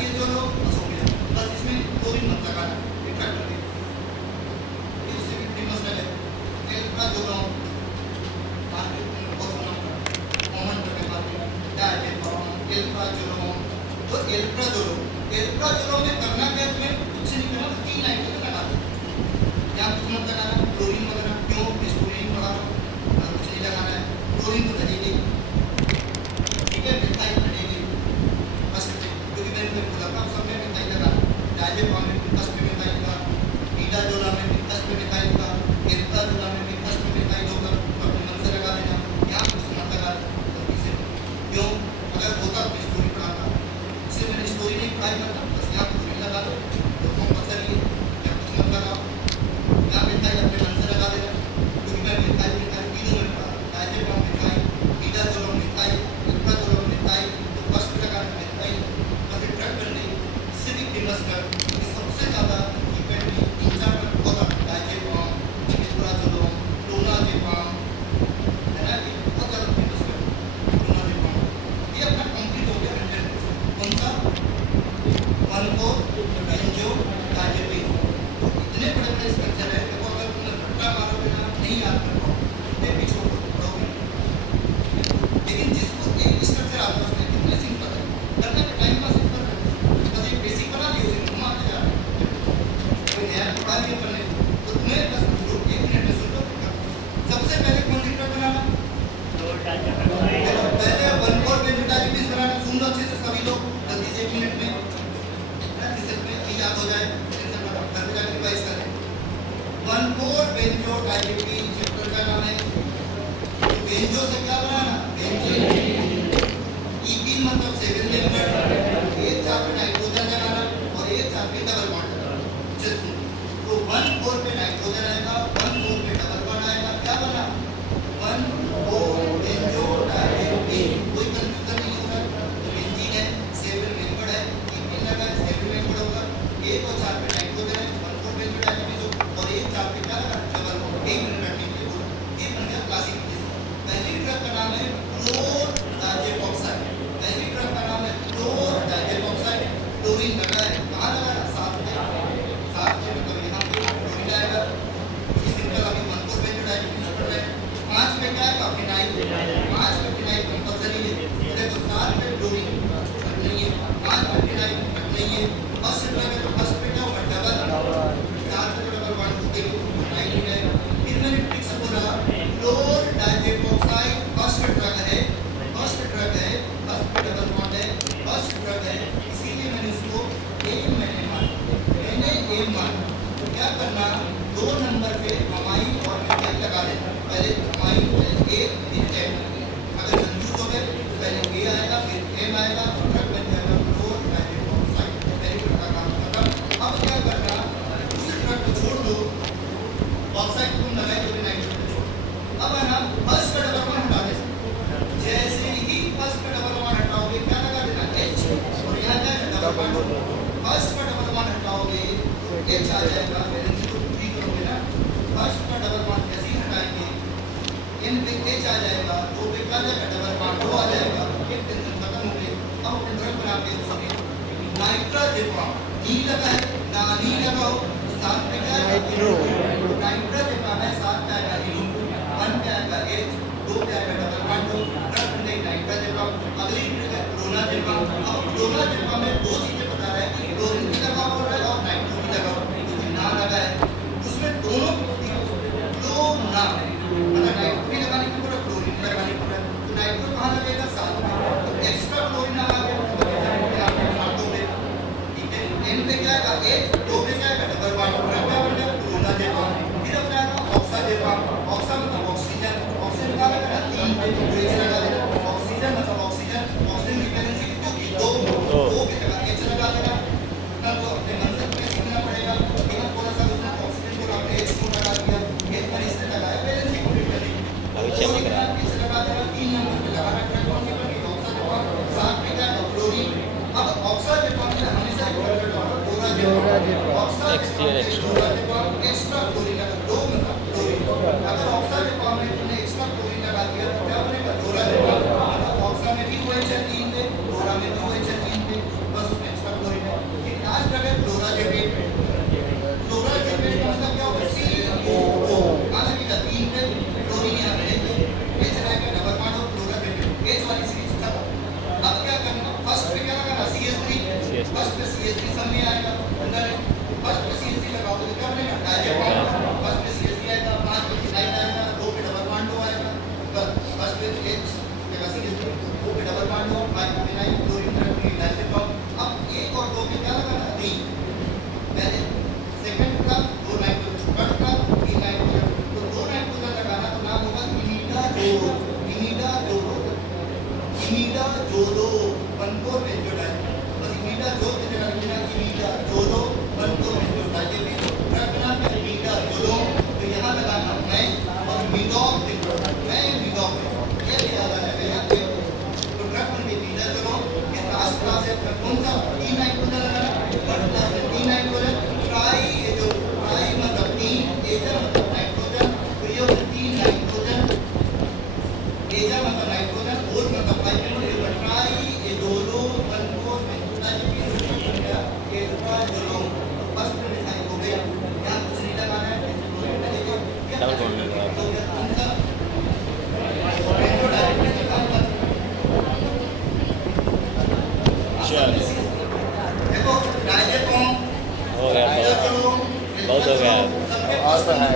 ये जो लो बस हो गया, बस इसमें क्लोरीन मत लगाना ट्रैक्टर में, ये उससे भी फेमस है एल्ट्रा जो लो मार्केट में बहुत सुना कॉमन करके मार्केट डायजेपम एल्ट्रा जो लो, तो एल्ट्रा जो लो में करना क्या है तुम्हें कुछ नहीं करना, 3 नाइट्रोजन लगा दो या कुछ मत लगाना, क्लोरीन वगैरह क्यों क्लोरीन लगाना, कुछ नहीं लगाना है, क्लोरीन तो लगेगी ठीक है, मिथाइल लगेगी बस, क्योंकि मैंने बोला था सब में मिथाइल लगा, डायजेपम में फर्स्ट में मिथाइल का, ईडाजोला में भी फर्स्ट में मिथाइल का, एल्ट्राजोला में भी फर्स्ट में मिथाइल होगा, तो अपने मन से लगा देना, यहाँ कुछ मत लगा गलती से, क्यों अगर होता तो स्टोरी पढ़ाता, इसलिए मैंने स्टोरी नहीं पढ़ाई करता, बस यहाँ कुछ नहीं लगा दो तो कंपल्सरी या कुछ मत लगाओ, यहाँ मिथाइल अपने मन से लगा देना, क्योंकि मैं मिथाइल तीनों में पढ़ा, डायजेपम मिथाइल, ईडाजोला मिथाइल, एल्ट्राजोला मिथाइल, तो फर्स्ट में लगा मिथाइल, तो फिर ड्रग बन गई, इससे भी फेमस ड्रग, सबसे ज़्यादा डिपेंड तीन चार पर होता डायजेपम, एल्ट्राजोला, क्लोनाजेपम, है ना, ये बहुत ज़्यादा फेमस ड्रग क्लोनाजेपम, ये अपना कंप्लीट हो गया 100%, कौन सा 1,4 बेंजोडाइजेपिन, तो इतने बड़े स्ट्रक्चर है कि अगर तुम रट्टा मारोगे ना नहीं याद कर पाओगे, ये छोड़ पड़ोगे, लेकिन जिसको एक स्ट्रक्चर आता है उसमें कितने सिंपल है, करने का टाइम का सिंपल है, बस एक बेसिक बना लियो, उसे घुमाते जा रहे हैं, कोई नया पढ़ा लिया पढ़ने, तो तुम्हें बस 1 मिनट में सुन लो, सबसे पहले कौन सी ड्रग बनाना, पहले 1,4 बेंजोडाइजेपिन बनाना, सुन लो अच्छे से सभी लोग, जल्दी से 1 मिनट में याद हो जाए, टेंशन मत लो, घर पे जाकर रिवाइज करें, 1,4 बेंजोडाइजेपिन चैप्टर का नाम है, बेंजो से क्या बनाना, बेंजीन, ईपीन मतलब 7 मेंबर, एक साथ में नाइट्रोजन लगाना और एक साथ में डबल बॉन्ड लगाना, जैसे तो 1,4 पे नाइट्रोजन आएगा, 1,4 पे डबल बॉन्ड आएगा, क्या बना 1,4 बेंजोडाइजेपिन, कोई कंफ्यूजन नहीं होगा, बेंजीन है 7 मेंबर है, ईपीन लगा है 7 मेंबर होगा, एक और साथ में नाइट्रोजन है 1,4 बेंजोडाइजेपिन और एक साथ में क्या लगा डबल बॉन्ड, 1 मिनट रखने के लिए बोला, ये बन गया क्लासिफिकेशन। पहली ड्रग का नाम है क्लोरडाइजेपॉक्साइड, पहली ड्रग का नाम है क्लोरडाइजेपॉक्साइड, क्लोरीन लगा है, कहाँ लगा है, साथ में मतलब यहाँ पे क्लोरीन आएगा, सिंपल अभी 1,4 बेंजोडाइजेपिन पढ़ रहे हैं, 5 पे क्या है फिनाइल, 5 पे फिनाइल कंपल्सरी है, देखो 7 पे क्लोरीन रख नहीं है, 5 पे फिनाइल रख नहीं है, फर्स्ट ड्रग है तो फर्स्ट पे क्या होगा डबल, 4 पे डबल बॉन्ड होते फिनाइल है, फिर मैंने ट्रिक्स बोला क्लोरडाइजेपॉक्साइड फर्स्ट ड्रग है, फर्स्ट पे डबल बॉन्ड है, फर्स्ट ड्रग है, इसीलिए मैंने उसको एम माना, तो क्या करना 2 नंबर पे अमाइन और मिथाइल लगा देना, पहले अमाइन पहले ए फिर एम, अगर कंफ्यूज हो गए तो पहले ए आएगा फिर एम आएगा, ड्रग बन जाएगा क्लोरडाइजेपॉक्साइड, पहली ड्रग का काम खत्म। अब क्या करना उस ड्रग को छोड़ दो, ऑक्साइड तुम लगाए तो नाइट्रोजन छोड़, अब है ना फर्स्ट का डबल बॉन्ड हटा दे, जैसे ही फर्स्ट का डबल बॉन्ड हटाओगे क्या लगा देना H, और यहाँ क्या है डबल बॉन्ड, फर्स्ट का डबल बॉन्ड हटाओगे तो H आ जाएगा, बैलेंस को पूरी करोगे ना, फर्स्ट का डबल बॉन्ड जैसे ही हटाएंगे N पे H आ जाएगा, 2 पे क्या जाएगा डबल बॉन्ड 2 आ जाएगा, एक टेंशन खत्म हो गई। अब अपने ड्रग बनाते हैं सभी, नाइट्रोजेपम नी लगा है ना नी लगाओ, साथ में क्या है नाइट्रोजेपम है, साथ में आएगा हीरो, 1 पे आएगा H, 2 पे आएगा डबल बॉन्ड, ड्रग बन गई नाइट्रोजेपम। अगली ड्रग है क्लोनाजेपम, अब क्लोनाजेपम में 2 चीजें बता रहा है कि क्लोरीन भी लगा हुआ है और नाइट्रो भी लगा हुआ है, क्योंकि ना लगा है उसमें दोनों क्लोना मतलब नाइट्रो भी लगाने की पूरा क्लोरीन लगाने की पूरा, तो नाइट्रो कहाँ लगेगा साथ में, तो एक्स्ट्रा क्लोरीन लगा के ठीक है, एन पे क्या आएगा H, 2 पे क्या आएगा डबल बॉन्ड, ड्रग क्या बन गया क्लोनाजेपम, फिर अपना आएगा ऑक्साजेपम, ऑक्सा मतलब ऑक्सीजन, ऑक्सीजन का लगा 3 पे H लगा देना, ऑक्सीजन मतलब ऑक्सीजन, ऑक्सीजन की वैलेंसी कितनी होगी 2 की जगह H लगा देना, तब तो अपने मन से तुम्हें सीखना पड़ेगा, लेकिन थोड़ा सा उसने ऑक्सीजन को आपने H को लगा दिया, H पर इसने लगाया वैलेंसी कंप्लीट कर दी, H लगा देना, 3 नंबर पे लगा रखना, कौन सी बनी ऑक्साजेपम, साथ में क्या क्लोरीन, अब ऑक्साजेपम में हमेशा क्लोराजेपम एक्स्ट्रा क्लोरीन लगा, 2 मतलब क्लोरीन, अगर ऑक्साजेपम में तुमने एक्स्ट्रा क्लोरीन लगा दिया तो क्या बनेगा क्लोराजेपम, मतलब ऑक्सा में भी OH है 3 पे, क्लोरा में भी OH है 3 पे, बस उसमें एक्स्ट्रा क्लोरीन CSC सब में आएगा अंदर फर्स्ट पे CSC लगाओ तो क्या बनेगा डायरेक्ट फर्स्ट पे CSC आएगा 5 पे इथाइल आएगा 2 पे डबल बॉन्ड आएगा फर्स्ट पे H जगह CSC 2 पे डबल बॉन्ड 5 पे इथाइल 2 पे नाइट्रोजन बॉन्ड अब 1 और 2 पे क्या लगाना 3 पहले सेकंड का 2 नाइट्रोजन थर्ड का 3 नाइट्रोजन तो 2 नाइट्रोजन लगाना तो नाम होगा इमीडा जोदो 1,4 बेंजोडाइन बस इमीडा जो की जगह लिखना इमीडा जोदो 1,4 बेंजोडाइन ये भी ड्रग का नाम है इमीडा जोदो तो यहाँ लगाना मैं और मीडॉक मैं मीडॉक ये भी याद आ जाएगा यहाँ पे तो ड्रग में इमीडा जोदो ये लास्ट क्लास है कौन सा 3 नाइट्रोजन लगाना वन क्लास में 3 नाइट्रोजन ट्राई ये जो ट्राई मतलब 3 एजा मतलब नाइट्रोजन तो ये 3 नाइट्रोजन एजा मतलब नाइट्रोजन और मतलब हाइड्रोजन ये ट्राई ये दोनों 1,4 बेंजोडाइन ये इसका दोनों फर्स्ट डिजाइन हो गया यहां कुछ नहीं लगाना है डबल बॉन्ड लगा चल देखो डायजेट हो गया बहुत हो गया और तो है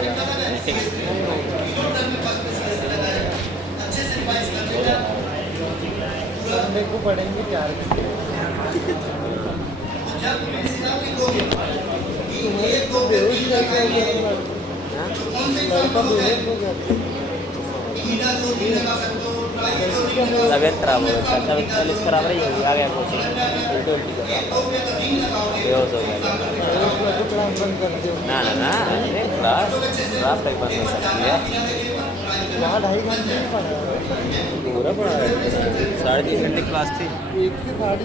अच्छे से रिवाइज कर लेना मेरे को पढ़ेंगे 4 घंटे जब मेडिसिन आप लिखोगे कि 1 2 3 लगाएंगे तो कौन से एग्जांपल हो गए इमीडा जो भी लगा सकते हो ट्राई जो भी लगा तबियत खराब हो गया तबियत पहले खराब रही होगी आ गया कोचिंग उल्टी उल्टी कर एक दो पे तो रिंग लगाओगे बेहोश हो गया तो क्लास बंद कर दिया ना अरे क्लास तक बंद हो सकती है वहाँ 2.5 घंटे नहीं पढ़ा पूरा पढ़ा है 3.5 घंटे क्लास थी 1 से 3.5